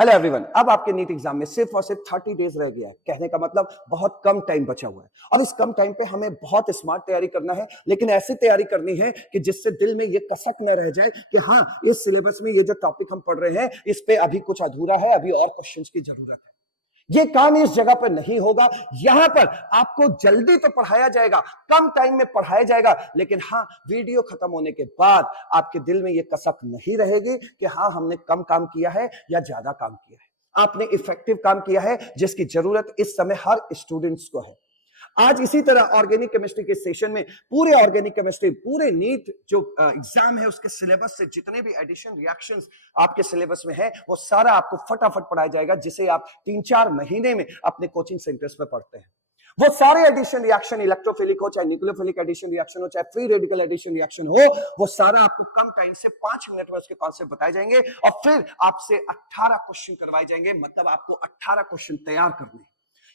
Hello everyone, अब आपके NEET exam में सिर्फ और सिर्फ 30 डेज रह गया है। कहने का मतलब बहुत कम टाइम बचा हुआ है और इस कम टाइम पे हमें बहुत स्मार्ट तैयारी करना है, लेकिन ऐसी तैयारी करनी है कि जिससे दिल में ये कसक न रह जाए कि हाँ, इस सिलेबस में ये जो टॉपिक हम पढ़ रहे हैं इस पे अभी कुछ अधूरा है, अभी और क्वेश्चंस की जरूरत है। ये काम इस जगह पर नहीं होगा। यहां पर आपको जल्दी तो पढ़ाया जाएगा, कम टाइम में पढ़ाया जाएगा, लेकिन हाँ, वीडियो खत्म होने के बाद आपके दिल में ये कसक नहीं रहेगी कि हाँ, हमने कम काम किया है या ज्यादा काम किया है। आपने इफेक्टिव काम किया है जिसकी जरूरत इस समय हर स्टूडेंट्स को है। आज इसी तरह ऑर्गेनिक केमिस्ट्री के सेशन में पूरे ऑर्गेनिक केमिस्ट्री, पूरे नीट जो एग्जाम है उसके सिलेबस से जितने भी एडिशन रिएक्शंस आपके सिलेबस में है वो सारा आपको फटाफट पढ़ाया जाएगा, जिसे आप 3-4 महीने में अपने कोचिंग सेंटर्स पर पढ़ते हैं। वो सारे एडिशन रिएक्शन, इलेक्ट्रोफिलिक हो चाहे न्यूक्लियोफिलिक एडिशन रिएक्शन हो चाहे फ्री रेडिकल एडिशन रिएक्शन हो, वो सारा आपको कम टाइम से 5 मिनट में उसके कॉन्सेप्ट बताए जाएंगे और फिर आपसे 18 क्वेश्चन करवाए जाएंगे। मतलब आपको 18 क्वेश्चन तैयार करने।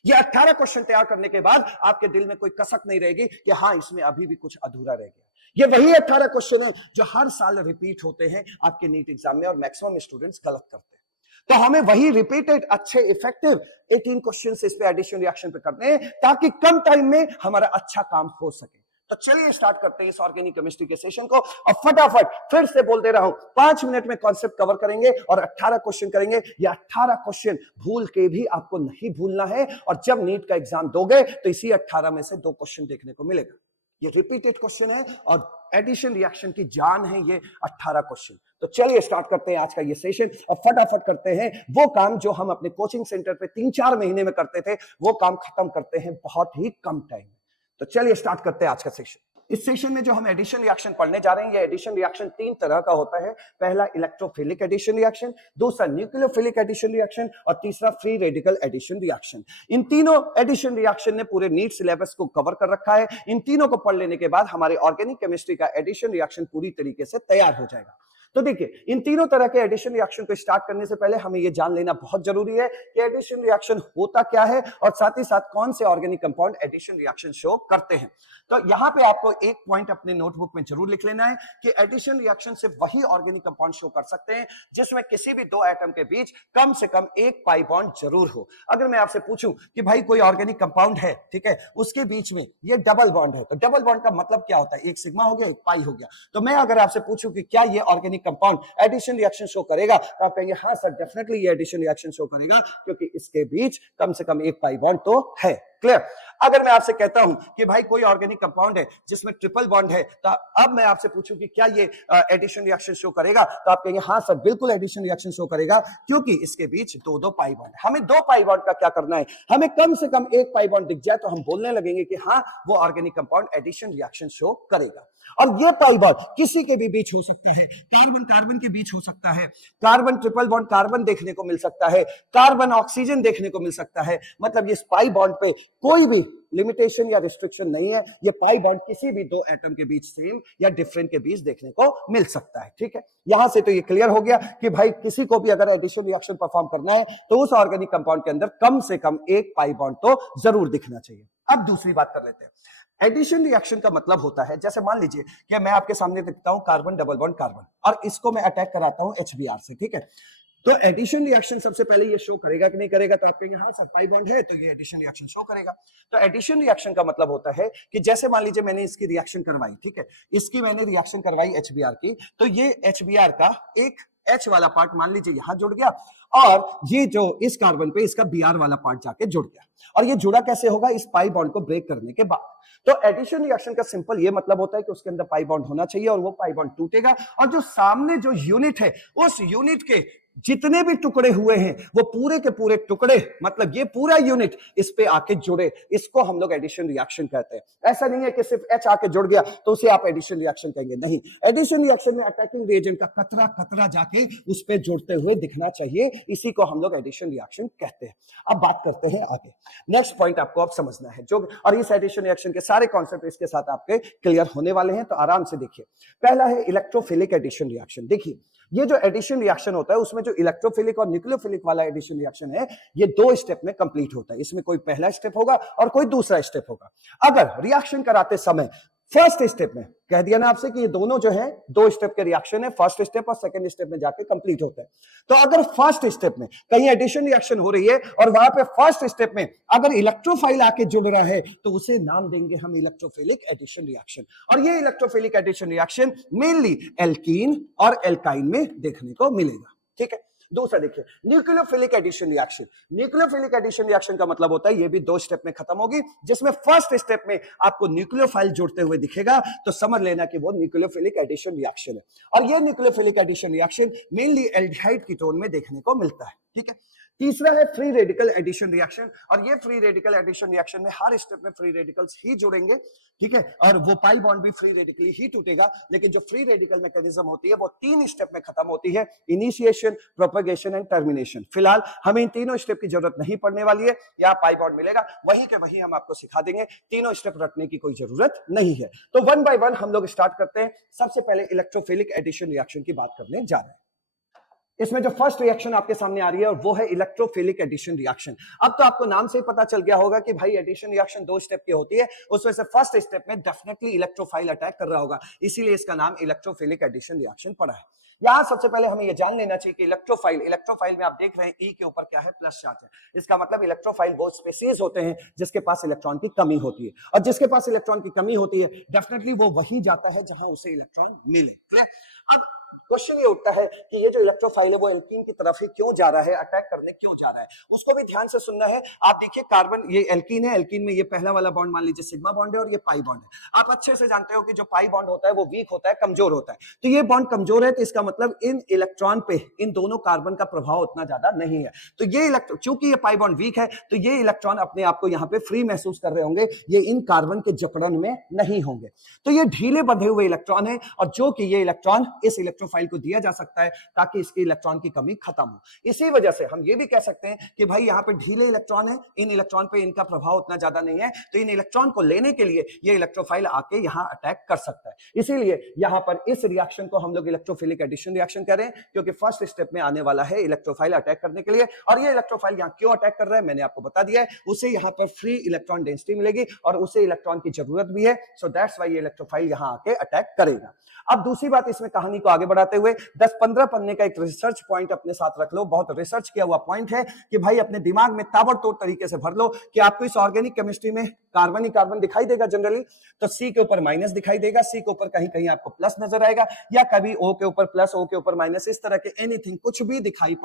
ये 18 क्वेश्चन तैयार करने के बाद आपके दिल में कोई कसक नहीं रहेगी कि हाँ, इसमें अभी भी कुछ अधूरा रह गया। ये वही 18 क्वेश्चन है जो हर साल रिपीट होते हैं आपके नीट एग्जाम में और मैक्सिमम स्टूडेंट्स गलत करते हैं। तो हमें वही रिपीटेड अच्छे इफेक्टिव 18 क्वेश्चंस इस पे एडिशन रिएक्शन पे करने हैं ताकि कम टाइम में हमारा अच्छा काम हो सके। तो चलिए स्टार्ट करते हैं इस ऑर्गेनिक केमिस्ट्री के सेशन को और फटाफट फिर से बोल दे रहा हूं, 5 मिनट में कॉन्सेप्ट कवर करेंगे और 18 क्वेश्चन करेंगे। ये 18 क्वेश्चन भूल के भी आपको नहीं भूलना है और जब नीट का एग्जाम दोगे तो इसी 18 में से 2 क्वेश्चन देखने को मिलेगा। ये रिपीटेड क्वेश्चन है और एडिशन रिएक्शन की जान है ये 18 क्वेश्चन। तो चलिए स्टार्ट करते हैं आज का ये सेशन और फटाफट करते हैं वो काम जो हम अपने कोचिंग सेंटर पे 3-4 महीने में करते थे, वो काम खत्म करते हैं बहुत ही कम टाइम में। तो चलिए स्टार्ट करते हैं आज का सेशन। इस सेशन में जो हम एडिशन रिएक्शन पढ़ने जा रहे हैं, ये एडिशन रिएक्शन 3 तरह का होता है। पहला इलेक्ट्रोफिलिक एडिशन रिएक्शन, दूसरा न्यूक्लियोफिलिक एडिशन रिएक्शन और तीसरा फ्री रेडिकल एडिशन रिएक्शन। इन तीनों एडिशन रिएक्शन ने पूरे नीट सिलेबस को कवर कर रखा है। इन तीनों को पढ़ लेने के बाद हमारे ऑर्गेनिक केमिस्ट्री का एडिशन रिएक्शन पूरी तरीके से तैयार हो जाएगा। तो देखिए, इन तीनों तरह के एडिशन रिएक्शन को स्टार्ट करने से पहले हमें यह जान लेना बहुत जरूरी है कि एडिशन रिएक्शन होता क्या है और साथ ही साथ कौन से organic compound addition reaction show करते हैं। तो यहां पे आपको एक पॉइंट अपने नोटबुक में जरूर लिख लेना है कि एडिशन रिएक्शन से वही ऑर्गेनिक कंपाउंड शो कर सकते हैं जिसमें किसी भी 2 एटम के बीच कम से कम एक पाई बॉन्ड जरूर हो। अगर मैं आपसे पूछूं कि भाई कोई ऑर्गेनिक कंपाउंड है, ठीक है, उसके बीच में ये डबल बॉन्ड है, तो डबल बॉन्ड का मतलब क्या होता है? एक सिग्मा हो गया, एक पाई हो गया। तो मैं अगर आपसे पूछूं कि क्या ये organic compound addition reaction show करेगा, तो आप कहेंगे हाँ सर, डेफिनेटली ये एडिशन रिएक्शन शो करेगा क्योंकि इसके बीच कम से कम एक पाई बॉन्ड तो है। क्लियर? अगर मैं आपसे कहता हूं कि भाई कोई ऑर्गेनिक कंपाउंड है जिसमें ट्रिपल बॉन्ड है, तो अब मैं आपसे पूछूं कि क्या ये एडिशन रिएक्शन शो करेगा, तो आप कहेंगे हाँ सर, बिल्कुल एडिशन रिएक्शन शो करेगा क्योंकि इसके बीच 2-2 पाई बॉन्ड है। हमें 2 पाई बॉन्ड का क्या करना है? हमें कम से कम एक पाई बॉन्ड दिख जाए तो हम बोलने लगेंगे कि हाँ, वो organic compound addition reaction show करेगा। और ये पाई बॉन्ड किसी के भी बीच हो सकता है, कार्बन कार्बन के बीच हो सकता है, कार्बन ट्रिपल बॉन्ड कार्बन देखने को मिल सकता है, कार्बन ऑक्सीजन देखने को मिल सकता है। मतलब ये पाई बॉन्ड पे कोई भी लिमिटेशन या रिस्ट्रिक्शन नहीं है। ये पाई बॉन्ड किसी भी 2 एटम के बीच सेम या डिफरेंट के बीच देखने को मिल सकता है। ठीक है, यहां से तो ये क्लियर हो गया कि भाई किसी को भी अगर एडिशन रिएक्शन परफॉर्म करना है तो उस ऑर्गेनिक कंपाउंड के अंदर कम से कम एक पाई बॉन्ड तो जरूर दिखना चाहिए। अब दूसरी बात कर लेते हैं। एडिशन रिएक्शन का मतलब होता है, जैसे मान लीजिए कि मैं आपके सामने देखता हूं कार्बन डबल बॉन्ड कार्बन और इसको मैं अटैक कराता हूं HBr से। ठीक है, तो एडिशन रिएक्शन सबसे पहले ये शो करेगा कि नहीं करेगा? तो आप कहेंगे हाँ सर, पाई बॉन्ड है तो ये एडिशन रिएक्शन शो करेगा। तो एडिशन रिएक्शन का मतलब होता है कि जैसे मान लीजिए मैंने इसकी रिएक्शन करवाई, ठीक है, इसकी मैंने रिएक्शन करवाई HBr की, तो ये HBr का एक H वाला पार्ट मान लीजिए यहां जुड़ गया और ये जो इस कार्बन पे इसका Br वाला पार्ट जाके जुड़ गया। और ये जुड़ा कैसे होगा? इस पाई बॉन्ड को ब्रेक करने के बाद। तो एडिशन रिएक्शन का सिंपल ये मतलब होता है कि उसके अंदर पाई बॉन्ड होना चाहिए और वो पाई बॉन्ड टूटेगा और जो सामने जो यूनिट है उस यूनिट के जितने भी टुकड़े हुए हैं वो पूरे के पूरे टुकड़े, मतलब ये पूरा यूनिट इस पे आके जुड़े, इसको हम लोग एडिशन रिएक्शन कहते हैं। ऐसा नहीं है कि सिर्फ H आके जुड़ गया तो उसे आप एडिशन रिएक्शन कहेंगे, नहीं। एडिशन रिएक्शन में अटैकिंग रिएजेंट का कतरा कतरा जाके उस पे जुड़ते हुए दिखना चाहिए, इसी को हम लोग एडिशन रिएक्शन कहते हैं। अब बात करते हैं आगे। नेक्स्ट पॉइंट आपको अब समझना है जो, और इस एडिशन रिएक्शन के सारे कॉन्सेप्ट इसके साथ आपके क्लियर होने वाले हैं, तो आराम से देखिए। पहला है इलेक्ट्रोफिलिक एडिशन रिएक्शन। देखिए, ये जो एडिशन रिएक्शन होता है उसमें जो इलेक्ट्रोफिलिक और न्यूक्लियोफिलिक वाला एडिशन रिएक्शन है ये 2 स्टेप में कंप्लीट होता है। इसमें कोई पहला स्टेप होगा और कोई दूसरा स्टेप होगा। अगर रिएक्शन कराते समय फर्स्ट स्टेप में कह दिया ना आपसे कि ये दोनों जो है दो स्टेप के रिएक्शन है, फर्स्ट स्टेप और सेकंड स्टेप में जाके कंप्लीट होता है। तो अगर फर्स्ट स्टेप में कहीं एडिशन रिएक्शन हो रही है और वहां पे फर्स्ट स्टेप में अगर इलेक्ट्रोफाइल आके जुड़ रहा है तो उसे नाम देंगे हम इलेक्ट्रोफिलिक एडिशन रिएक्शन। और ये electrophilic addition reaction mainly alkene और एल्काइन में देखने को मिलेगा। ठीक है, दूसरा देखिए nucleophilic addition reaction. Nucleophilic addition reaction का मतलब होता है ये भी दो स्टेप में खत्म होगी, जिसमें फर्स्ट स्टेप में आपको न्यूक्लियोफाइल जुड़ते हुए दिखेगा तो समझ लेना कि वो न्यूक्लियोफिलिक एडिशन रिएक्शन है। और ये nucleophilic addition reaction mainly aldehyde ketone में देखने को मिलता है। ठीक है, तीसरा है फ्री रेडिकल एडिशन रिएक्शन। और ये फ्री रेडिकल एडिशन रिएक्शन में हर स्टेप में फ्री रेडिकल्स ही जुड़ेंगे। ठीक है, और वो पाई बॉन्ड भी फ्री रेडिकली ही टूटेगा, लेकिन जो फ्री रेडिकल मैकेनिज्म होती है वो तीन स्टेप में खत्म होती है, इनिशिएशन, प्रोपेगेशन एंड टर्मिनेशन। फिलहाल हमें इन तीनों स्टेप की जरूरत नहीं पड़ने वाली है, यहाँ पाई बॉन्ड मिलेगा वही के वही हम आपको सिखा देंगे, तीनों स्टेप रटने की कोई जरूरत नहीं है। तो वन बाय वन हम लोग स्टार्ट करते हैं। सबसे पहले इलेक्ट्रोफिलिक एडिशन रिएक्शन की बात करने जा रहे हैं। इसमें जो फर्स्ट रिएक्शन आपके सामने आ रही है और वो है इलेक्ट्रोफिलिक एडिशन रिएक्शन। अब तो आपको नाम से ही पता चल गया होगा कि भाई एडिशन रिएक्शन दो स्टेप की होती है, उसमें से फर्स्ट स्टेप में डेफिनेटली इलेक्ट्रोफाइल अटैक कर रहा होगा, इसीलिए इसका नाम इलेक्ट्रोफिलिक एडिशन रिएक्शन पड़ा है। यहां सबसे पहले हमें यह जान लेना चाहिए कि इलेक्ट्रोफाइल में आप देख रहे हैं ई के ऊपर क्या है, प्लस चार्ज है। इसका मतलब इलेक्ट्रोफाइल वो स्पीशीज होते हैं जिसके पास इलेक्ट्रॉन की कमी होती है, और जिसके पास इलेक्ट्रॉन की कमी होती है डेफिनेटली वो वहीं जाता है जहां उसे इलेक्ट्रॉन मिले। अब क्वेश्चन ये उठता है कि ये जो इलेक्ट्रोफाइल है वो एल्कीन की तरफ ही क्यों जा रहा है, अटैक करने क्यों जा रहा है, उसको भी ध्यान से सुनना है। आप देखिए कार्बन, ये एल्कीन है, एल्कीन में ये पहला वाला बॉन्ड मान लीजिए सिग्मा बॉन्ड है और ये पाई बॉन्ड है। आप अच्छे से जानते हो कि जो पाई बॉन्ड होता है वो वीक होता है, कमजोर होता है। तो ये बॉन्ड कमजोर है तो इसका मतलब इन इलेक्ट्रॉन पे इन दोनों कार्बन का प्रभाव उतना ज्यादा नहीं है। तो ये इलेक्ट्रॉन, चूंकि ये पाई बॉन्ड वीक है तो ये इलेक्ट्रॉन अपने आप को यहाँ पे फ्री महसूस कर रहे होंगे, ये इन कार्बन के जकड़न में नहीं होंगे। तो ये ढीले बंधे हुए इलेक्ट्रॉन है और जो कि ये इलेक्ट्रॉन इस इलेक्ट्रोफाइल को दिया जा सकता है ताकि इसके इलेक्ट्रॉन की कमी खत्म हो। इसी वजह से हम ये भी कह सकते हैं कि भाई यहाँ पे ढीले इलेक्ट्रॉन है, इन इलेक्ट्रॉन पे इनका प्रभाव उतना ज्यादा नहीं है, तो इन इलेक्ट्रॉन को लेने के लिए ये इलेक्ट्रोफाइल आके यहाँ अटैक कर सकता है। इसीलिए यहाँ पर इस रिएक्शन को हम लोग इलेक्ट्रोफिलिक एडिशन रिएक्शन कह रहे हैं, क्योंकि फर्स्ट स्टेप में आने वाला है इलेक्ट्रोफाइल अटैक करने के लिए। और ये इलेक्ट्रोफाइल यहाँ क्यों अटैक कर रहा है मैंने आपको बता दिया है, उसे यहाँ पर फ्री इलेक्ट्रॉन डेंसिटी मिलेगी और उसे इलेक्ट्रॉन की जरूरत भी है, सो दैट्स व्हाई ये इलेक्ट्रोफाइल यहाँ आके अटैक करेगा। अब दूसरी बात, इसमें कहानी को आगे बढ़ाते हुए 10-15 पन्ने का एक रिसर्च पॉइंट अपने साथ रख लो, बहुत रिसर्च किया हुआ पॉइंट है कि भाई अपने दिमाग में ताबड़तोड़ तरीके से भर लो कि आपको इस ऑर्गेनिक केमिस्ट्री में कार्बन ही कार्बन दिखाई देगा जनरली, तो सी के ऊपर माइनस दिखाई देगा, सी के ऊपर कहीं कहीं आपको प्लस नजर आएगा, या कभी ओ के ऊपर प्लस, ओ के ऊपर माइनस, इस तरह के एनीथिंग कुछ भी दिखाई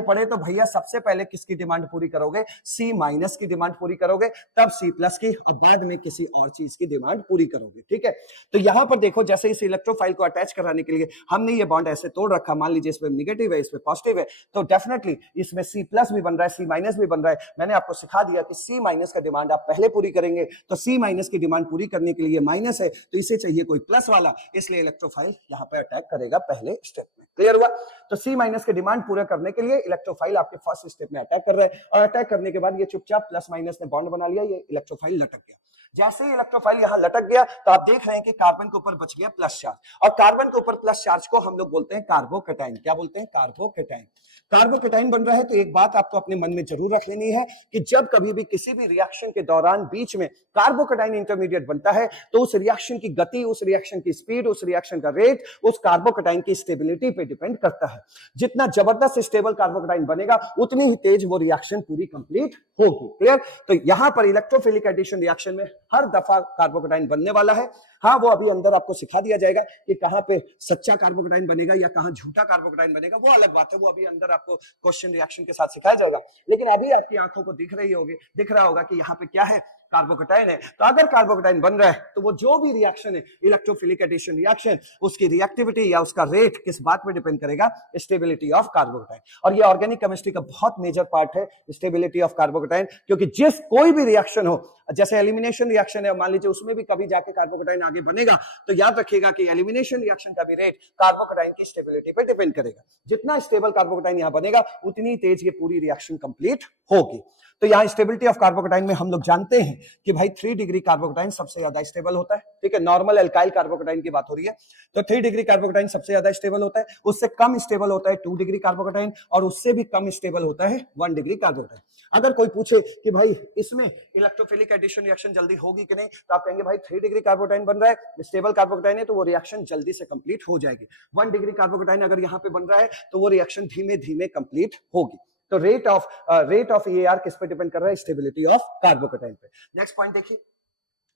पड़े तो भैया सबसे पहले किसकी डिमांड पूरी करोगे, सी माइनस की डिमांड पूरी करोगे, तब सी प्लस की, और बाद में किसी और चीज की डिमांड पूरी करोगे। ठीक है, तो यहां पर देखो जैसे इस इलेक्ट्रोफाइल को अटैच कराने के लिए हमने ये बॉन्ड ऐसे तोड़ रखा, मान लीजिए इसमें नेगेटिव है, इसमें पॉजिटिव है, तो डेफिनेटली इसमें सी प्लस भी बन रहा है, सी माइनस भी बन रहा है। मैंने आपको सिखा दिया कि सी माइनस का डिमांड आप पहले पूरी करेंगे, तो सी माइनस की डिमांड पूरी करने के लिए माइनस है तो इसे चाहिए कोई प्लस वाला, इसलिए इलेक्ट्रोफाइल यहां पे अटैक करेगा पहले स्टेप में। क्लियर हुआ? तो सी माइनस की डिमांड पूरा करने के लिए इलेक्ट्रोफाइल आपके फर्स्ट स्टेप में अटैक कर रहा है, और अटैक करने के बाद ये चुपचाप प्लस माइनस ने बॉन्ड बना लिया, ये इलेक्ट्रोफाइल लटक गया। जैसे ही इलेक्ट्रोफाइल यहां लटक गया तो आप देख रहे हैं कि कार्बन के ऊपर बच गया प्लस चार्ज, और कार्बन के ऊपर प्लस चार्ज को हम लोग बोलते हैं कार्बोकैटायन। क्या बोलते हैं? कार्बोकैटायन। कार्बोकैटायन बन रहा है तो एक बात आपको अपने मन में जरूर रख लेनी है कि जब कभी भी किसी भी रिएक्शन के दौरान बीच में कार्बोकैटायन इंटरमीडिएट बनता है तो उस रिएक्शन की गति, उस रिएक्शन की स्पीड, उस रिएक्शन का रेट उस कार्बोकैटायन की स्टेबिलिटी पे डिपेंड करता है। जितना जबरदस्त स्टेबल कार्बोकैटायन बनेगा उतनी ही तेज वो रिएक्शन पूरी कंप्लीट होगी। क्लियर? तो यहां पर इलेक्ट्रोफिलिक एडिशन रिएक्शन में हर दफा कार्बोकैटायन बनने वाला है। हाँ, वो अभी अंदर आपको सिखा दिया जाएगा कि कहां पे सच्चा कार्बोकैटायन बनेगा या कहां झूठा कार्बोकैटायन बनेगा, वो अलग बात है, वो अभी अंदर आपको क्वेश्चन रिएक्शन के साथ सिखाया जाएगा। लेकिन अभी आपकी आंखों को दिख रहा होगा कि यहाँ पे क्या है, कार्बोकैटायन है। तो अगर कार्बोकैटायन बन रहा है तो वो जो भी रिएक्शन है इलेक्ट्रोफिलिक एडिशन रिएक्शन, उसकी रिएक्टिविटी या उसका रेट किस बात पे डिपेंड करेगा? Stability of carbocation. और ये ऑर्गेनिक केमिस्ट्री का बहुत मेजर पार्ट है, स्टेबिलिटी ऑफ कार्बोकैटायन, क्योंकि जिस कोई भी रिएक्शन हो, जैसे एलिमिनेशन रिएक्शन है, मान लीजिए उसमें भी कभी जाके कार्बोकैटायन आगे बनेगा, तो याद रखिएगा कि एलिमिनेशन रिएक्शन का भी रेट कार्बोकैटायन की स्टेबिलिटी पे डिपेंड करेगा। जितना स्टेबल कार्बोकैटायन यहां बनेगा उतनी तेज ये पूरी रिएक्शन कंप्लीट होगी। तो यहाँ स्टेबिलिटी ऑफ कार्बोकैटायन में हम लोग जानते हैं कि भाई 3 डिग्री कार्बोकैटायन सबसे ज्यादा स्टेबल होता है, ठीक है। नॉर्मल एल्काइल कार्बोकैटायन की बात हो रही है, तो 3 डिग्री कार्बोकैटायन सबसे ज्यादा स्टेबल होता है। उससे कम स्टेबल होता है 2 डिग्री कार्बोकैटायन, और उससे भी कम स्टेबल होता है 1 डिग्री कार्बोकैटायन। अगर कोई पूछे कि भाई इसमें इलेक्ट्रोफिलिक एडिशन रिएक्शन जल्दी होगी कि नहीं, तो आप कहेंगे भाई 3 डिग्री कार्बोकैटायन बन रहा है, स्टेबल कार्बोकैटायन है, तो वो रिएक्शन जल्दी से कंप्लीट हो जाएगी। 1 डिग्री कार्बोकैटायन अगर यहाँ पे बन रहा है तो वो रिएक्शन धीमे धीमे कंप्लीट होगी। तो रेट ऑफ EAR किस पे डिपेंड कर रहा है? स्टेबिलिटी ऑफ कार्बोकैटायन पे। नेक्स्ट पॉइंट देखिए,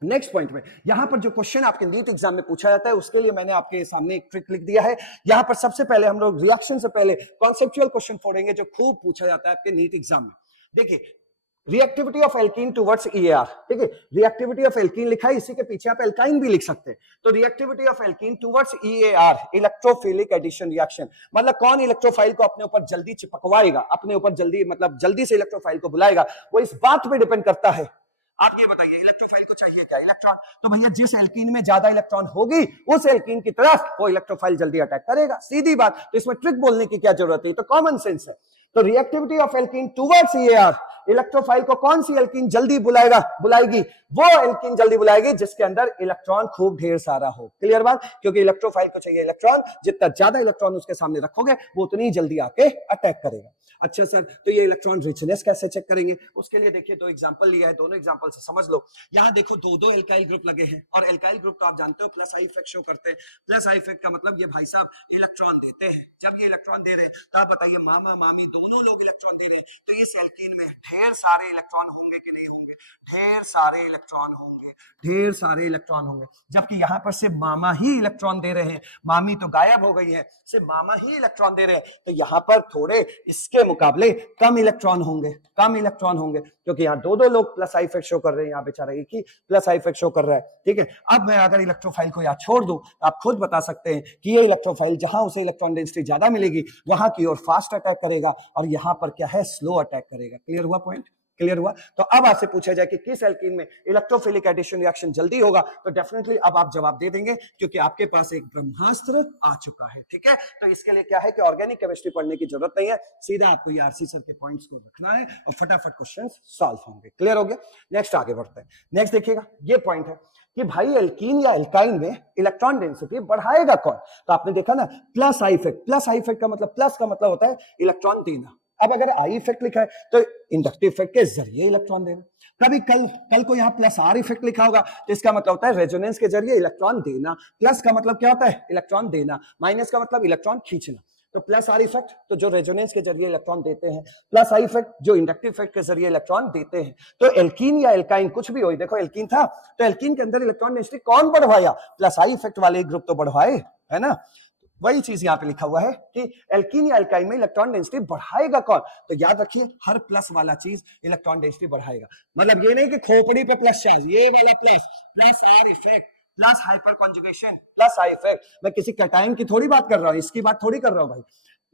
नेक्स्ट पॉइंट में यहां पर जो क्वेश्चन आपके नीट एग्जाम में पूछा जाता है उसके लिए मैंने आपके सामने एक ट्रिक लिख दिया है। यहां पर सबसे पहले हम लोग रिएक्शन से पहले कॉन्सेप्चुअल क्वेश्चन फोड़ेंगे जो खूब पूछा जाता है आपके नीट एग्जाम में। देखिए, reactivity of alkene towards EAR, ठीक है। रिएक्टिविटी ऑफ एल्कीन लिखा है, इसी के पीछे आप एल्काइन भी लिख सकते हैं। तो reactivity of alkene towards EAR, electrophilic addition reaction, मतलब कौन इलेक्ट्रोफाइल को अपने ऊपर जल्दी चिपकवाएगा, अपने ऊपर जल्दी, मतलब जल्दी से इलेक्ट्रोफाइल को बुलाएगा, वो इस बात पे डिपेंड करता है। आप ये बताइए, इलेक्ट्रोफाइल को चाहिए क्या? इलेक्ट्रॉन। तो भैया जिस एल्कीन में ज्यादा इलेक्ट्रॉन होगी उस एल्कीन की तरफ वो इलेक्ट्रोफाइल जल्दी अटैक करेगा, सीधी बात। तो इसमें ट्रिक बोलने की क्या जरूरत है, तो कॉमन सेंस है। तो reactivity of alkene towards EAR, electrophile को कौन सी एल्कीन जल्दी बुलाएगी? वो एल्कीन जल्दी बुलाएगी जिसके अंदर इलेक्ट्रॉन खूब ढेर सारा हो। क्लियर बात? क्योंकि इलेक्ट्रोफाइल को चाहिए इलेक्ट्रॉन, जितना ज्यादा इलेक्ट्रॉन उसके सामने रखोगे वो उतनी जल्दी आके अटैक करेगा। अच्छा सर, तो ये इलेक्ट्रॉन रिचनेस कैसे चेक करेंगे? उसके लिए देखिए दो एग्जांपल लिया है, दोनों एग्जांपल से समझ लो। यहाँ देखो दो एल्काइल ग्रुप लगे हैं, और एल्काइल ग्रुप तो आप जानते हो प्लस आई इफेक्ट शो करते हैं। प्लस आई इफेक्ट का मतलब ये भाई साहब इलेक्ट्रॉन देते हैं। जब ये इलेक्ट्रॉन दे रहे हैं तो आप बताइए मामा मामी दोनों लोग इलेक्ट्रॉन दे रहे हैं, तो इस एल्कीन में ढेर सारे इलेक्ट्रॉन होंगे कि नहीं होंगे? ढेर सारे इलेक्ट्रॉन होंगे, ढेर सारे इलेक्ट्रॉन होंगे। जबकि यहां पर सिर्फ मामा ही इलेक्ट्रॉन दे रहे हैं, मामी तो गायब हो गई है, सिर्फ मामा ही इलेक्ट्रॉन दे रहे हैं, तो यहां पर थोड़े इसके मुकाबले कम इलेक्ट्रॉन होंगे, कम इलेक्ट्रॉन होंगे, क्योंकि यहाँ दो लोग प्लस आई इफेक्ट शो कर रहे हैं, यहाँ बेचारा एक ही प्लस आई इफेक्ट शो कर रहा है, ठीक है। अब मैं अगर इलेक्ट्रोफाइल को यहाँ छोड़ दूं तो आप खुद बता सकते हैं कि ये इलेक्ट्रोफाइल जहां उसे इलेक्ट्रॉन डेंसिटी ज्यादा मिलेगी वहां की ओर फास्ट अटैक करेगा, और यहां पर क्या है, स्लो अटैक करेगा। क्लियर हुआ पॉइंट? क्लियर हुआ? तो अब आपसे पूछा जाए कि किस एल्कीन में इलेक्ट्रोफिलिक एडिशन रिएक्शन जल्दी होगा, तो डेफिनेटली अब आप जवाब दे देंगे क्योंकि आपके पास एक ब्रह्मास्त्र आ चुका है, ठीक है। तो इसके लिए क्या है कि ऑर्गेनिक केमिस्ट्री पढ़ने की जरूरत नहीं है, सीधा आपको ये आरसी सर के पॉइंट्स को रखना है और फटाफट क्वेश्चंस सॉल्व होंगे। क्लियर हो गया? नेक्स्ट आगे बढ़ते हैं। नेक्स्ट देखिएगा, ये पॉइंट है कि भाई एल्कीन या एल्काइन में इलेक्ट्रॉन डेंसिटी बढ़ाएगा कौन? तो आपने देखा ना, plus I effect. Plus I effect का मतलब, प्लस का मतलब होता है इलेक्ट्रॉन देना। अब अगर आई इफेक्ट लिखा है तो इंडक्टिव इफेक्ट के जरिए इलेक्ट्रॉन देना। कभी कल को यहाँ प्लस आर इफेक्ट लिखा होगा तो इसका मतलब होता है रेजोनेंस के जरिए इलेक्ट्रॉन देना। प्लस का मतलब क्या होता है, इलेक्ट्रॉन देना। माइनस का मतलब इलेक्ट्रॉन खींचना। तो प्लस आर इफेक्ट तो जो रेजोनेंस के जरिए इलेक्ट्रॉन देते हैं, प्लस आई इफेक्ट जो इंडक्टिव इफेक्ट के जरिए इलेक्ट्रॉन देते हैं। तो एल्कीन या एल्काइन कुछ भी हो, देखो एल्कीन था तो एल्कीन के अंदर इलेक्ट्रॉन डेंसिटी कौन बढ़वाया? प्लस आई इफेक्ट वाले ग्रुप तो बढ़वाए, है ना। वही चीज यहाँ पे लिखा हुआ है कि एल्कीन या एल्काइन में इलेक्ट्रॉन डेंसिटी बढ़ाएगा कौन? तो याद रखिए हर प्लस वाला चीज इलेक्ट्रॉन डेंसिटी बढ़ाएगा। मतलब ये नहीं कि खोपड़ी पे प्लस चार्ज, ये वाला plus, plus R effect, plus hyper conjugation, plus I effect. मैं किसी कैटायन की थोड़ी बात कर रहा हूँ, इसकी बात थोड़ी कर रहा हूँ भाई।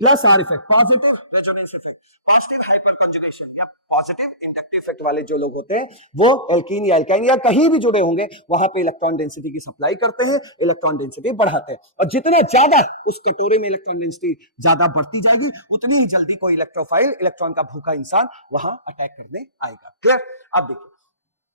Plus R effect, positive resonance effect, positive hyper conjugation या पॉजिटिव इंडक्टिव इफेक्ट वाले जो लोग होते हैं वो एल्कीन या एल्काइन या कहीं भी जुड़े होंगे वहां पे इलेक्ट्रॉन डेंसिटी की सप्लाई करते हैं, इलेक्ट्रॉन डेंसिटी बढ़ाते हैं। और जितना ज्यादा उस कटोरे में इलेक्ट्रॉन डेंसिटी ज्यादा बढ़ती जाएगी उतनी ही जल्दी कोई इलेक्ट्रोफाइल, इलेक्ट्रॉन का भूखा इंसान वहां अटैक करने आएगा। क्लियर? अब देखिए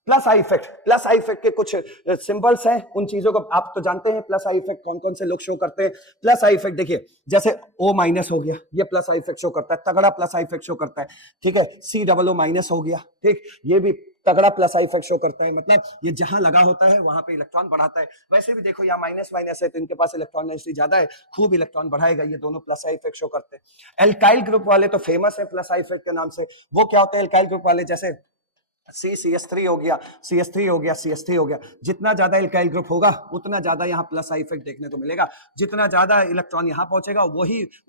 plus I effect, plus I effect के कुछ सिंबल्स हैं, उन चीजों को आप तो जानते हैं। प्लस आई इफेक्ट कौन कौन से लोग शो करते हैं? प्लस आई इफेक्ट देखिए जैसे O माइनस हो गया, ये प्लस आई इफेक्ट शो करता है, तगड़ा प्लस आई इफेक्ट शो करता है, ठीक है। COO माइनस हो गया, ठीक, ये भी तगड़ा प्लस आई इफेक्ट शो करता है। मतलब ये जहां लगा होता है वहां पे इलेक्ट्रॉन बढ़ाता है। वैसे भी देखो यहाँ माइनस माइनस है तो इनके पास इलेक्ट्रॉन डेंसिटी ज्यादा है, खूब इलेक्ट्रॉन बढ़ाएगा। ये दोनों प्लस आई इफेक्ट शो करते हैं। एल्काइल ग्रुप वाले तो फेमस है प्लस आई इफेक्ट के नाम से। वो क्या होते हैं एल्काइल ग्रुप वाले? जैसे CH3 हो गया, CH3 हो गया, CH3 हो गया। जितना ज्यादा एल्काइल ग्रुप होगा उतना ज्यादा यहाँ प्लस आई इफेक्ट देखने को मिलेगा। जितना ज्यादा इलेक्ट्रॉन यहाँ पहुंचेगा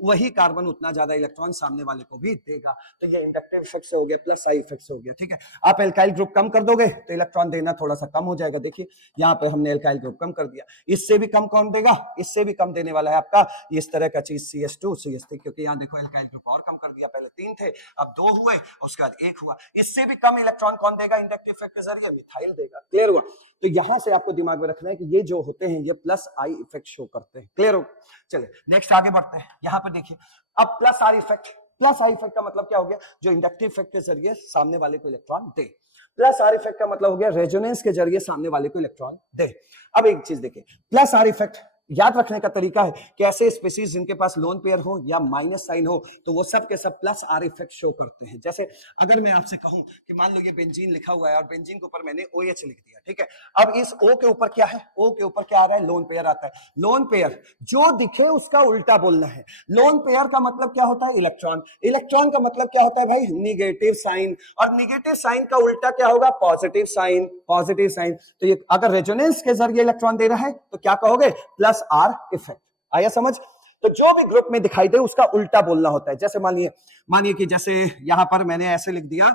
वही कार्बन उतना ज्यादा इलेक्ट्रॉन सामने वाले को भी देगा। तो ये इंडक्टिव इफेक्ट से हो गया, प्लस आई इफेक्ट से हो गया, ठीक है। आप एल्काइल ग्रुप कम कर दोगे तो इलेक्ट्रॉन देना थोड़ा सा कम हो जाएगा। देखिए यहाँ पे हमने एल्काइल ग्रुप कम कर दिया। इससे भी कम कौन देगा? इससे भी कम देने वाला है आपका इस तरह का चीज CH2, CH3, क्योंकि यहाँ देखो एल्काइल ग्रुप और कम कर दिया। पहले 3 थे, अब 2 हुए, उसके बाद 1 हुआ। इससे भी कम इलेक्ट्रॉन कौन देगा इंडक्टिव इफेक्ट के जरिए? मिथाइल देगा। क्लियर हुआ? तो यहां से आपको दिमाग में रखना है कि ये जो होते हैं ये प्लस आई इफेक्ट शो करते हैं। क्लियर हो? चलिए नेक्स्ट आगे बढ़ते हैं। यहां पे देखिए अब plus R effect, plus I effect का मतलब क्या हो गया? जो इंडक्टिव इफेक्ट के जरिए सामने वाले को इलेक्ट्रॉन दे। प्लस आर इफेक्ट का मतलब हो गया रेजोनेंस के जरिए सामने वाले को इलेक्ट्रॉन दे। अब एक चीज देखिए, प्लस आर इफेक्ट याद रखने का तरीका है कि ऐसे स्पीसीज जिनके पास लोन पेयर हो या माइनस साइन हो तो वो सब के सब प्लस आर इफेक्ट शो करते हैं। जैसे अगर मैं आपसे कहूं कि मान लो ये बेंजीन लिखा हुआ है और बेंजीन के ऊपर मैंने OH लिख दिया, ठीक है। अब इस O के ऊपर क्या है? O के ऊपर क्या आ रहा है? लोन पेयर आता है। लोन पेयर जो दिखे उसका उल्टा बोलना है। लोन पेयर का मतलब क्या होता है? इलेक्ट्रॉन। इलेक्ट्रॉन का मतलब क्या होता है भाई? Negative sign. और निगेटिव साइन का उल्टा क्या होगा? Positive sign. Positive sign. तो ये अगर रेजोनेंस के जरिए इलेक्ट्रॉन दे रहा है तो क्या कहोगे? Plus R effect. आया समझ? तो जो भी ग्रुप में दिखाई दे उसका उल्टा बोलना होता है। जैसे मानिए कि जैसे यहां पर मैंने ऐसे लिख दिया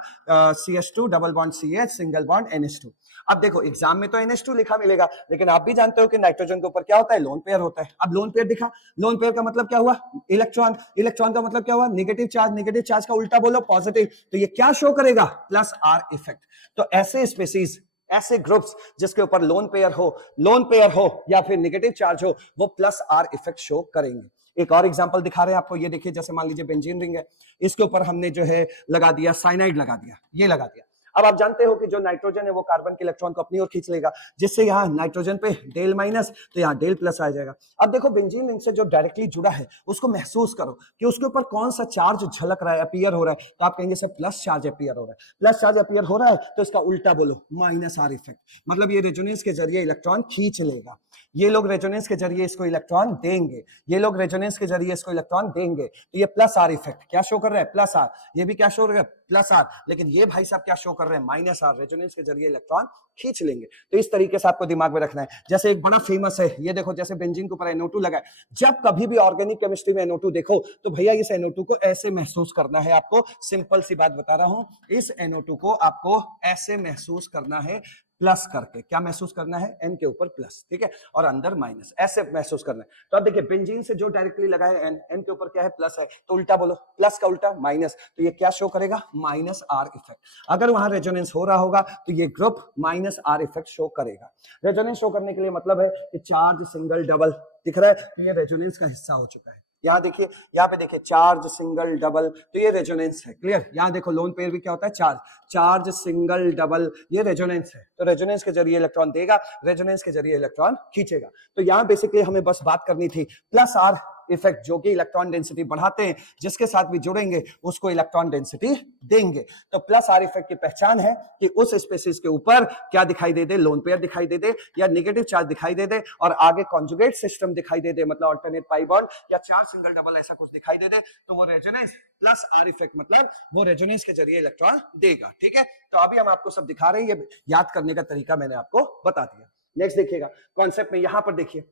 CH2 double bond CH single bond NH2। अब देखो एग्जाम में तो NH2 लिखा मिलेगा, लेकिन आप भी जानते हो कि नाइट्रोजन के ऊपर क्या होता है? लोन पेयर होता है। अब लोन पेयर दिखा, लोन पेयर का मतलब क्या हुआ? इलेक्ट्रॉन। इलेक्ट्रॉन का मतलब क्या हुआ? Negative charge. निगेटिव चार्ज का उल्टा बोलो पॉजिटिव। तो ये क्या शो करेगा? Plus R effect. तो ऐसे स्पीसीज, ऐसे ग्रुप्स जिसके ऊपर लोन पेयर हो या फिर नेगेटिव चार्ज हो, वो प्लस आर इफेक्ट शो करेंगे। एक और एग्जांपल दिखा रहे हैं आपको, ये देखिए जैसे मान लीजिए बेंजीन रिंग है, इसके ऊपर हमने जो है लगा दिया साइनाइड, लगा दिया, ये लगा दिया। अब आप जानते हो कि जो नाइट्रोजन है वो कार्बन के इलेक्ट्रॉन को अपनी ओर खींच लेगा, जिससे यहाँ नाइट्रोजन पे डेल माइनस तो यहाँ डेल प्लस आ जाएगा। अब देखो बेंजीन रिंग से जो डायरेक्टली जुड़ा है उसको महसूस करो कि उसके ऊपर कौन सा चार्ज झलक रहा है, अपीयर हो रहा है। तो आप कहेंगे सर प्लस चार्ज अपीयर हो रहा है। प्लस चार्ज अपीयर हो रहा है तो इसका उल्टा बोलो माइनस आर इफेक्ट। मतलब ये रेजोनेंस के जरिए इलेक्ट्रॉन खींच लेगा, ये लोग रेजोनेंस के जरिए इसको इलेक्ट्रॉन देंगे, ये लोग रेजोनेंस के जरिए इसको इलेक्ट्रॉन देंगे। तो ये प्लस आर इफेक्ट क्या शो कर रहा है? Plus R. ये भी क्या शो कर रहा है? Plus R. लेकिन ये भाई साहब क्या शो कर रहे हैं? Minus are. रेजोनेंस के जरिए इलेक्ट्रॉन खींच लेंगे। तो इस तरीके से आपको दिमाग में रखना है। जैसे एक बड़ा फेमस है, ये देखो जैसे बेंजीन के ऊपर NO2 लगा है। जब कभी भी ऑर्गेनिक केमिस्ट्री में NO2 देखो तो भैया इस NO2 को ऐसे महसूस करना है आपको। सिंपल सी बात बता रहा हूं, इस NO2 को आपको ऐसे महसूस करना है, प्लस करके। क्या महसूस करना है? N के ऊपर प्लस, ठीक है, और अंदर माइनस, ऐसे महसूस करना है। तो अब देखिए बेंजीन से जो डायरेक्टली लगा है N के ऊपर क्या है? प्लस है। तो उल्टा बोलो, प्लस का उल्टा माइनस। तो ये क्या शो करेगा? Minus are effect. अगर वहां रेजोनेंस हो रहा होगा तो ये group minus are effect show करेगा। रेजोनेंस शो करने के लिए मतलब है कि चार्ज सिंगल डबल दिख रहा है तो ये रेजोनेंस का हिस्सा हो चुका है। यहाँ देखिए, यहाँ पे देखिए चार्ज सिंगल डबल, तो ये रेजोनेंस है। क्लियर? यहाँ देखो लोन पेयर भी क्या होता है? चार्ज सिंगल डबल, ये रेजोनेंस है। तो रेजोनेंस के जरिए इलेक्ट्रॉन देगा, रेजोनेंस के जरिए इलेक्ट्रॉन खींचेगा। तो यहाँ बेसिकली हमें बस बात करनी थी प्लस आर इफेक्ट, जो कि इलेक्ट्रॉन डेंसिटी बढ़ाते हैं, जिसके साथ भी जुड़ेंगे उसको इलेक्ट्रॉन डेंसिटी देंगे। तो प्लस आर इफेक्ट की पहचान है कि उस स्पेसिस के ऊपर क्या दिखाई दे दे? लोन पेयर दिखाई दे दे या नेगेटिव चार्ज दिखाई दे दे, और आगे कॉन्जुगेट सिस्टम दिखाई दे दे, मतलब अल्टरनेट पाई बॉन्ड या चार्ज सिंगल डबल ऐसा कुछ दिखाई दे दे, तो वो रेजोनेंस प्लस आर इफेक्ट, मतलब वो रेजोनेंस के जरिए इलेक्ट्रॉन देगा। ठीक है, तो अभी हम आपको सब दिखा रहे हैं, ये याद करने का तरीका मैंने आपको बता दिया। नेक्स्ट देखिएगा कॉन्सेप्ट में, यहां पर देखिए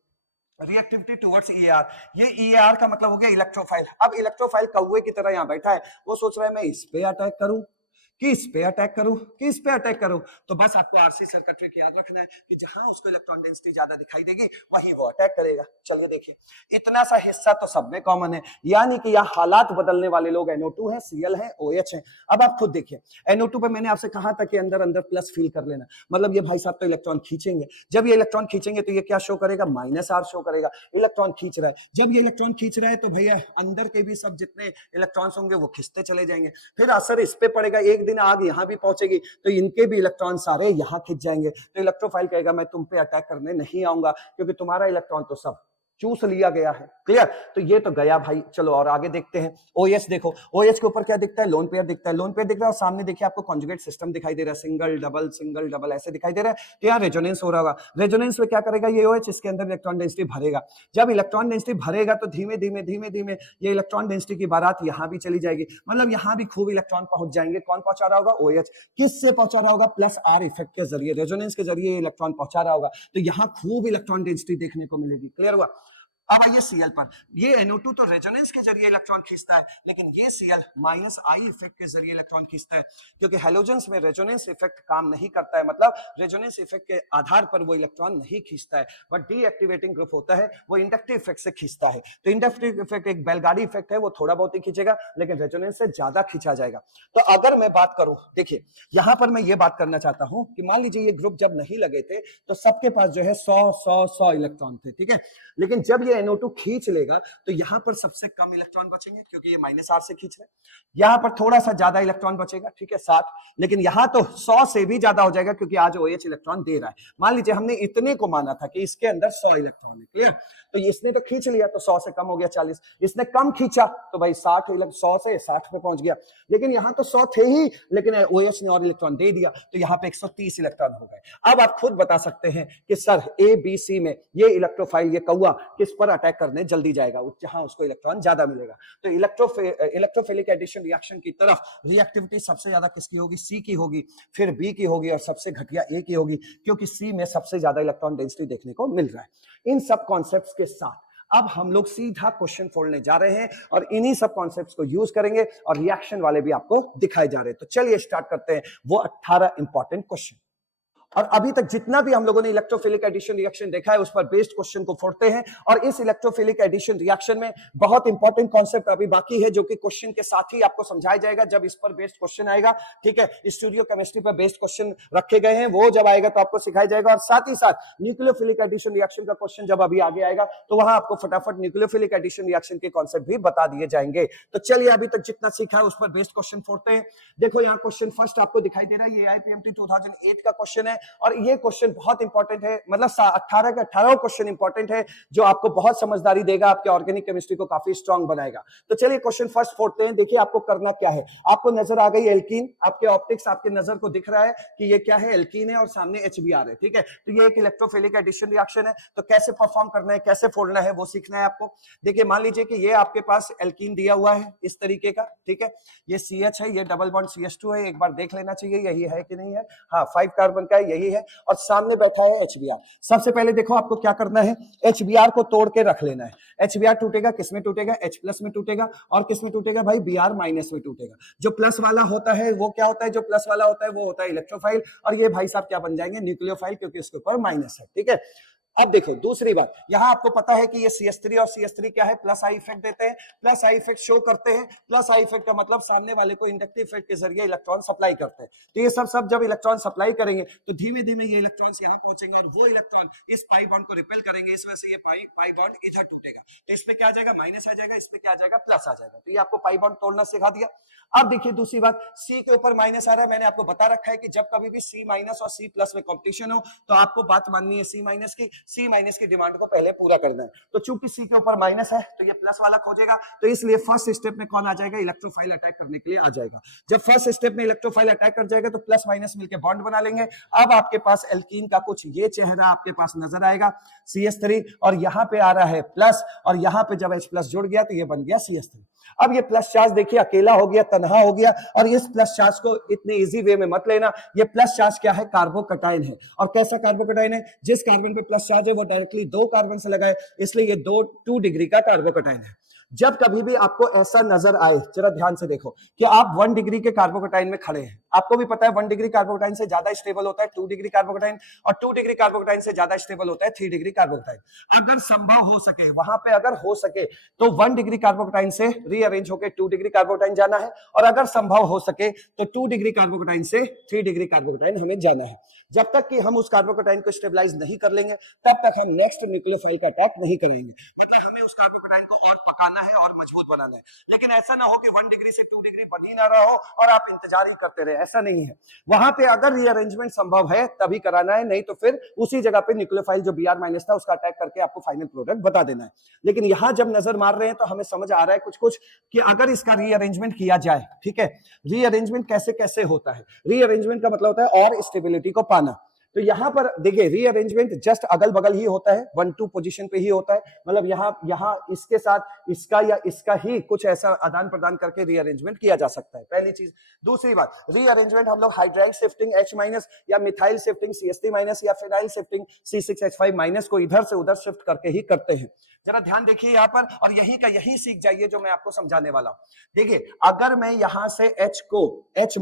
रिएक्टिविटी टुवर्ड्स EAR। ये EAR का मतलब हो गया इलेक्ट्रोफाइल। अब इलेक्ट्रोफाइल कौवे की तरह यहां बैठा है, वो सोच रहा है मैं इस पे अटैक करूं कि इस पे अटैक करूं कि इस पे अटैक करूं। तो बस आपको RC सर्किट ट्रिक याद रखना है कि जहां उसको इलेक्ट्रॉन डेंसिटी ज्यादा दिखाई देगी वहीं वो अटैक करेगा। चलिए देखिए, इतना सा हिस्सा तो सब में कॉमन है, यानी कि यहाँ हालात बदलने वाले लोग NO2 है, Cl है, OH है। अब आप खुद देखिए, NO2 पे मैंने आपसे कहा था कि अंदर अंदर प्लस फील कर लेना, मतलब ये भाई साहब तो इलेक्ट्रॉन खींचेंगे। जब ये इलेक्ट्रॉन खींचेंगे तो ये क्या शो करेगा? माइनस आर शो करेगा। इलेक्ट्रॉन खींच रहा है, जब ये इलेक्ट्रॉन खींच रहा है तो भैया अंदर के भी सब जितने इलेक्ट्रॉन्स होंगे वो खिंचते चले जाएंगे। फिर असर इस पे पड़ेगा, एक दिन आग यहाँ भी पहुंचेगी तो इनके भी इलेक्ट्रॉन सारे यहाँ खिंच जाएंगे। तो इलेक्ट्रोफाइल कहेगा मैं तुम पे अटैक करने नहीं आऊंगा, क्योंकि तुम्हारा इलेक्ट्रॉन तो सब चूस लिया गया है। क्लियर? तो ये तो गया भाई। चलो और आगे देखते हैं। OH देखो, OH के ऊपर क्या दिखता है? लोन पेयर दिखता है। लोन पेयर दिख रहा है और सामने देखिए आपको कॉन्जुगेट सिस्टम दिखाई दे रहा है, सिंगल डबल ऐसे दिखाई दे रहा है। तो यहाँ रेजोनेंस हो रहा होगा। रेजोनेंस में क्या करेगा ये OH? इसके अंदर इलेक्ट्रॉन डेंसिटी भरेगा। जब इलेक्ट्रॉन डेंसिटी भरेगा तो धीमे धीमे ये इलेक्ट्रॉन डेंसिटी की बारात यहाँ भी चली जाएगी, मतलब यहाँ भी खूब इलेक्ट्रॉन पहुंच जाएंगे। कौन पहुंचा रहा होगा? OH। किससे पहुंचा रहा होगा? प्लस आर इफेक्ट के जरिए, रेजोनेंस के जरिए इलेक्ट्रॉन पहुंचा रहा होगा। तो यहाँ खूब इलेक्ट्रॉन डेंसिटी देखने को मिलेगी। क्लियर हुआ? अब आइए Cl पर, ये NO2 तो रेजोनेंस के जरिए इलेक्ट्रॉन खींचता है, लेकिन ये Cl माइनस आई इफेक्ट के जरिए इलेक्ट्रॉन खींचता है, क्योंकि हेलोजेंस में रेजोनेंस इफेक्ट काम नहीं करता है, मतलब रेजोनेंस इफेक्ट के आधार पर वो इलेक्ट्रॉन नहीं खींचता है, बट डीएक्टिवेटिंग ग्रुप होता है वो इंडक्टिव इफेक्ट से खींचता है। तो इंडक्टिव इफेक्ट एक बैलगाड़ी इफेक्ट है, वो थोड़ा बहुत ही खींचेगा, लेकिन रेजोनेंस से ज्यादा खींचा जाएगा। तो अगर मैं बात करूं, देखिए यहां पर मैं ये बात करना चाहता हूं कि मान लीजिए ये ग्रुप जब नहीं लगे थे तो सबके पास जो है 100 इलेक्ट्रॉन थे, ठीक है, लेकिन जब ये NO2 खींच लेगा तो यहां पर सबसे कम इलेक्ट्रॉन बचेंगे, क्योंकि ये -R से खींच रहे हैं। यहां पर थोड़ा सा ज्यादा इलेक्ट्रॉन बचेगा, ठीक है 60, लेकिन यहां तो 100 से भी ज्यादा हो जाएगा, क्योंकि आज OH इलेक्ट्रॉन दे रहा है। मान लीजिए हमने इतने को माना था कि इसके अंदर 100 इलेक्ट्रॉन है, क्लियर, तो इसने तो खींच लिया तो 100 से कम हो गया 40, इसने कम खींचा तो भाई 100 से 60 पे पहुंच गया, लेकिन यहां तो 100 थे ही, लेकिन OH ने और इलेक्ट्रॉन दे दिया तो यहां पे 130 इलेक्ट्रॉन हो गए। अब आप खुद बता सकते हैं कि सर ABC में ये इलेक्ट्रोफाइल, ये कौवा किस पर अटैक करने जल्दी जाएगा, जहां उसको इलेक्ट्रॉन ज्यादा मिलेगा। तो इलेक्ट्रोफिलिक एडिशन रिएक्शन की तरफ रिएक्टिविटी सबसे ज्यादा किसकी होगी, C की होगी, फिर B की होगी और सबसे घटिया A की होगी, क्योंकि C में सबसे ज्यादा इलेक्ट्रॉन डेंसिटी देखने को मिल रहा है। इन सब कॉन्सेप्ट्स के साथ अब हम लोग सीधा क्वेश्चन फोड़ने जा रहे हैं और इन्हीं सब कॉन्सेप्ट्स को यूज करेंगे और रिएक्शन वाले भी आपको दिखाए जा रहे हैं। तो चलिए स्टार्ट करते हैं वो 18 इंपॉर्टेंट क्वेश्चन। और अभी तक जितना भी हम लोगों ने इलेक्ट्रोफिलिक एडिशन रिएक्शन देखा है उस पर बेस्ड क्वेश्चन को फोड़ते हैं, और इस इलेक्ट्रोफिलिक एडिशन रिएक्शन में बहुत इंपॉर्टेंट कॉन्सेप्ट अभी बाकी है जो कि क्वेश्चन के साथ ही आपको समझाया जाएगा जब इस पर बेस्ड क्वेश्चन आएगा, ठीक है। स्टूडियो केमिस्ट्री पर बेस्ड क्वेश्चन रखे गए हैं, वो जब आएगा तो आपको सिखाया जाएगा, और साथ ही साथ न्यूक्लियोफिलिक एडिशन रिएक्शन का क्वेश्चन जब अभी आगे आएगा तो वहां आपको फटाफट न्यूक्लियोफिलिक एडिशन रिएक्शन के कॉन्सेप्ट भी बता दिए जाएंगे। तो चलिए अभी तक जितना सीखा है उस पर बेस्ड क्वेश्चन फोड़ते हैं। देखो यहाँ क्वेश्चन फर्स्ट आपको दिखाई दे रहा है, ये आईपीएमटी 2008 का क्वेश्चन है, और ये क्वेश्चन बहुत इंपॉर्टेंट है, मतलब 18 के 18 क्वेश्चन इंपॉर्टेंट है जो आपको बहुत समझदारी देगा, आपके ऑर्गेनिक केमिस्ट्री को काफी स्ट्रांग बनाएगा। तो चलिए क्वेश्चन फर्स्ट फोड़ते हैं। देखिए आपको करना क्या है, आपको नजर आ गई एल्कीन, आपके ऑप्टिक्स आपके नजर को दिख रहा है कि ये क्या है, एल्कीन है और सामने HBr है, ठीक है। तो ये एक इलेक्ट्रोफिलिक एडिशन रिएक्शन है, तो कैसे परफॉर्म करना है, कैसे फोड़ना है वो सीखना है आपको। देखिए मान लीजिए कि ये आपके पास एल्कीन दिया हुआ है इस तरीके का, ठीक है, ये CH है, ये डबल बॉन्ड CH2 है, एक बार देख लेना चाहिए यही है कि नहीं है, हाँ 5 कार्बन का है, यही है, और सामने बैठा है HBr। सबसे पहले देखो आपको क्या करना है, HBr को तोड़ के रख लेना है। HBr टूटेगा, किस में टूटेगा, H+ में टूटेगा, और किस में टूटेगा भाई, Br- में टूटेगा। जो प्लस वाला होता है वो क्या होता है, जो प्लस वाला होता है वो होता है इलेक्ट्रोफाइल, और ये भाई साहब क्या बन जाएंगे, न्यूक्लियोफाइल, क्योंकि इसके ऊपर माइनस है, ठीक है। अब देखो दूसरी बात, यहां आपको पता है कि ये CH3 और CH3 क्या है, प्लस आई इफेक्ट देते हैं, प्लस आई इफेक्ट शो करते हैं। प्लस आई इफेक्ट का मतलब सामने वाले को इंडक्टिव इफेक्ट के जरिए इलेक्ट्रॉन सप्लाई करते हैं। तो ये सब जब इलेक्ट्रॉन सप्लाई करेंगे तो धीमे धीमे ये इलेक्ट्रॉन्स यहां पहुंचेंगे, और वो इलेक्ट्रॉन इस पाई बॉन्ड को रिपेल करेंगे, इस वजह से ये पाई बॉन्ड इधर टूटेगा, तो इस पे क्या आ जाएगा, माइनस आ जाएगा, इस पे क्या आ जाएगा, प्लस आ जाएगा। तो ये आपको पाई बॉन्ड तोड़ना सिखा दिया। अब देखिए दूसरी बात, C के ऊपर माइनस आ रहा है, मैंने आपको बता रखा है कि जब कभी भी C- और C+ में कॉम्पिटिशन हो तो आपको बात माननी है C- की डिमांड को पहले पूरा करना है। तो चूंकि C के ऊपर माइनस है तो ये प्लस वाला खोजेगा, तो इसलिए फर्स्ट स्टेप में कौन आ जाएगा, इलेक्ट्रोफाइल अटैक करने के लिए आ जाएगा। जब फर्स्ट स्टेप में इलेक्ट्रोफाइल अटैक कर जाएगा तो प्लस माइनस मिलकर बॉन्ड बना लेंगे। अब आपके पास एल्कीन का कुछ ये चेहरा आपके पास नजर आएगा, CH3, और यहां पे आ रहा है प्लस, और यहां पे जब H+ जुड़ गया तो ये बन गया CH3। अब ये प्लस चार्ज देखिए अकेला हो गया, तन्हा हो गया, और इस प्लस चार्ज को इतने इजी वे में मत लेना। ये प्लस चार्ज क्या है, कार्बोकटाइन है, और कैसा कार्बोकटाइन है, जिस कार्बन पे प्लस चार्ज है वो डायरेक्टली 2 कार्बन से लगा है, इसलिए ये 2 डिग्री का कार्बोकटाइन है। जब कभी भी आपको ऐसा नजर आए, जरा ध्यान से देखो कि आप 1 डिग्री के कार्बोकटाइन में खड़े हैं, आपको भी पता है 1 डिग्री कार्बोकटाइन से ज्यादा स्टेबल होता है 2 डिग्री कार्बोकटाइन, और 2 डिग्री कार्बोकटाइन से ज्यादा स्टेबल होता है 3 डिग्री कार्बोकटाइन। अगर संभव हो सके, वहां पे अगर हो सके तो 1 डिग्री कार्बोकटाइन से रीअरेंज होकर 2 डिग्री कार्बोकटाइन जाना है, और अगर संभव हो सके तो 2 डिग्री कार्बोकटाइन से 3 डिग्री कार्बोकटाइन हमें जाना है। जब तक कि हम उस कार्बोकटाइन को स्टेबलाइज नहीं कर लेंगे तब तक हम नेक्स्ट न्यूक्लियोफाइल का अटैक नहीं करेंगे। मतलब हमें उस कार्बोकटाइन को और पकाना है और मजबूत बनाना है, लेकिन ऐसा ना हो कि 1 डिग्री से 2 डिग्री बढ़ ही ना रहा हो और आप इंतजार ही करते रहे, ऐसा नहीं है। वहां पे अगर रीअरेंजमेंट संभव है तभी कराना है, नहीं तो फिर उसी जगह पे न्यूक्लियोफाइल जो Br- था उसका अटैक करके आपको फाइनल प्रोडक्ट बता देना है। लेकिन यहां जब नजर मार रहे हैं तो हमें समझ आ रहा है कुछ कुछ कि अगर इसका रीअरेंजमेंट किया जाए, ठीक है, रीअरेंजमेंट कैसे कैसे होता है, रीअरेंजमेंट का मतलब होता है और स्टेबिलिटी को पाना। तो यहां पर देखिए रीअरेंजमेंट जस्ट अगल बगल ही होता है, 1-2 पोजीशन पे ही होता है, मतलब यहां इसके साथ इसका या इसका ही कुछ ऐसा आदान प्रदान करके रीअरेंजमेंट किया जा सकता है, पहली चीज। दूसरी बात, रीअरेंजमेंट हम लोग हाइड्राइड शिफ्टिंग H- या मिथाइल शिफ्टिंग CH3- या फिनाइल शिफ्टिंग C6H5- को इधर से उधर शिफ्ट करके ही करते हैं। जरा ध्यान देखिए यहां पर, और यही का यही सीख जाइए जो मैं आपको समझाने वाला हूं। देखिए अगर मैं यहां से H को H-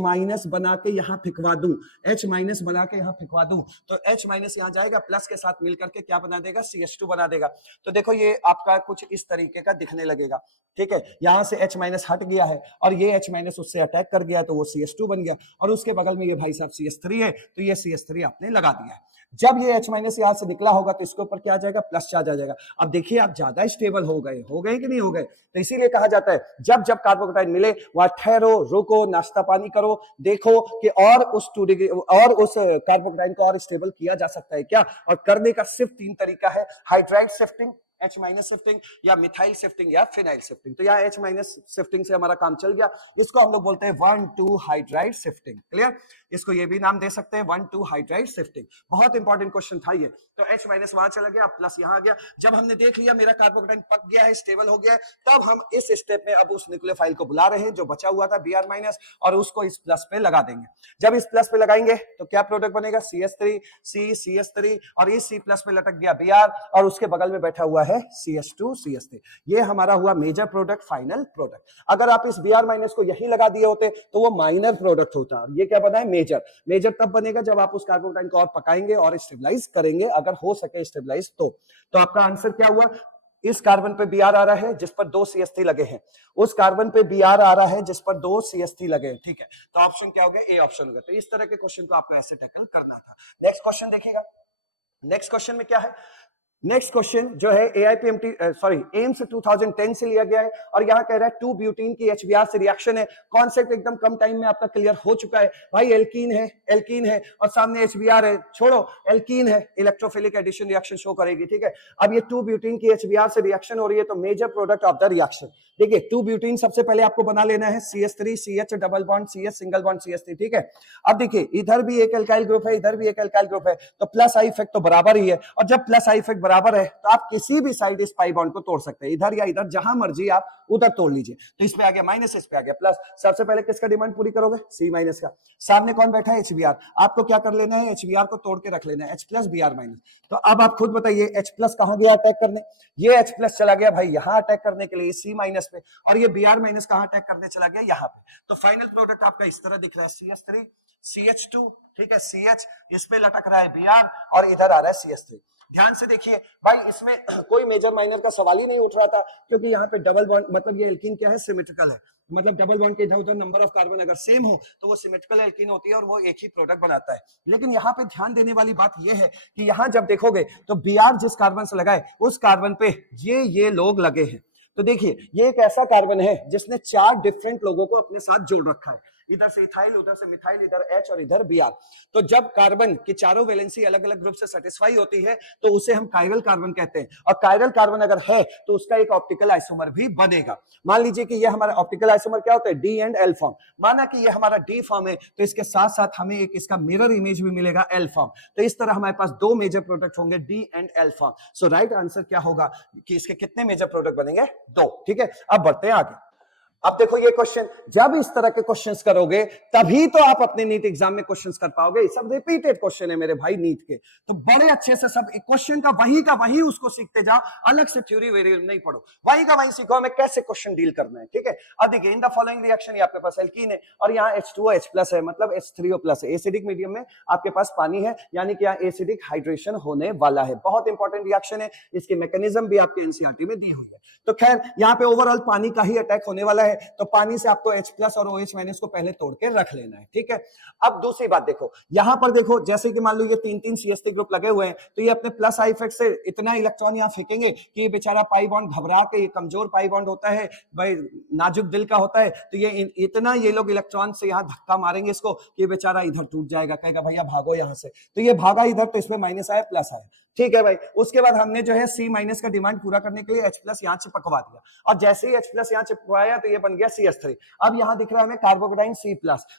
बना के यहां फिकवा दूं, H- बना के यहां फिकवा दूं, तो H- यहां जाएगा, प्लस के साथ मिलकर के क्या बना देगा, CH2 बना देगा। तो देखो ये आपका कुछ इस तरीके का दिखने लगेगा, ठीक है। यहां से H- हट गया है और ये H- उससे अटैक कर गया, तो वो CH2 बन गया, और उसके बगल में ये भाई साहब CH3 है, तो ये CH3 आपने लगा दिया है। जब ये H- यहां से निकला होगा तो इसके ऊपर क्या आ जाएगा, प्लस चार्ज आ जाएगा। अब देखिए आप ज्यादा स्टेबल हो गए कि नहीं हो गए, तो इसीलिए कहा जाता है जब जब कार्बोकेटाइन मिले वहां ठहरो, रुको, नाश्ता पानी करो, देखो कि और उस 2 डिग्री और उस कार्बोकेटाइन को और स्टेबल किया जा सकता है क्या। और करने का सिर्फ 3 तरीका है, हाइड्राइड शिफ्टिंग, H- शिफ्टिंग, या मिथाइल शिफ्टिंग, या फिनाइल शिफ्टिंग। तो यहाँ H- शिफ्टिंग से हमारा काम चल गया, इसको हम लोग बोलते हैं 1-2 हाइड्राइड शिफ्टिंग। क्लियर, इसको ये भी नाम दे सकते हैं 1-2 हाइड्राइड शिफ्टिंग। बहुत इंपॉर्टेंट क्वेश्चन था ये। तो H- वहां चला गया, प्लस यहां आ गया। जब हमने देख लिया मेरा कार्बोकेटाइन पक गया है, स्टेबल हो गया है, तब हम इस स्टेप में अब उस न्यूक्लियोफाइल को बुला रहे हैं जो बचा हुआ था Br-, और उसको इस प्लस पे लगा देंगे। जब इस प्लस पे लगाएंगे तो क्या प्रोडक्ट बनेगा, CH3 CH3, और इस C प्लस पे लटक गया Br, और उसके बगल में बैठा हुआ है CH2 CH3। ये हमारा हुआ मेजर प्रोडक्ट, फाइनल प्रोडक्ट। अगर आप इस Br- को यही लगा दिए होते तो वो माइनर प्रोडक्ट होता। ये क्या बना है, मेजर तब बनेगा जब आप उस कार्बोकेटाइन को और पकाएंगे और स्टेबलाइज करेंगे, अगर हो सके स्टेबलाइज तो आपका आंसर क्या हुआ, इस कार्बन पे Br आ रहा है जिस पर 2 CH3 लगे हैं, उस कार्बन पे Br आ रहा है जिस पर 2 CH3 लगे हैं, ठीक है। तो ऑप्शन क्या हो गया, ए ऑप्शन हो गया। तो इस तरह के क्वेश्चन को आपको ऐसे टैकल करना था। नेक्स्ट क्वेश्चन देखिएगा, नेक्स्ट क्वेश्चन में क्या है, नेक्स्ट क्वेश्चन जो है AIPMT एम्स 2010 से लिया गया है, और यहां कह रहा है 2 ब्यूटीन की HBr से रिएक्शन है। कॉन्सेप्ट एकदम कम टाइम में आपका क्लियर हो चुका है भाई। एल्कीन है और सामने HBr है, छोड़ो एल्कीन है, इलेक्ट्रोफिलिक एडिशन रिएक्शन शो करेगी, ठीक है। अब ये 2 ब्यूटीन की HBr से रिएक्शन हो रही है, तो major product of the reaction, देखिए 2 ब्यूटीन सबसे पहले आपको बना लेना है, CH3 CH double bond CH single bond CH3, ठीक है। अब देखिए इधर भी एक एल्काइल ग्रुप है, इधर भी एक एल्काइल ग्रुप है, तो प्लस आई इफेक्ट तो बराबर ही है, और जब प्लस आई इफेक्ट बराबर है तो आप किसी भी साइड इस पाई बॉन्ड को तोड़ सकते हैं, इधर या इधर, जहां मर्जी आप उधर तोड़ लीजिए। तो इस पे आ गया माइनस, इस पे आ गया प्लस। सबसे पहले किसका डिमांड पूरी करोगे, C- का। सामने कौन बैठा है, HBr। आपको क्या कर लेना है, HBr को तोड़ के रख लेना है, H प्लस Br-। तो अब आप खुद बताइए H प्लस कहां गया अटैक करने, ये H प्लस चला गया भाई यहां अटैक करने के लिए C- पे, और ये Br- कहां अटैक करने चला गया, यहां पे। तो फाइनल प्रोडक्ट आपका इस तरह दिख रहा है, CH3 CH2, ठीक है, CH इस पे लटक रहा है Br, और इधर आ रहा है CH3। ध्यान से देखिए भाई, इसमें कोई मेजर माइनर का सवाल ही नहीं उठ रहा था, क्योंकि यहाँ पे डबल बॉन्ड, मतलब ये एल्कीन क्या है, सिमेट्रिकल है, मतलब डबल बॉन्ड के इधर उधर नंबर ऑफ कार्बन अगर सेम हो तो वो सिमेट्रिकल एल्कीन होती है और वो एक ही प्रोडक्ट बनाता है। लेकिन यहाँ पे ध्यान देने वाली बात ये है कि यहाँ जब देखोगे तो Br जिस कार्बन से लगाए उस कार्बन पे ये लोग लगे हैं। तो देखिए ये एक ऐसा कार्बन है जिसने 4 डिफरेंट लोगों को अपने साथ जोड़ रखा है, इधर से इथाइल, उधर से मिथाइल, इधर H और इधर Br। तो जब कार्बन की चारों वैलेंसी अलग अलग ग्रुप से सेटिस्फाई होती है तो उसे हम कायरल कार्बन कहते हैं, और कायरल कार्बन अगर है तो उसका एक ऑप्टिकल आइसोमर भी बनेगा। मान लीजिए कि ये हमारा ऑप्टिकल आइसोमर क्या होता है, D एंड L फॉर्म। माना कि ये हमारा D फॉर्म है, तो इसके साथ साथ हमें एक इसका मिरर इमेज भी मिलेगा L फॉर्म। तो इस तरह हमारे पास 2 मेजर प्रोडक्ट होंगे, D and L form. So right answer क्या होगा कि इसके कितने मेजर प्रोडक्ट बनेंगे, 2, ठीक है। अब बढ़ते हैं आगे। अब देखो ये क्वेश्चन, जब इस तरह के क्वेश्चंस करोगे तभी तो आप अपने नीट एग्जाम में क्वेश्चंस कर पाओगे। ये सब रिपीटेड क्वेश्चन है मेरे भाई नीट के, तो बड़े अच्छे से सब क्वेश्चन का वही उसको सीखते जाओ, अलग से थ्योरी वेरिएबल नहीं पढ़ो, वही का वही सीखो हमें कैसे क्वेश्चन डील करना है, ठीक है। अब देखिए इन द फॉलोइंग रिएक्शन, आपके पास एल्कीन है और यहाँ H2OH+ है, मतलब H3O+ है, एसिडिक मीडियम में आपके पास पानी है, यानी कि यहाँ एसिडिक हाइड्रेशन होने वाला है। बहुत इंपॉर्टेंट रिएक्शन है, इसकी मैकेनिज्म भी आपके एनसीईआरटी में दी हुई है। तो खैर यहाँ पे ओवरऑल पानी का ही अटैक होने वाला है, तो पानी से आपको H+ और OH- को पहले तोड़ के रख लेना है, ठीक है। अब दूसरी बात देखो, यहां पर देखो जैसे कि मान लो ये 3-3 CH3 ग्रुप लगे हुए हैं, तो ये अपने प्लस आई इफेक्ट से इतना इलेक्ट्रॉन यहाँ फेंकेंगे कि ये बेचारा पाई बॉन्ड घबरा के, ये कमजोर पाई बॉन्ड होता है भाई, नाजुक दिल का होता है, तो ये इतना ये लोग इलेक्ट्रॉन से यहाँ धक्का मारेंगे इसको कि बेचारा इधर टूट जाएगा, कहेगा भैया भागो यहाँ से। तो ये भागा इधर, तो इसमें माइनस आया, प्लस आया, ठीक है भाई। उसके बाद हमने जो है C- का डिमांड पूरा करने के लिए H+ यहां से पकवा दिया, और जैसे ही H+ यहां चिपकवाया तो ये बन गया CH3। अब यहाँ दिख रहा है हमें कार्बोकेटाइन C+,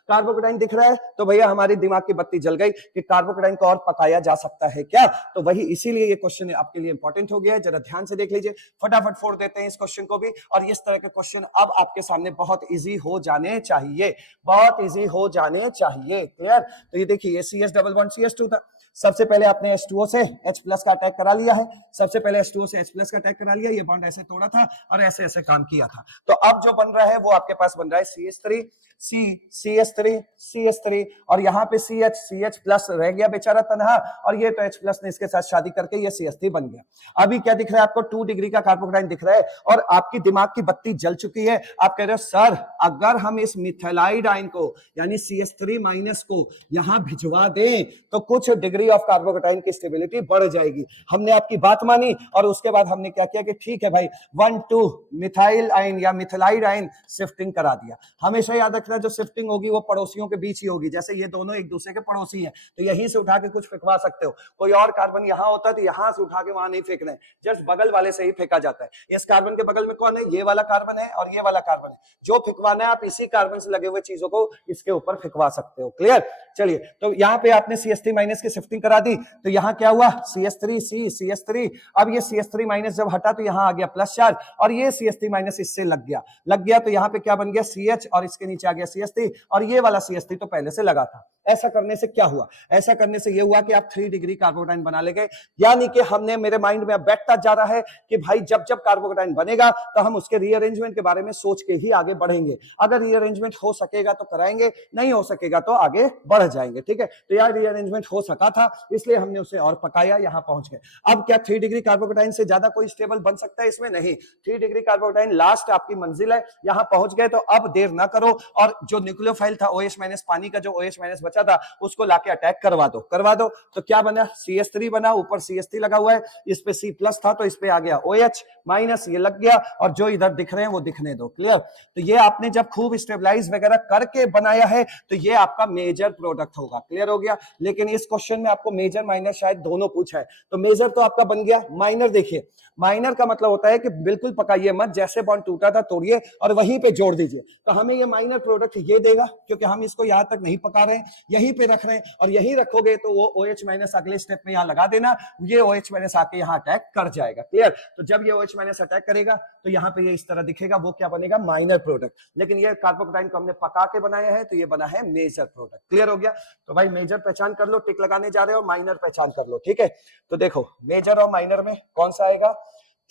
कार्बोकेटाइन दिख रहा है तो भैया हमारी दिमाग की बत्ती जल गई कि कार्बोकेटाइन को और पकाया जा सकता है क्या, तो वही इसीलिए ये क्वेश्चन आपके लिए इंपॉर्टेंट हो गया है। जरा ध्यान से देख लीजिए, फटाफट फोड़ देते हैं इस क्वेश्चन को भी, और इस तरह के क्वेश्चन अब आपके सामने बहुत इजी हो जाने चाहिए, बहुत इजी हो जाने चाहिए। क्लियर? तो ये देखिए, CH डबल बॉन्ड CH2 था, सबसे पहले आपने H2O से H प्लस का अटैक करा लिया है, सबसे पहले H2O से H प्लस का अटैक करा लिया, ये बॉन्ड ऐसे तोड़ा था और ऐसे ऐसे काम किया था। तो अब जो बन रहा है वो आपके पास बन रहा है CH3 CH3 CH3, और यहाँ पे CH प्लस रह गया बेचारा तनहा, और ये तो H प्लस ने इसके साथ शादी करके ये CH3 बन गया। अभी क्या दिख रहा है आपको? 2 डिग्री का कार्बोकेटाइन दिख रहा है, और आपकी दिमाग की बत्ती जल चुकी है। आप कह रहे हो सर अगर हम इस मिथाइलाइड आयन को यानी CH3 माइनस को यहाँ भिजवा दें तो कुछ डिग्री ऑफ कार्बोकेटाइन की स्टेबिलिटी बढ़ जाएगी। हमने आपकी बात मानी और उसके बाद हमने क्या किया कि ठीक है भाई 1,2 मिथाइल आयन या मिथाइलाइड आयन शिफ्टिंग करा दिया। हमेशा याद रखना जो शिफ्टिंग होगी वो पड़ोसियों के बीच ही होगी, जैसे ये दोनों एक दूसरे के पड़ोसी हैं तो यहीं से उठा के कुछ फेंकवा सकते हो। कोई और कार्बन यहाँ होता है तो यहाँ से उठा के वहां नहीं फेंकना है, जस्ट बगल वाले से ही फेंका जाता है। इस कार्बन के बगल में कौन है? ये वाला कार्बन है और ये वाला कार्बन है। जो फेंकवाना है आप इसी कार्बन से लगे हुए चीजों को इसके ऊपर फेंकवा सकते हो। क्लियर? चलिए, तो यहाँ पे आपने CH3 माइनस की शिफ्टिंग करा दी तो यहाँ क्या हुआ? CH3 CH3। अब ये CH3 माइनस जब हटा तो यहाँ आ गया प्लस चार्ज, और ये CH3 माइनस इससे लग गया तो यहाँ पे क्या बन गया? CH, और इसके नीचे आ गया CH3, और ये वाला CH3 तो पहले से लगा था। ऐसा करने से क्या हुआ? ऐसा करने से ये हुआ कि आप 3 डिग्री कार्बोकेटाइन बना लेंगे, यानी कि हमने मेरे माइंड में अब बैठता जा रहा है कि भाई जब जब कार्बोकेटाइन बनेगा तो हम उसके रीअरेंजमेंट के बारे में सोच के ही आगे बढ़ेंगे। अगर रीअरेंजमेंट हो सकेगा तो कराएंगे, नहीं हो सकेगा तो आगे बढ़ जाएंगे। ठीक है, तो यार रीअरेंजमेंट हो सका था इसलिए हमने उसे और पकाया, यहां पहुंच गए। अब क्या 3 डिग्री कार्बोकेटाइन से ज्यादा कोई स्टेबल बन सकता है? इसमें नहीं। 3 डिग्री कार्बोकेटाइन लास्ट आपकी मंजिल है, यहां पहुंच गए तो अब देर ना करो, और जो न्यूक्लियोफाइल था OH माइनस, पानी का जो OH माइनस बचा था उसको लाके अटैक करवा दो। तो क्या बना? CH3 बना, ऊपर CH3 लगा हुआ है, इस पे C प्लस था तो इस पे आ गया OH माइनस, ये लग गया, और जो इधर दिख रहे हैं वो दिखने दो। क्लियर? तो ये आपने जब खूब स्टेबलाइज वगैरह करके बनाया है तो ये आपका मेजर प्रोडक्ट होगा। क्लियर हो गया? लेकिन इस क्वेश्चन में आपको मेजर माइनर शायद दोनों पूछा है, तो मेजर तो आपका बन गया। माइनर देखिए, माइनर का मतलब होता है कि बिल्कुल पकाइए मत, जैसे बॉन्ड टूटा था तोड़िए और वहीं पे जोड़ दीजिए, तो हमें ये माइनर प्रोडक्ट ये देगा, क्योंकि हम इसको यहां तक नहीं पका रहे हैं, यहीं पे रख रहे हैं, और यहीं रखोगे तो वो OH माइनस अगले स्टेप में यहां लगा देना, ये OH माइनस आके यहां अटैक कर जाएगा। क्लियर? तो जब ये OH माइनस अटैक करेगा तो यहाँ पे ये इस तरह दिखेगा, वो क्या बनेगा? Minor product. लेकिन ये कार्बोकेटाइन को हमने पका के बनाया है तो ये बना है मेजर प्रोडक्ट। क्लियर हो गया? तो भाई मेजर पहचान कर लो, टिक लगाने जा रहे हो, माइनर पहचान कर लो। ठीक है, तो देखो मेजर और माइनर में कौन सा आएगा?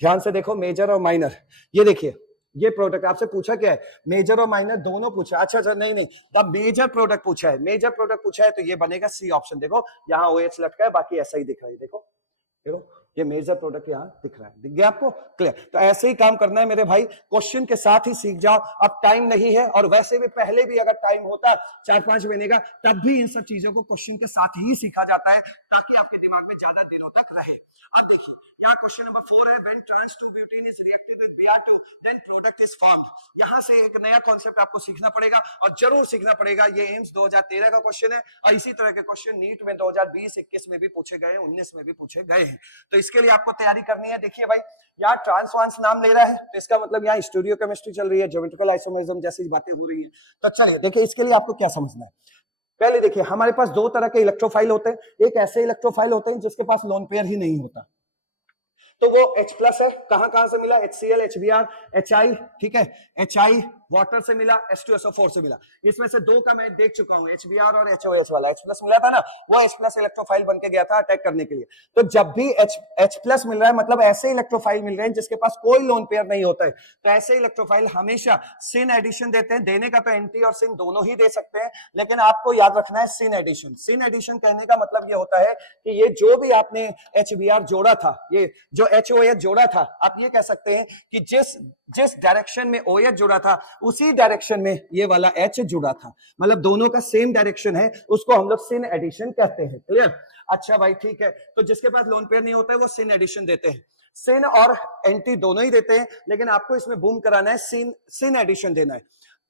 ध्यान से देखो, मेजर और माइनर, ये देखिए ये प्रोडक्ट आपसे पूछा क्या है? मेजर और माइनर दोनों पूछा। अच्छा नहीं, तब मेजर प्रोडक्ट पूछा है, मेजर प्रोडक्ट पूछा है तो ये बनेगा C ऑप्शन। देखो यहाँ OH लटका है, बाकी ऐसा ही दिख रहा है। देखो ये मेजर प्रोडक्ट यहाँ दिख रहा है, दिख गया आपको? क्लियर? तो ऐसे ही काम करना है मेरे भाई, क्वेश्चन के साथ ही सीख जाओ। अब टाइम नहीं है, और वैसे भी पहले भी अगर टाइम होता 4-5 महीने का तब भी इन सब चीजों को क्वेश्चन के साथ ही सीखा जाता है, ताकि आपके दिमाग में ज्यादा दिनों तक रहे। अब देखिए यहाँ क्वेश्चन नंबर 4 है, when trans 2-butene is reacted with Br2 then product is formed। यहाँ से एक नया कॉन्सेप्ट आपको सीखना पड़ेगा, और जरूर सीखना पड़ेगा। ये एम्स 2013 का क्वेश्चन है, और इसी तरह के क्वेश्चन नीट में 2020-21 में भी पूछे गए, 19 में भी पूछे गए हैं। तो इसके लिए आपको तैयारी करनी है। देखिए भाई यहाँ ट्रांसवांस नाम ले रहा है तो इसका मतलब यहाँ स्टीरियो केमिस्ट्री चल रही है, ज्योमेट्रिकल आइसोमरिज्म जैसी बातें हो रही है। तो चलिए देखिए, इसके लिए आपको क्या समझना है। पहले देखिए, हमारे पास 2 तरह के इलेक्ट्रोफाइल होते हैं। एक ऐसे इलेक्ट्रोफाइल होते हैं जिसके पास लोन पेयर ही नहीं होता, तो वो H प्लस है। कहां से मिला? HCl, HBr, HI। ठीक है, HI वाटर से मिला, H2SO4 से मिला। इसमें से 2 का मैं देख चुका हूं, HBr और HOH वाला। H प्लस मिला था ना, वो H प्लस इलेक्ट्रोफाइल बन के गया था अटैक करने के लिए। तो जब भी H प्लस मिल रहा है मतलब ऐसे इलेक्ट्रोफाइल मिल रहे हैं जिसके पास कोई लोन पेयर नहीं होता है, तो ऐसे इलेक्ट्रोफाइल हमेशा सिन एडिशन देते हैं। देने का तो एंटी और सिन दोनों ही दे सकते हैं, लेकिन आपको याद रखना है सिन एडिशन। सिन एडिशन कहने का मतलब ये होता है कि ये जो भी आपने HBr जोड़ा था, ये जो HOH जोड़ा था, आप ये कह सकते हैं कि जिस डायरेक्शन में OH जुड़ा था उसी डायरेक्शन में ये वाला H जुड़ा था, मतलब दोनों का सेम डायरेक्शन है, उसको हम लोग सिन एडिशन कहते हैं। क्लियर? अच्छा भाई ठीक है, तो जिसके पास लोन पेयर नहीं होता है वो सिन एडिशन देते हैं। सिन और एंटी दोनों ही देते हैं, लेकिन आपको इसमें बूम कराना है, सिन एडिशन देना है।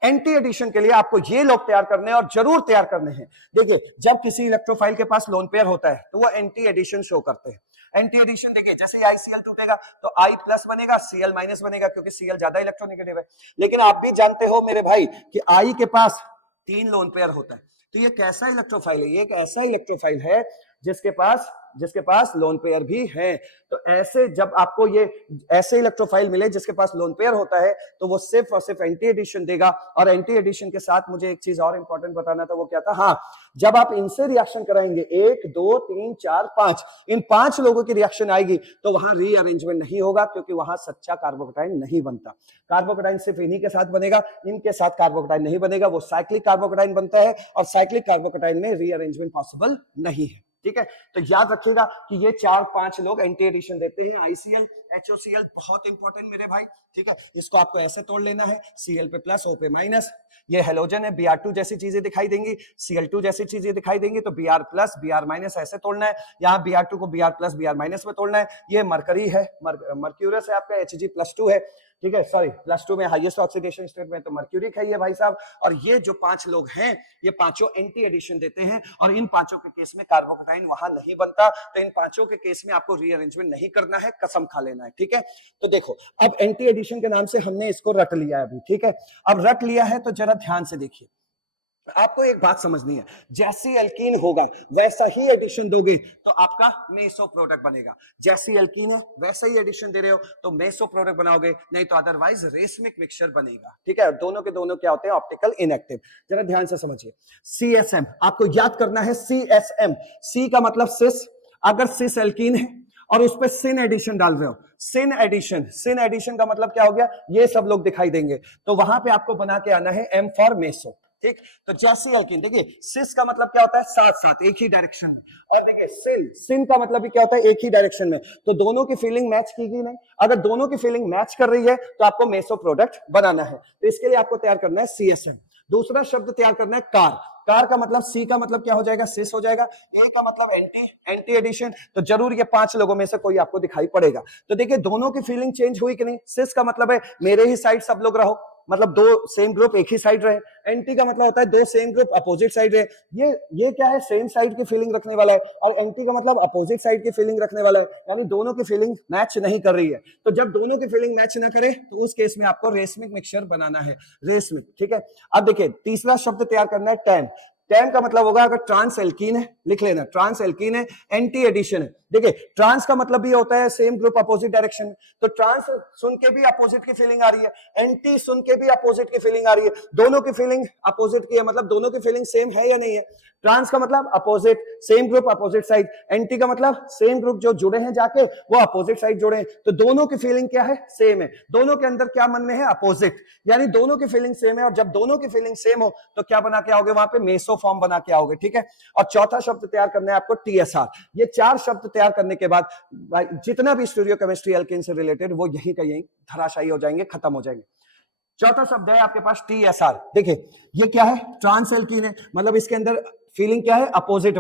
एंटी एडिशन के लिए आपको ये लोग तैयार करने हैं, और जरूर तैयार करने हैं। देखिए जब किसी इलेक्ट्रोफाइल के पास लोन पेयर होता है तो वो एंटी एडिशन शो करते हैं। एंटी एडिशन देखिए, जैसे ICl टूटेगा तो I प्लस बनेगा, Cl माइनस बनेगा, क्योंकि Cl ज्यादा इलेक्ट्रोनेगेटिव है। लेकिन आप भी जानते हो मेरे भाई कि I के पास 3 लोन पेयर होता है। तो ये कैसा इलेक्ट्रोफाइल है? ये एक ऐसा इलेक्ट्रोफाइल है जिसके पास लोन पेयर भी है। तो ऐसे जब आपको ये ऐसे इलेक्ट्रोफाइल मिले जिसके पास लोन पेयर होता है, तो वो सिर्फ और सिर्फ एंटी एडिशन देगा। और एंटी एडिशन के साथ मुझे एक चीज और इंपॉर्टेंट बताना था, वो क्या था? हाँ, जब आप इनसे रिएक्शन कराएंगे 1 2 3 4 5, इन 5 लोगों की रिएक्शन आएगी तो वहां रीअरेंजमेंट नहीं होगा, क्योंकि वहां सच्चा कार्बोकेटाइन नहीं बनता। कार्बोकेटाइन सिर्फ इन्हीं के साथ बनेगा, इनके साथ कार्बोकेटाइन नहीं बनेगा। वो साइक्लिक कार्बोकेटाइन बनता है और साइक्लिक कार्बोकेटाइन में रीअरेंजमेंट पॉसिबल नहीं है। ठीक है, तो याद रखिएगा कि ये 4-5 लोग एंटी एडिशन देते हैं। ICl HOCl बहुत इंपॉर्टेंट मेरे भाई। ठीक है, इसको आपको ऐसे तोड़ लेना है, Cl पे प्लस, O पे माइनस। ये हेलोजन है, Br2 जैसी चीजें दिखाई देंगी, Cl2 जैसी चीजें दिखाई देंगी, तो Br प्लस Br माइनस ऐसे तोड़ना है। यहाँ Br2 को Br प्लस Br माइनस में तोड़ना है। ये मरकरी है, मर्क्यूरस है आपका, Hg+2 है। ठीक है, सॉरी +2 में हाईएस्ट ऑक्सीडेशन स्टेट में तो मर्क्यूरिक है ये भाई साहब। और ये जो 5 लोग हैं, ये पांचों एंटी एडिशन देते हैं, और इन पांचों के केस में कार्बोकेटाइन वहां नहीं बनता। तो इन पांचों के केस में आपको रीअरेंजमेंट नहीं करना है, कसम खा लेना है। ठीक है, तो देखो अब एंटी एडिशन के नाम से हमने इसको रट लिया है अभी। ठीक है, अब रट लिया है तो जरा ध्यान से देखिए, आपको एक बात समझनी है, जैसी एल्कीन होगा वैसा ही एडिशन दोगे तो आपका मेसो प्रोडक्ट बनेगा। जैसी एल्कीन है वैसा ही एडिशन दे रहे हो तो मेसो प्रोडक्ट बनाओगे, नहीं तो अदरवाइज रेसमिक मिक्सचर बनेगा। ठीक है, दोनों के दोनों क्या होते हैं? Optical inactive. जरा ध्यान से समझिए, CSM आपको याद करना है। CSM, C का मतलब सिस, अगर सिस एल्कीन है और उस पर सिन एडिशन डाल रहे हो, सिन एडिशन का मतलब क्या हो गया? ये सब लोग दिखाई देंगे, तो वहां पे आपको बना के आना है M फॉर मेसो। ठीक, तो जैसी एल्कीन देखिए, सिस का मतलब क्या होता है? साथ साथ, एक ही डायरेक्शन में। और देखिए सिन का मतलब भी क्या होता है? एक ही डायरेक्शन में। तो दोनों की फीलिंग मैच की गई नहीं। अगर दोनों की फीलिंग मैच कर रही है तो आपको मेसो प्रोडक्ट बनाना है। तो इसके लिए आपको तैयार करना है CSM। दूसरा शब्द तैयार करना है कार का मतलब C का मतलब क्या हो जाएगा? सिस हो जाएगा। A का मतलब एंटी एडिशन, तो जरूर ये 5 लोगों में से कोई आपको दिखाई पड़ेगा। तो देखिए दोनों की फीलिंग चेंज हुई कि नहीं? सिस का मतलब है मेरे ही साइड सब लोग रहो, मतलब 2 सेम ग्रुप एक ही साइड रहे। एंटी का मतलब होता है 2 सेम ग्रुप अपोजिट साइड रहे। ये क्या है? सेम साइड की फीलिंग रखने वाला है। और एंटी का मतलब अपोजिट साइड की फीलिंग रखने वाला है, यानी दोनों की फीलिंग मैच नहीं कर रही है। तो जब दोनों की फीलिंग मैच ना करे तो उस केस में आपको रेसमिक मिक्सचर बनाना है, रेसमिक। ठीक है, अब देखिए तीसरा शब्द तैयार करना है टैन। टैन का मतलब होगा, अगर ट्रांस एल्कीन है, लिख लेना, ट्रांस एल्कीन है, एंटी एडिशन है। देखिए ट्रांस का मतलब भी होता है सेम ग्रुप अपोजिट डायरेक्शन में, तो ट्रांस सुन के भी अपोजिट की फीलिंग आ रही है, एंटी सुन के भी अपोजिट की फीलिंग आ रही है। दोनों की फीलिंग अपोजिट की है, मतलब दोनों की फीलिंग सेम है या नहीं है? ट्रांस का मतलब opposite, same group opposite side. Anti का मतलब सेम ग्रुप जो जुड़े हैं जाके वो अपोजिट साइड जुड़े हैं। तो दोनों की फीलिंग क्या है? सेम है। दोनों के अंदर क्या मन में है? अपोजिट, यानी दोनों की फीलिंग सेम है। और जब दोनों की फीलिंग सेम हो तो क्या बना के आओगे? वहां पे मेसो फॉर्म बना के आओगे। ठीक है, और चौथा शब्द तैयार करना है आपको TSR। ये 4 शब्द तैयार करने के बाद जितना भी स्टीरियोकेमिस्ट्री एल्केन से रिलेटेड वो यहीं का यहीं धराशायी हो जाएंगे, खत्म हो जाएंगे। चौथा शब्द है आपके पास TSR। देखिए ये क्या है? ट्रांस एल्कीन है, मतलब इसके अंदर फीलिंग क्या है? अपोजिट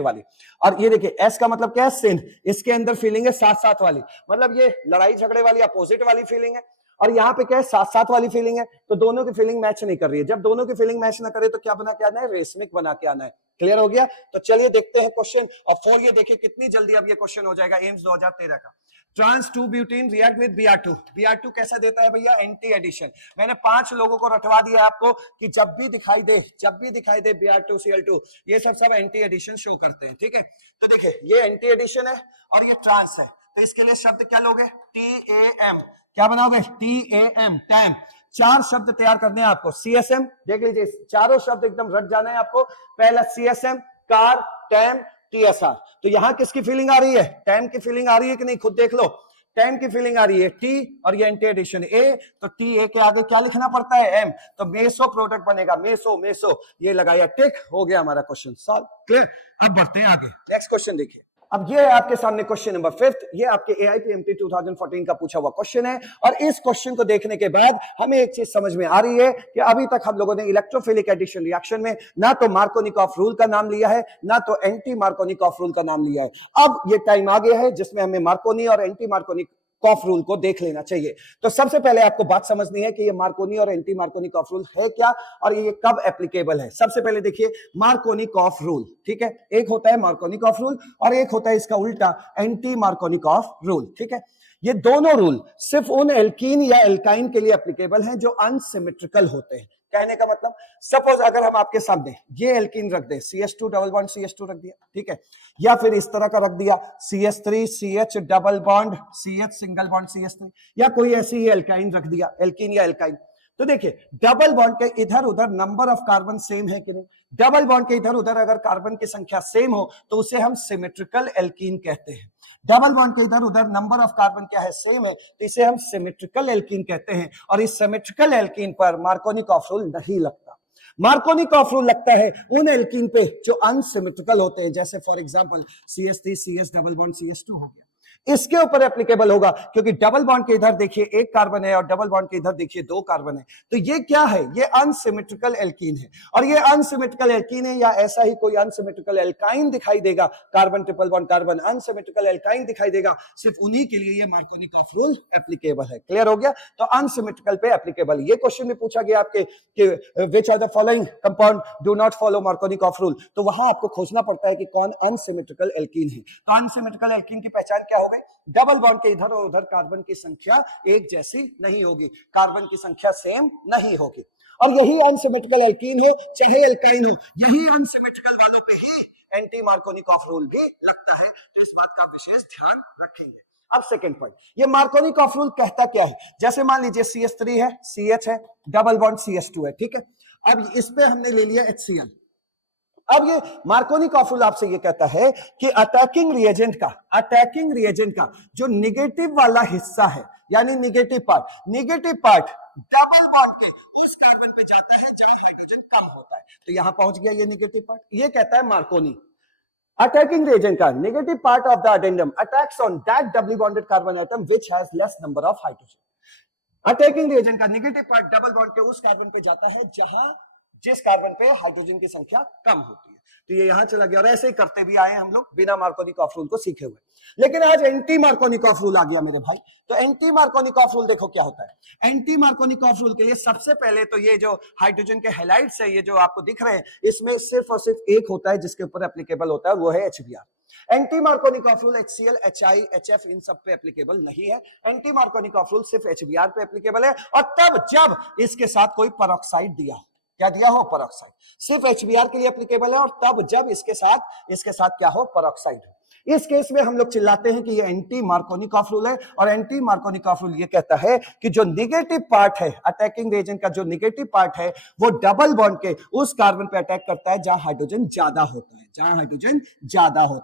वाली। और ये देखिए S का मतलब क्या है? सिन, इसके अंदर फीलिंग है साथ साथ वाली, मतलब ये लड़ाई झगड़े वाली अपोजिट वाली फीलिंग है। और यहाँ पे क्या है? साथ साथ वाली फीलिंग है। तो दोनों की फीलिंग मैच नहीं कर रही है। जब दोनों की फीलिंग मैच ना करे तो क्या बना के आना है? रेसमिक बना के आना है। क्लियर हो गया? तो चलिए देखते हैं क्वेश्चन। और 4 ये देखिए कितनी जल्दी अब ये क्वेश्चन हो जाएगा, एम्स 2013 का। Trans 2 butene react with Br2 कैसा देता है भैया? Anti addition. मैंने 5 लोगों को रटवा दिया आपको कि जब भी दिखाई दे Br2Cl2, ये सब एंटी एडिशन शो करते हैं। ठीक है, तो देखिए ये एंटी एडिशन है और ये ट्रांस है, तो इसके लिए शब्द क्या लोगे? TAM। क्या बनाओगे? TAM, time. 4 शब्द तैयार करने हैं आपको। CSM देख लीजिए, चारों शब्द एकदम रट जाना है आपको। पहला CSM, कार, टैम, TSR। तो यहां किसकी फीलिंग आ रही है? टैम की फीलिंग आ रही है कि नहीं? खुद देख लो, टैम की फीलिंग आ रही है T, और ये एंटी एडिशन A, तो TA के आगे क्या लिखना पड़ता है? M। तो मेसो प्रोडक्ट बनेगा, मेसो। ये लगाया टिक, हो गया हमारा क्वेश्चन सॉल्व। क्लियर? अब बढ़ते हैं आगे, नेक्स्ट क्वेश्चन देखिए। अब ये आपके सामने क्वेश्चन नंबर 5, ये आपके AIPMT 2014 का पूछा हुआ क्वेश्चन है। और इस क्वेश्चन को देखने के बाद हमें एक चीज समझ में आ रही है कि अभी तक हम लोगों ने इलेक्ट्रोफिलिक एडिशन रिएक्शन में ना तो मार्कोनिकॉफ रूल का नाम लिया है, ना तो एंटी मार्कोनिकॉफ रूल का नाम लिया है। अब ये टाइम आ गया है जिसमें हमें मार्कोनी और एंटी मार्कोनी कॉफ रूल को देख लेना चाहिए। तो सबसे पहले आपको बात समझनी है कि ये मार्कोनी और एंटी मार्कोनी कॉफ रूल है क्या और ये कब एप्लीकेबल है। सबसे पहले देखिए मार्कोनी कॉफ रूल, ठीक है, एक होता है मार्कोनी कॉफ रूल और एक होता है इसका उल्टा एंटी मार्कोनी कॉफ रूल, ठीक है। ये दोनों रूल सिर्फ उन एल्कीन या एल्काइन के लिए एप्लीकेबल हैं जो अनसिमेट्रिकल होते हैं। कहने का मतलब सपोज अगर हम आपके सामने ये एल्कीन रख दें, CH2 डबल बॉन्ड CH2 रख दिया, ठीक है, या फिर इस तरह का रख दिया CH3 CH double bond CH single bond CH3, या कोई ऐसी ही एल्काइन रख दिया, एल्कीन या एल्काइन, तो देखिए डबल बॉन्ड के इधर उधर नंबर ऑफ कार्बन सेम है कि नहीं। डबल बॉन्ड के इधर उधर अगर कार्बन की संख्या सेम हो तो उसे हम सिमेट्रिकल एल्कीन कहते हैं। डबल बॉन्ड के इधर उधर नंबर ऑफ कार्बन क्या है, सेम है, तो इसे हम सिमेट्रिकल एल्कीन कहते हैं। और इस सिमेट्रिकल एल्कीन पर मार्कोनी कॉफ रूल नहीं लगता। मार्कोनी कॉफ रूल लगता है उन एल्कीन पे जो अनसिमेट्रिकल होते हैं, जैसे for example CH3 CH double bond CH2 हो गया, इसके ऊपर एप्लीकेबल होगा क्योंकि डबल बॉन्ड के इधर देखिए एक कार्बन है और डबल बॉन्ड के इधर देखिए दो कार्बन है, तो ये क्या है, ये अनसिमेट्रिकल एल्कीन है। और ये अनसिमेट्रिकल एल्कीन है या ऐसा ही कोई अनसिमेट्रिकल एल्काइन दिखाई देगा, carbon triple bond carbon unsymmetrical alkyne दिखाई देगा, सिर्फ उन्हीं के लिए ये मार्कोनी कॉफ रूल एप्लीकेबल है। क्लियर हो गया, तो अनसिमेट्रिकल पे एप्लीकेबल। ये क्वेश्चन में पूछा गया आपके कि which are the following compound do not follow Markovnikov rule, तो वहां आपको खोजना पड़ता है कि कौन अनसिमेट्रिकल एल्कीन है। तो अनसिमेट्रिकल एल्कीन की पहचान क्या हो गई, डबल बॉन्ड के इधर और उधर कार्बन की संख्या एक जैसी नहीं होगी, कार्बन की संख्या सेम नहीं होगी। और यही अनसिमेट्रिकल एल्कीन हो चाहे एल्काइन हो, यही अनसिमेट्रिकल वालों पे ही एंटी मार्कोनी कॉफ रूल भी लगता है, तो इस बात का विशेष ध्यान रखेंगे। अब सेकंड पॉइंट, ये मार्कोनी कॉफ रूल कहता क्या है। जैसे मान लीजिए CH3 है, CH है, डबल बॉन्ड CH2 है, ठीक है, अब इस पे हमने ले लिया HCl। अब ये मार्कोनी कॉफ रूल आपसे ये कहता है कि अटैकिंग रिएजेंट का जो निगेटिव वाला हिस्सा है, यानी निगेटिव पार्ट डबल बॉन्ड के उस कार्बन पे जाता है जहां हाइड्रोजन कम होता है, तो यहां पहुंच गया ये निगेटिव पार्ट। ये कहता है मार्कोनी attacking reagent का negative part of the addendum attacks on that doubly bonded carbon atom which has less number of hydrogen। Attacking reagent का नेगेटिव पार्ट डबल बॉन्ड के उस कार्बन पे जाता है जिस कार्बन पे हाइड्रोजन की संख्या कम होती है, तो ये यहां चला गया। और ऐसे ही करते भी आए हम लोग बिना मार्कोनी कॉफ रूल को सीखे हुए, लेकिन आज एंटी मार्कोनी कॉफ रूल आ गया मेरे भाई। तो एंटी मार्कोनी कॉफ रूल देखो क्या होता है। एंटी मार्कोनी कॉफ रूल के लिए सबसे पहले तो ये जो हाइड्रोजन के हैलाइड्स है, ये जो आपको दिख रहे हैं, इसमें सिर्फ और सिर्फ एक होता है जिसके ऊपर एप्लीकेबल होता है, वो है HBr। एंटी मार्कोनी कॉफ रूल HCl, HI, HF इन सब पे एप्लीकेबल नहीं है। एंटी मार्कोनी कॉफ रूल सिर्फ HBr पे एप्लीकेबल है, और तब जब इसके साथ कोई पेरोक्साइड दिया हो, क्या दिया हो, पेरोक्साइड, सिर्फ HBr के लिए एप्लीकेबल है, और तब जब इसके साथ क्या हो, पेरोक्साइड है। इस केस में हम लोग चिल्लाते हैं कि ये एंटी मार्कोनी कॉफ रूल है। और एंटी मार्कोनी कॉफ रूल ये कहता है कि जो निगेटिव पार्ट है, अटैकिंग रिएजेंट का जो निगेटिव पार्ट है, वो डबल बॉन्ड के उस कार्बन पे अटैक करता है जहां हाइड्रोजन ज्यादा होता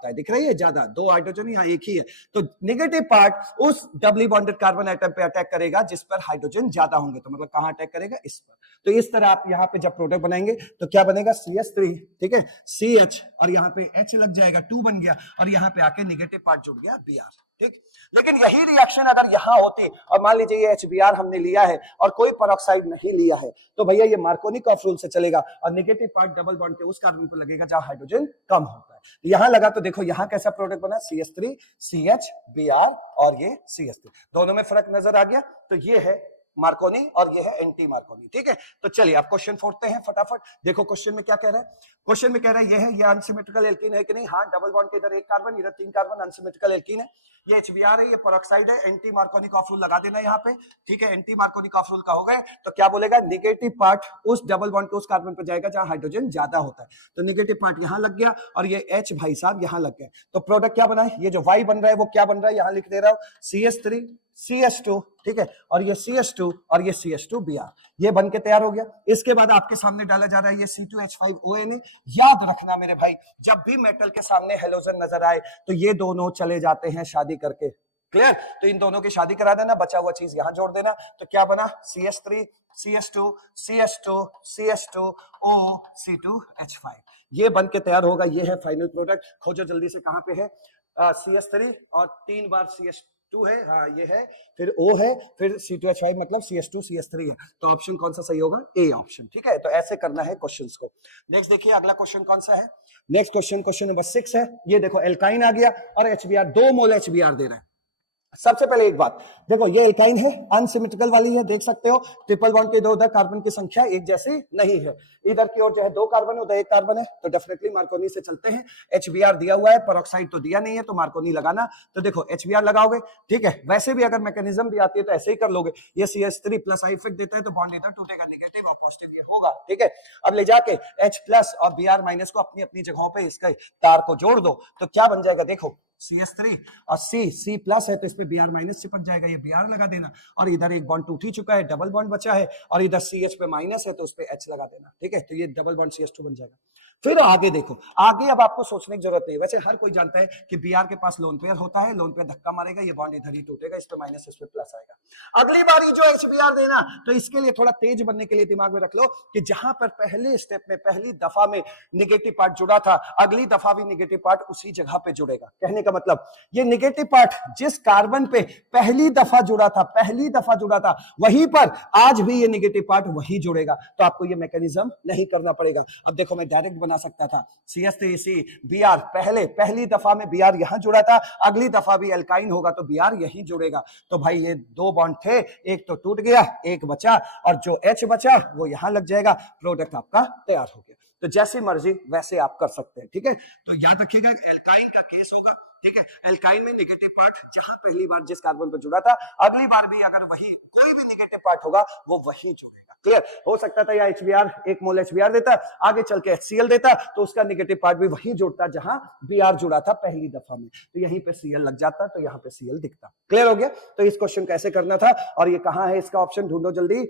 है, दिख रही है, ज्यादा, दो हाइड्रोजन यहाँ एक ही है, तो निगेटिव पार्ट उस डबली बॉन्डेड कार्बन एटम पे अटैक करेगा जिस पर हाइड्रोजन ज्यादा होंगे, तो मतलब कहां अटैक करेगा, इस पर। तो इस तरह आप यहाँ पे जब प्रोडक्ट बनाएंगे तो क्या बनेगा, CH3, ठीक है, CH, और यहाँ पे H लग जाएगा, 2 बन गया, और यहाँ पे आके निगेटिव पार्ट जुड़ गया, Br, ठीक। लेकिन यही रिएक्शन अगर यहां होती, और मान लीजिए ये HBr हमने लिया है और कोई पेरोक्साइड नहीं लिया है, तो भैया ये मार्कोनी कॉफ रूल से चलेगा, और निगेटिव पार्ट डबल बॉन्ड के उस कार्बन पर लगेगा जहां हाइड्रोजन कम होता है। तो यहां लगा, तो देखो यहां कैसा प्रोडक्ट बना, CH3 CH Br, और ये CH3, दोनों में फर्क नजर आ गया। तो ये है मार्कोनी और ये है एंटी मार्कोनी, ठीक है। तो चलिए आप क्वेश्चन फोड़ते हैं फटाफट। देखो क्वेश्चन में क्या कह रहा है, क्वेश्चन में कह रहा है ये है, ये अनसिमेट्रिकल एल्कीन है कि नहीं, हाँ, डबल बॉन्ड के इधर एक कार्बन, इधर 3 कार्बन, अनसिमेट्रिकल एल्कीन है। ये HBr है, ये पेरोक्साइड है, एंटी मार्कोनी कॉफ रूल लगा देना यहाँ पे, ठीक है। एंटी मार्कोनी कॉफ रूल का हो गया, तो क्या बोलेगा, निगेटिव पार्ट उस डबल बॉन्ड के उस कार्बन पर जाएगा जहां हाइड्रोजन ज्यादा होता है, तो निगेटिव पार्ट यहां लग गया, और ये H भाई साहब यहां लग गया। तो प्रोडक्ट क्या बना है, ये जो Y बन रहा है वो क्या बन रहा है, यहां लिख दे रहा हूं, CH3 CH2, ठीक है, और ये CH2 और ये CH2 Br, ये बन के तैयार हो गया। इसके बाद आपके सामने डाला जा रहा है ये C2H5ONA। याद रखना मेरे भाई, जब भी मेटल के सामने हेलोजन नजर आए तो ये दोनों चले जाते हैं शादी करके, क्लियर। तो इन दोनों की शादी करा देना, बचा हुआ चीज यहां जोड़ देना। तो क्या बना, CH3 CH2 CH2 CH2 O C2H5, ये बन के तैयार होगा। ये है फाइनल प्रोडक्ट। खोजो जल्दी से, कहां पे है, CH3 और 3 बार CH2 है, हाँ ये है, फिर O है, फिर C2H5 मतलब CH2 CH3 है। तो ऑप्शन कौन सा सही होगा, ए ऑप्शन, ठीक है। तो ऐसे करना है क्वेश्चंस को। नेक्स्ट देखिए अगला क्वेश्चन कौन सा है, नेक्स्ट क्वेश्चन नंबर 6 है। ये देखो एल्काइन आ गया और HBr, 2 मोल HBr दे रहा है, सबसे पहले एक बात देखो, ये एल्काइन है, अनसिमेट्रिकल वाली है, देख सकते हो ट्रिपल बॉन्ड के इधर कार्बन की संख्या एक जैसी नहीं है, इधर की ओर जो है 2 कार्बन है, उधर 1 कार्बन है, तो डेफिनेटली मार्कोनी से चलते हैं। HBr दिया हुआ है, पेरोक्साइड तो दिया नहीं है, तो मार्कोनी लगाना, तो देखो HBr लगाओगे, ठीक है। वैसे भी अगर मैकेनिज्म भी आती है तो ऐसे ही कर लोगे, ये CH3 प्लस आई इफेक्ट देता है तो बॉन्ड इधर टूटेगा, नेगेटिव और पॉजिटिव होगा, ठीक है। अब ले जाके H प्लस और Br माइनस को अपनी अपनी जगहों पे इसके तार को जोड़ दो, तो क्या बन जाएगा, देखो CH3 और C प्लस है तो इस पे Br माइनस चिपक जाएगा, ये Br लगा देना, और इधर एक बॉन्ड टूट ही चुका है, डबल बॉन्ड बचा है, और इधर CH पे माइनस है तो उस पे H लगा देना, ठीक है। तो ये डबल बॉन्ड CH2 बन जाएगा। फिर आगे देखो, आगे अब आपको सोचने की जरूरत नहीं, वैसे हर कोई जानता है कि Br के पास लोन पेयर होता है, लोन पेयर धक्का मारेगा, ये बॉन्ड इधर ही टूटेगा, इस पे माइनस इस पे प्लस आएगा। अगली बारी जो HBr देना, तो इसके लिए थोड़ा तेज बनने के लिए दिमाग में रख लो कि जहां पर पहले स्टेप में पहली दफा में निगेटिव पार्ट जुड़ा था, अगली दफा भी निगेटिव पार्ट उसी जगह पे जुड़ेगा। कहने का मतलब ये निगेटिव पार्ट जिस कार्बन पे पहली दफा जुड़ा था वहीं पर आज भी ये निगेटिव पार्ट वही जुड़ेगा, तो आपको ये मैकेनिज्म नहीं करना पड़ेगा। अब देखो मैं डायरेक्ट बना सकता था, CH3C Br, पहली दफा में Br यहां जुड़ा था, अगली दफा भी एल्काइन होगा तो Br यही जुड़ेगा, तो भाई ये 2 बॉन्ड थे, एक तो टूट गया, एक बचा, और जो H बचा वो यहां लग जाएगा, प्रोडक्ट आपका तैयार हो गया। तो जैसी मर्जी वैसे आप कर सकते हैं, ठीक है। तो याद रखिएगा एल्काइन का केस होगा, ठीक है। एल्काइन में नेगेटिव पार्ट जहां पहली बार जिस कार्बन पर जुड़ा था, अगली बार भी अगर वही कोई भी नेगेटिव पार्ट होगा वो वही जुड़ेगा। क्लियर हो सकता था या HBr 1 मोल HBr देता, आगे चल के HCl देता, तो उसका नेगेटिव पार्ट भी वही जुड़ता जहां Br जुड़ा था पहली दफा में, तो यहीं पे Cl लग जाता, तो यहां पे Cl दिखता। क्लियर हो गया। तो इस क्वेश्चन कैसे करना था, और ये कहां है इसका ऑप्शन, ढूंढो जल्दी।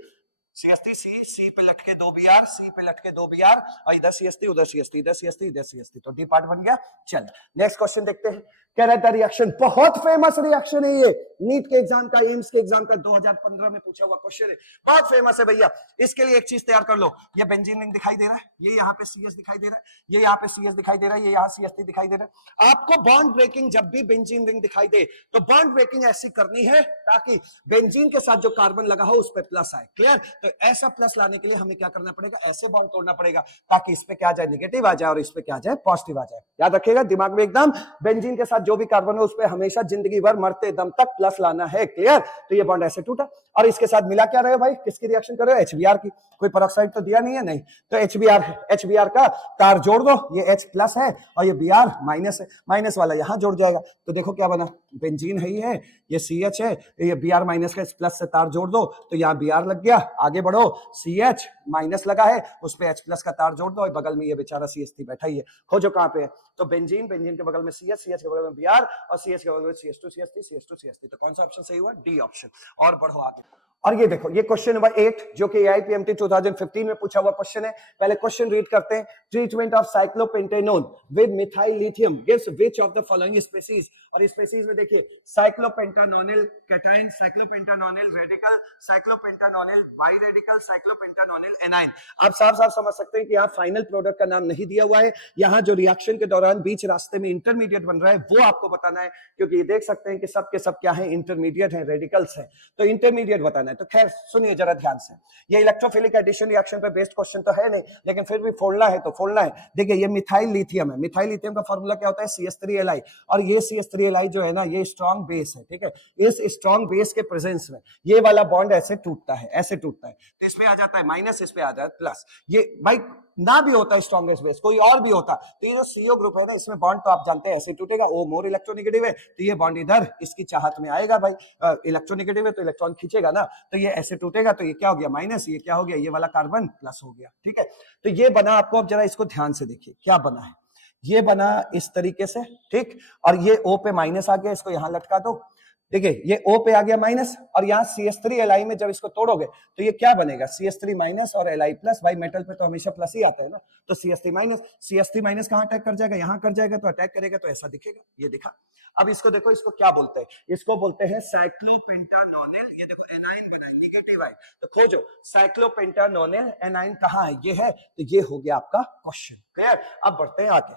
CH3C, C पे लटके 2 Br, C पे लटके 2 Br, और इधर CH3 उधर CH3, इधर CH3 इधर CH3, तो डी पार्ट बन गया। चल नेक्स्ट क्वेश्चन देखते हैं। कह रहा था रिएक्शन, बहुत फेमस रिएक्शन है ये, नीट के एग्जाम का, एम्स के एग्जाम का 2015 में पूछा हुआ क्वेश्चन है, बहुत फेमस है भैया। इसके लिए एक चीज तैयार कर लो, ये बेंजीन रिंग दिखाई दे रहा है, ये यहाँ पे CH दिखाई दे रहा है, ये यहाँ पे CH दिखाई दे रहा है, ये यहाँ CH3 दिखाई दे रहा है। आपको बॉन्ड ब्रेकिंग जब भी बेंजीन रिंग दिखाई दे तो बॉन्ड ब्रेकिंग ऐसी करनी है ताकि बेंजीन के साथ जो कार्बन लगा हो उस पर प्लस आए। क्लियर। तो ऐसा प्लस लाने के लिए हमें क्या करना पड़ेगा, ऐसे बॉन्ड तोड़ना पड़ेगा ताकि इस पे क्या आ जाए, नेगेटिव आ जाए, और इस पे क्या आ जाए, पॉजिटिव आ जाए। याद रखिएगा दिमाग में एकदम, बेंजीन के साथ जो भी कार्बन है उस पे हमेशा जिंदगी भर मरते दम तक प्लस लाना है। क्लियर। तो ये बॉन्ड ऐसे टूटा, और इसके साथ मिला क्या रहे हो भाई, किसकी रिएक्शन कर रहे हो, HBr की। कोई पेरोक्साइड तो दिया नहीं है, नहीं, तो HBr का तार जोड़ दो, ये H प्लस है और ये Br माइनस है, माइनस वाला यहां जोड़ जाएगा, तो देखो क्या बना, बेंजीन है ही है, ये CH है, ये Br माइनस का इस प्लस से तार जोड़ दो तो यहाँ Br लग गया। आगे बढ़ो, CH माइनस लगा है, उस पे H प्लस का तार जोड़ दो, और बगल में ये बेचारा CH3 बैठा ही है। खोजो कहां पे है, तो बेंजीन के बगल में CH, CH के बगल में Br, और CH के बगल में CH2 CH3 CH2 CH3, तो कौन सा ऑप्शन सही हुआ, डी ऑप्शन। और बढ़ो आगे, और ये देखो ये क्वेश्चन नंबर 8 जो कि AIPMT 2015 में पूछा हुआ क्वेश्चन है। पहले क्वेश्चन रीड करते हैं। Treatment of cyclopentanone with methyl lithium gives which of the following species, और स्पीशीज में देखिए cyclopentanonyl cation, cyclopentanonyl radical, cyclopentanonyl bi radical, cyclopentanonyl anion. आप साफ साफ समझ सकते हैं कि यहाँ फाइनल प्रोडक्ट का नाम नहीं दिया हुआ है, यहाँ जो रिएक्शन के दौरान बीच रास्ते में इंटरमीडिएट बन रहा है वो आपको बताना है, क्योंकि ये देख सकते हैं कि सब के सब क्या है, इंटरमीडिएट है, रेडिकल्स है, तो इंटरमीडिएट बताना है। तो खैर सुनिए जरा ध्यान से, ये इलेक्ट्रोफिलिक एडिशन रिएक्शन पे बेस्ड क्वेश्चन तो है नहीं, लेकिन फिर भी फोड़ना है तो फोड़ना है। देखिए ये मिथाइल लिथियम है, मिथाइल लिथियम का फार्मूला क्या होता है, CH3Li, और ये CH3Li जो है ना ये स्ट्रॉन्ग बेस है, ठीक है। इस स्ट्रॉन्ग बेस के प्रेजेंस में ये वाला बॉन्ड ऐसे टूटता है, ऐसे टूटता है, तो इसमें आ जाता है माइनस, इस पे आ जाता है प्लस। ये भाई ना भी होता है स्ट्रॉन्गेस्ट बेस, कोई और भी होता, तो ये जो CO ग्रुप है ना इसमें बॉन्ड तो आप जानते हैं ऐसे टूटेगा, O मोर इलेक्ट्रोनेगेटिव है तो ये बॉन्ड इधर इसकी चाहत में आएगा भाई, इलेक्ट्रोनेगेटिव है तो इलेक्ट्रॉन खींचेगा ना, तो ये ऐसे टूटेगा, तो ये क्या हो गया माइनस, ये क्या हो गया, ये वाला कार्बन प्लस हो गया, ठीक है। तो ये बना आपको, अब जरा इसको ध्यान से देखिए क्या बना है, ये बना इस तरीके से, ठीक, और ये O पे माइनस आ गया, इसको यहां लटका दो, देखिए ये O पे आ गया माइनस, और यहाँ CH3Li में जब इसको तोड़ोगे तो ये क्या बनेगा, CH3 माइनस और Li प्लस, भाई मेटल पे तो हमेशा प्लस ही आता है ना, तो CH3 माइनस कहाँ अटैक कर जाएगा, यहाँ कर जाएगा, तो अटैक करेगा तो ऐसा दिखेगा, ये दिखा। अब इसको देखो, इसको क्या बोलते हैं, इसको बोलते हैं साइक्लोपेंटानोनिल, ये देखो एनाइन निगेटिव है, तो खोजो साइक्लोपेंटानोनिल एनाइन कहाँ है, ये है, तो ये हो गया आपका क्वेश्चन। क्लियर। अब बढ़ते हैं आगे,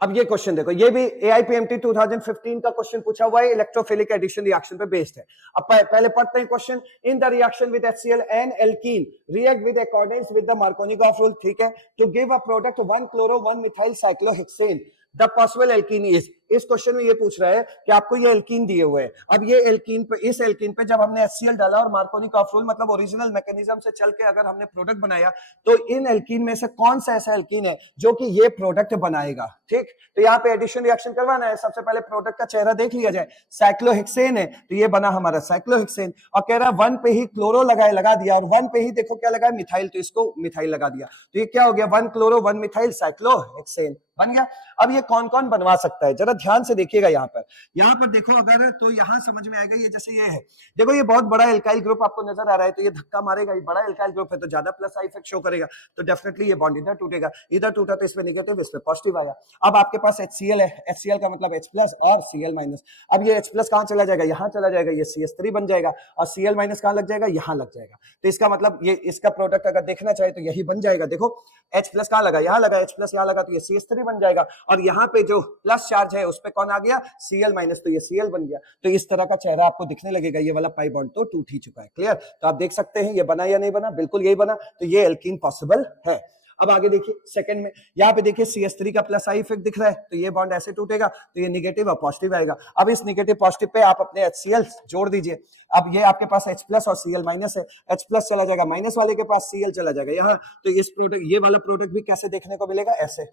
अब ये क्वेश्चन देखो, ये भी AIPMT 2015 का क्वेश्चन पूछा हुआ है, इलेक्ट्रोफिलिक एडिशन रिएक्शन पे बेस्ड है। अब पहले पढ़ते हैं question. In the reaction with HCl and alkene react with according with the Markovnikov rule, ठीक है, to give a product 1 chloro 1 methyl cyclohexane, the possible alkene is, इस क्वेश्चन में ये पूछ रहा है कि आपको ये एल्कीन दिए हुए हैं। अब ये एल्कीन पे, इस एल्कीन पे जब हमने HCl डाला और मार्कोनिकॉफ रूल मतलब ओरिजिनल मैकेनिज्म से चल के अगर हमने प्रोडक्ट बनाया, तो इन एल्कीन में से कौन सा ऐसा एल्कीन है जो कि ये प्रोडक्ट बनाएगा। ठीक, तो यहाँ पे एडिशन रिएक्शन करवाना है। सबसे पहले प्रोडक्ट का चेहरा देख लिया जाए। साइक्लोहेक्सेन है तो ये बना हमारा साइक्लोहेक्सेन, और कह रहा है 1 पे ही क्लोरो लगा दिया, और 1 पे ही देखो क्या लगा है, मिथाइल, तो इसको मिथाइल लगा दिया, तो ये क्या हो गया, 1 क्लोरो 1 मिथाइल साइक्लोहेक्सेन बन गया। अब ये कौन कौन बनवा सकता है, जरा ध्यान से देखिएगा। यहाँ पर देखो अगर, तो यहाँ समझ में आएगा। ये जैसे ये है, देखो ये बहुत बड़ा एल्काइल ग्रुप आपको नजर आ रहा है, तो ये धक्का मारेगा, ये बड़ा एल्काइल ग्रुप है तो ज्यादा प्लस आई इफेक्ट शो करेगा, तो डेफिनेटली ये बॉन्ड इधर टूटेगा, इधर टूटा तो इसमें नेगेटिव, इसमें पॉजिटिव आया। अब आपके पास HCl है, HCl का मतलब H प्लस और Cl माइनस। अब ये H प्लस कहां चला जाएगा, यहाँ चला जाएगा, ये CH3 बन जाएगा, और Cl माइनस कहां लग जाएगा, यहाँ लग जाएगा। तो इसका मतलब ये इसका प्रोडक्ट अगर देखना चाहे तो यही बन जाएगा। देखो H प्लस कहां लगा, यहाँ लगा, H प्लस यहाँ लगा, तो ये CH3 बन जाएगा, और यहाँ पे जो प्लस चार्ज है उस पे कौन आ गया, Cl माइनस, तो ये Cl बन गया। तो इस तरह का चेहरा आपको दिखने लगेगा। ये वाला पाई बॉन्ड तो टूट ही चुका है। क्लियर, तो आप देख सकते हैं ये बना या नहीं बना, बिल्कुल यही बना, तो ये एल्कीन पॉसिबल है। अब आगे देखिए सेकंड में, यहाँ पे देखिए CH3 का प्लस आई इफेक्ट दिख रहा है, तो ये बॉन्ड ऐसे टूटेगा, तो ये नेगेटिव और पॉजिटिव आएगा। अब इस नेगेटिव पॉजिटिव पे आप अपने HCl जोड़ दीजिए। अब ये आपके पास H प्लस और Cl माइनस है, H प्लस चला जाएगा, माइनस वाले के पास Cl चला जाएगा यहाँ, तो इस प्रोडक्ट, ये वाला प्रोडक्ट भी कैसे देखने को मिलेगा, ऐसे।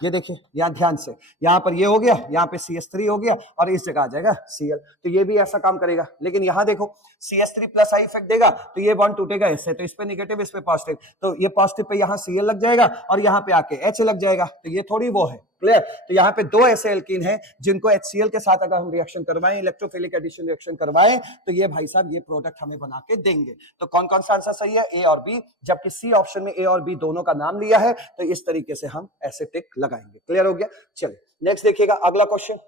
ये देखिए यहाँ ध्यान से, यहाँ पर ये हो गया, यहाँ पे CH3 हो गया, और इस जगह आ जाएगा Cl, तो ये भी ऐसा काम करेगा। लेकिन यहाँ देखो CH3 प्लस आई इफेक्ट देगा, तो ये बॉन्ड टूटेगा इससे, तो इस पे नेगेटिव, इस पे पॉजिटिव, तो ये पॉजिटिव पे यहाँ Cl लग जाएगा, और यहाँ पे आके H लग जाएगा, तो ये थोड़ी वो है। क्लियर, तो यहाँ पे दो ऐसे एल्कीन हैं जिनको HCl के साथ अगर हम रिएक्शन करवाएं, इलेक्ट्रोफिलिक एडिशन रिएक्शन करवाएं, तो ये भाई साहब ये प्रोडक्ट हमें बना के देंगे। तो कौन कौन सा आंसर सही है, A और B, जबकि C ऑप्शन में A और B दोनों का नाम लिया है, तो इस तरीके से हम ऐसे टिक लगाएंगे। क्लियर हो गया, चलिए नेक्स्ट देखिएगा अगला क्वेश्चन।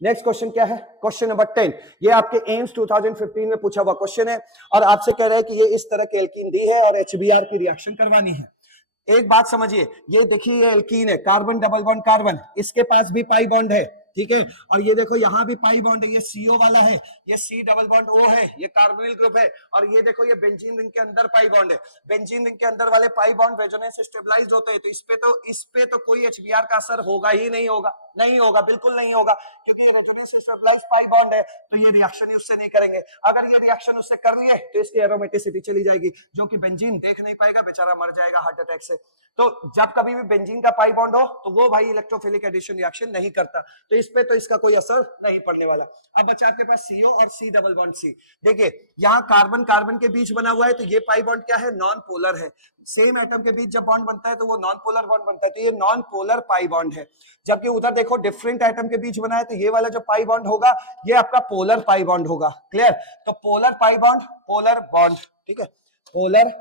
नेक्स्ट क्वेश्चन क्या है, क्वेश्चन नंबर 10, ये आपके एम्स 2015 में पूछा हुआ क्वेश्चन है, और आपसे कह रहा है कि ये इस तरह के एल्कीन दी है और HBr की रिएक्शन करवानी है। एक बात समझिए, ये देखिए ये एल्कीन है, कार्बन डबल बॉन्ड कार्बन, इसके पास भी पाई बॉन्ड है, ठीक है, और ये देखो यहाँ भी पाई बॉन्ड है, ये CO वाला है, ये C डबल बॉन्ड O है, ये कार्बोनिल ग्रुप है, और ये देखो ये बेंजीन रिंग के अंदर पाई बॉन्ड है। बेंजीन रिंग के अंदर वाले पाई बॉन्ड रेजोनेंस स्टेबलाइज्ड होते हैं, तो इस पे तो कोई HBr का असर होगा ही नहीं, होगा नहीं होगा, बिल्कुल नहीं होगा, क्योंकि ये रेजोनेंस स्टेबलाइज्ड पाई बॉन्ड है, तो ये रिएक्शन उससे नहीं करेंगे। अगर ये रिएक्शन उससे कर लिए तो इसकी एरोमेटिसिटी चली जाएगी, जो कि बेंजीन देख नहीं पाएगा, बेचारा मर जाएगा हार्ट अटैक से। तो जब कभी भी बेंजीन का पाई बॉन्ड हो तो वो भाई इलेक्ट्रोफिलिक एडिशन रिएक्शन नहीं करता, तो इस पे तो इसका कोई असर नहीं पड़ने वाला। अब बचा आपके पास CO और C डबल बॉन्ड C। देखिए यहाँ कार्बन कार्बन के बीच बना हुआ है, तो ये पाई बॉन्ड क्या है, नॉन पोलर है। सेम एटम के बीच जब बॉन्ड बनता है तो वो नॉन पोलर बॉन्ड बनता है, तो ये नॉन पोलर पाई बॉन्ड है। जबकि उधर देखो डिफरेंट एटम के बीच बना है, तो ये वाला जो पाई बॉन्ड होगा ये आपका पोलर पाई बॉन्ड होगा। क्लियर, तो polar pi bond, polar bond, ठीक है, पोलर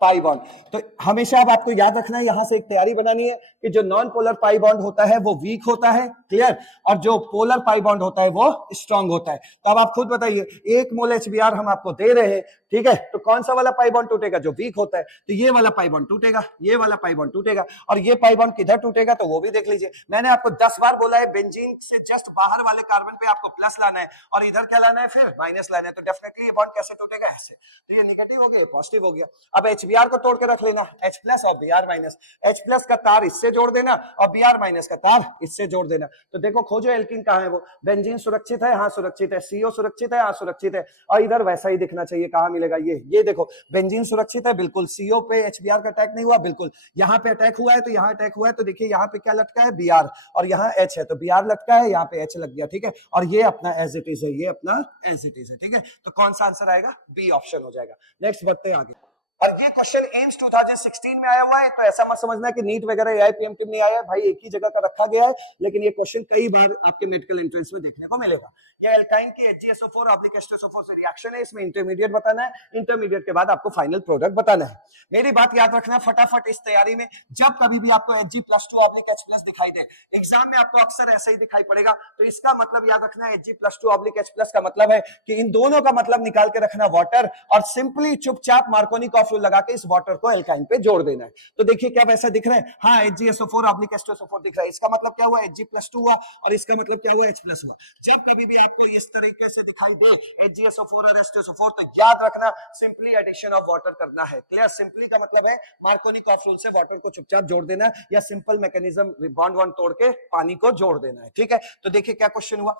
पाई बॉन्ड। तो हमेशा अब आपको याद रखना है, यहां से एक तैयारी बनानी है कि जो नॉन पोलर पाई बॉन्ड होता है वो वीक होता है, क्लियर, और जो पोलर पाई बॉन्ड होता है वो स्ट्रांग होता है। तो अब आप खुद बताइए, 1 मोल HBr हम आपको दे रहे हैं, ठीक है, तो कौन सा वाला पाई बॉन्ड टूटेगा, जो वीक होता है, तो ये वाला पाई बॉन्ड टूटेगा, ये वाला पाई बॉन्ड टूटेगा, और ये पाई बॉन्ड किधर टूटेगा तो वो भी देख लीजिए। मैंने आपको 10 बार बोला है, बेंजीन से जस्ट बाहर वाले कार्बन पे आपको प्लस लाना है, और इधर क्या लाना है, फिर माइनस लाना है, तो डेफिनेटली ये बॉन्ड कैसे टूटेगा, ऐसे, तो ये नेगेटिव हो गया, पॉजिटिव हो गया। अब HBr को तोड़ के रख लेना, H प्लस और Br माइनस, H प्लस का तार इससे जोड़ देना और Br माइनस का तार इससे जोड़ देना। तो देखो खोजो एल्कीन कहां है, वो बेंजीन सुरक्षित है, हाँ सुरक्षित है, CO सुरक्षित है, हाँ सुरक्षित है, और इधर वैसा ही दिखना चाहिए, कहां मिलेगा, ये देखो बेंजीन सुरक्षित है बिल्कुल, CO पे HBr का अटैक नहीं हुआ, बिल्कुल, यहाँ पे अटैक हुआ है तो यहाँ अटैक हुआ है, तो देखिए यहाँ पे क्या लटका है, Br, और यहाँ H है, तो Br लटका है, यहाँ पे H लग गया, ठीक है, और ये अपना एज इट इज है, ये अपना एज इट इज है, ठीक है, तो कौन सा आंसर आएगा, B ऑप्शन हो जाएगा। नेक्स्ट बढ़ते हैं आगे। और ये क्वेश्चन एम्स 2016 में आया हुआ है, तो ऐसा मत समझना कि नीट वगैरह AIPMT में नहीं आया है भाई, एक ही जगह का रखा गया है, लेकिन ये क्वेश्चन कई बार आपके मेडिकल एंट्रेंस में देखने को मिलेगा। ये एल्काइन की HgSO4 H2SO4 से रिएक्शन है, इसमें इंटरमीडिएट बताना है, इंटरमीडिएट के बाद आपको फाइनल प्रोडक्ट बताना है। मेरी बात याद रखना फटाफट इस तैयारी में, जब कभी भी आपको Hg+2 H+ दिखाई दे, एग्जाम में आपको अक्सर ऐसे ही दिखाई पड़ेगा, तो इसका मतलब याद रखना Hg+2 H+ का मतलब है कि इन दोनों का मतलब निकाल के रखना वाटर, और सिंपली चुपचाप मार्कोनिकॉफ रूल लगा के इस वाटर को एल्काइन पे जोड़ देना है। तो देखिए क्या वैसा दिख रहा है, हाँ HgSO4 ऑब्लिक H2SO4 दिख रहा है। इसका मतलब क्या हुआ, Hg+2 हुआ, और इसका मतलब क्या हुआ, H+ हुआ। जब कभी भी आपको इस तरीके से दिखाई दे HgSO4 और H2SO4 तो याद रखना सिंपली एडिशन ऑफ वाटर करना है। क्लियर? सिंपली का मतलब है मार्कोनी-कॉफ रूल से वाटर को चुपचाप जोड़ देना या सिंपल मैकेनिज्म बॉन्ड तोड़ के पानी को जोड़ देना है। ठीक है, तो देखिए क्या क्वेश्चन हुआ।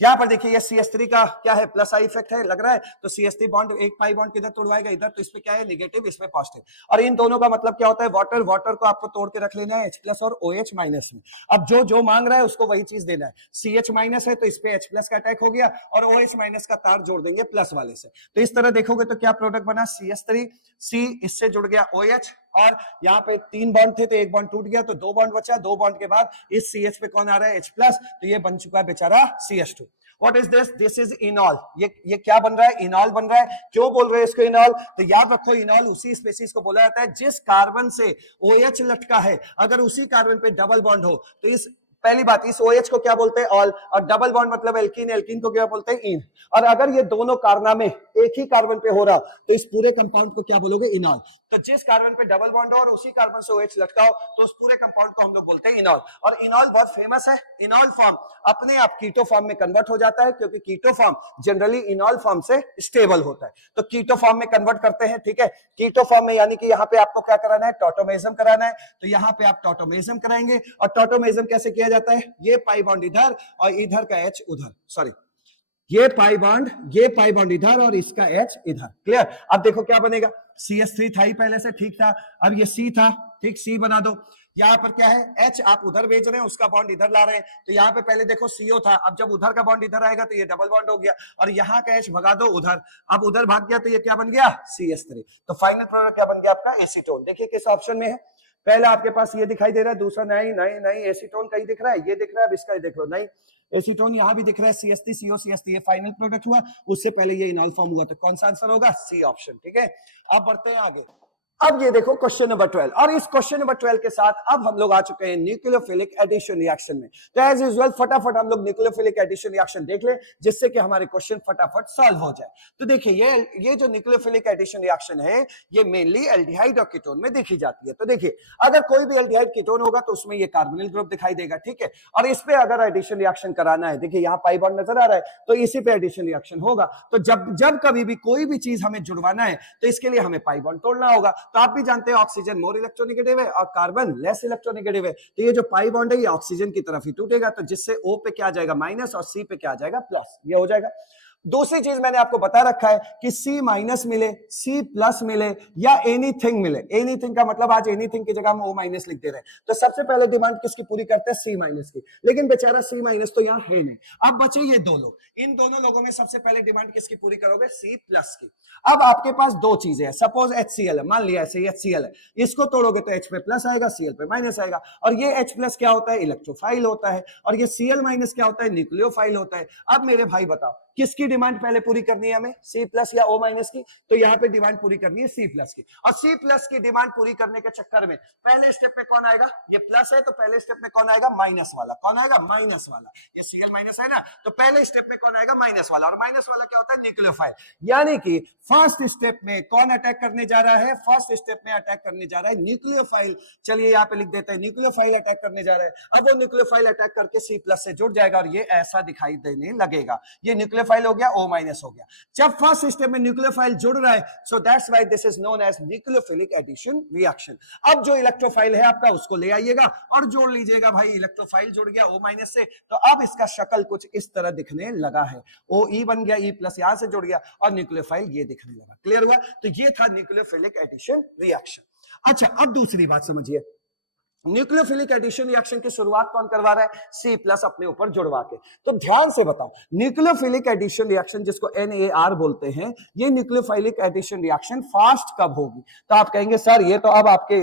यहां पर देखिए ये CH3 का क्या है, प्लस आई इफेक्ट है लग रहा है, तो CH3 बॉन्ड एक पाई बॉन्ड किधर तोड़वाएगा, इधर, तो इसमें क्या है नेगेटिव, इसमें पॉजिटिव, और इन दोनों का मतलब क्या होता है, वाटर वाटर को आपको तोड़ के रख लेना है H+ और OH- में। अब जो जो मांग रहा है उसको वही चीज देना है। CH- है तो इस पे H+ का अटैक हो गया और OH- का तार जोड़ देंगे प्लस वाले से। तो इस तरह देखोगे तो क्या प्रोडक्ट बना, CH3, C इससे जुड़ गया OH, और यहाँ पे 3 बॉन्ड थे तो एक बॉन्ड टूट गया तो 2 बॉन्ड बचा, 2 बॉन्ड के बाद इस CH पे कौन आ रहा है, H+, तो ये बन चुका है बेचारा CH2। What is this? This is इनॉल। ये क्या बन रहा है, इनॉल बन रहा है। क्यों बोल रहे हैं इसको इनॉल, तो याद रखो इनॉल उसी स्पीशीज को बोला जाता है जिस कार्बन से OH लटका है, अगर उसी कार्बन पे डबल बॉन्ड हो तो इस पहली बात इस OH को क्या बोलते हैं, ऑल, और डबल बॉन्ड मतलब एल्कीन, एल्कीन को क्या बोलते हैं, इन। और अगर ये दोनों कारनामे एक ही कार्बन पे हो रहा तो इस पूरे कंपाउंड को क्या बोलोगे, इनॉल। तो जिस कार्बन पे डबल बॉन्ड हो और उसी कार्बन से OH लटका हो तो उस पूरे कंपाउंड को हम लोग बोलते हैं इनॉल। और इनॉल बहुत फेमस है। इनॉल फॉर्म अपने आप कीटो फॉर्म में कन्वर्ट हो जाता है क्योंकि keto form generally enol form से स्टेबल होता है, तो कीटो फॉर्म में कन्वर्ट करते हैं। ठीक है, कीटो फॉर्म में यानी कि यहाँ पे आपको क्या कराना है, टॉटोमेरिज्म कराना है, तो यहाँ पे आप टॉटोमेरिज्म कराएंगे। और टॉटोमेरिज्म कैसे किया जाता है, ये पाई बॉन्ड इधर और इधर का H उधर, सॉरी ये पाई बॉन्ड इधर और इसका H इधर। क्लियर? अब देखो क्या बनेगा, CH3 था ही पहले से, ठीक था, अब ये C था, ठीक, C बना दो। यहाँ पर क्या है, H आप उधर भेज रहे हैं, उसका बॉन्ड इधर ला रहे हैं, तो यहाँ पे पहले देखो CO था, अब जब उधर का बॉन्ड इधर आएगा तो ये डबल बॉन्ड हो गया, और यहाँ का H भगा दो उधर, अब उधर भाग गया तो ये क्या बन गया, CH3। तो फाइनल प्रोडक्ट क्या बन गया आपका, एसीटोन। देखिए किस ऑप्शन में है, पहला आपके पास ये दिखाई दे रहा है, दूसरा नहीं नहीं नहीं, एसीटोन कहीं दिख रहा है, ये दिख रहा है, अब इसका देख लो, नहीं एसीटोन यहाँ भी दिख रहा है, CH3 CO CH3, ये फाइनल प्रोडक्ट हुआ, उससे पहले ये इनॉल फॉर्म हुआ, तो कौन सा आंसर होगा, C ऑप्शन। ठीक है, अब बढ़ते हैं आगे। अब ये देखो क्वेश्चन नंबर 12, और इस क्वेश्चन नंबर 12 के साथ अब हम लोग आ चुके हैं न्यूक्लियोफिलिक एडिशन रिएक्शन में। तो एज यूजुअल फटाफट हम लोग न्यूक्लियोफिलिक एडिशन रिएक्शन देख लें जिससे कि हमारे क्वेश्चन फटाफट सॉल्व हो जाए। तो देखिए ये जो न्यूक्लियोफिलिक एडिशन रिएक्शन है ये मेनली एल्डिहाइड और कीटोन में देखी जाती है। तो देखिए अगर कोई भी एल्डिहाइड कीटोन होगा तो उसमें ये कार्बोनिल ग्रुप दिखाई देगा, ठीक है, और इस पे अगर एडिशन रिएक्शन कराना है, देखिए यहाँ पाई बॉन्ड नजर आ रहा है, तो इसी पे एडिशन रिएक्शन होगा। तो जब कभी भी कोई भी चीज हमें जुड़वाना है तो इसके लिए हमें पाई बॉन्ड तोड़ना होगा। तो आप भी जानते हैं ऑक्सीजन मोर इलेक्ट्रोनेगेटिव है और कार्बन लेस इलेक्ट्रोनेगेटिव है, तो ये जो पाई बॉन्ड है ये ऑक्सीजन की तरफ ही टूटेगा, तो जिससे O पे क्या आ जाएगा माइनस और C पे क्या आ जाएगा प्लस, ये हो जाएगा। दूसरी चीज मैंने आपको बता रखा है कि C माइनस मिले, C प्लस मिले या एनीथिंग मिले। एनीथिंग का मतलब आज एनीथिंग की जगह हम O माइनस लिख दे रहे हैं, तो सबसे पहले डिमांड किसकी पूरी करते हैं, C माइनस की, लेकिन बेचारा C माइनस तो यहाँ है नहीं। अब बचे ये दो लोग, इन दोनों लोगों में सबसे पहले डिमांड किसकी पूरी करोगे, C प्लस की। अब आपके पास दो चीजें हैं, सपोज HCl है, मान लिया ऐसे HCl है, इसको तोड़ोगे तो H पे प्लस आएगा, Cl पे माइनस आएगा, और ये H प्लस क्या होता है, इलेक्ट्रोफाइल होता है, और ये Cl माइनस क्या होता है, न्यूक्लियोफाइल होता है। अब मेरे भाई बताओ किसकी डिमांड पहले पूरी करनी है हमें, C प्लस या O माइनस की, तो यहाँ पे डिमांड पूरी करनी है C प्लस की, और C प्लस की डिमांड पूरी करने के चक्कर में पहले स्टेप में कौन आएगा, ये प्लस है तो पहले स्टेप में कौन आएगा, माइनस वाला, कौन आएगा, माइनस वाला, ये Cl माइनस है ना, तो पहले स्टेप में कौन आएगा, माइनस वाला, और माइनस वाला क्या होता है, न्यूक्लियोफाइल। यानी कि फर्स्ट स्टेप में कौन अटैक करने जा रहा है, फर्स्ट स्टेप में अटैक करने जा रहा है न्यूक्लियोफाइल। चलिए यहाँ पे लिख देते हैं न्यूक्लियोफाइल अटैक करने जा रहा है। अब वो न्यूक्लियोफाइल अटैक करके C प्लस से जुड़ जाएगा और ये ऐसा दिखाई देने लगेगा, ये न्यूक्लियोफाइल हो गया, O माइनस हो गया। जब फर्स्ट स्टेप में न्यूक्लियोफाइल जुड़ रहा है, so that's why this is known as nucleophilic addition reaction. अब जो इलेक्ट्रोफाइल है आपका उसको ले आइएगा और जोड़ लीजिएगा, भाई इलेक्ट्रोफाइल जुड़ गया O माइनस से, तो अब इसका शक्ल कुछ इस तरह दिखने लगा है, OE बन गया, E प्लस यहां से जुड़ गया और न्यूक्लियोफाइल ये दिखने लगा। क्लियर हुआ? तो ये था न्यूक्लियोफिलिक एडिशन रिएक्शन। अच्छा अब दूसरी बात समझिए, न्यूक्लियोफिलिक एडिशन रिएक्शन की शुरुआत कौन करवा रहा है, C प्लस अपने ऊपर जुड़वा के। तो ध्यान से बताओ न्यूक्लियोफिलिक एडिशन रिएक्शन जिसको NAR बोलते हैं, ये न्यूक्लियोफिलिक एडिशन रिएक्शन फास्ट कब होगी? तो आप कहेंगे सर ये तो अब आपके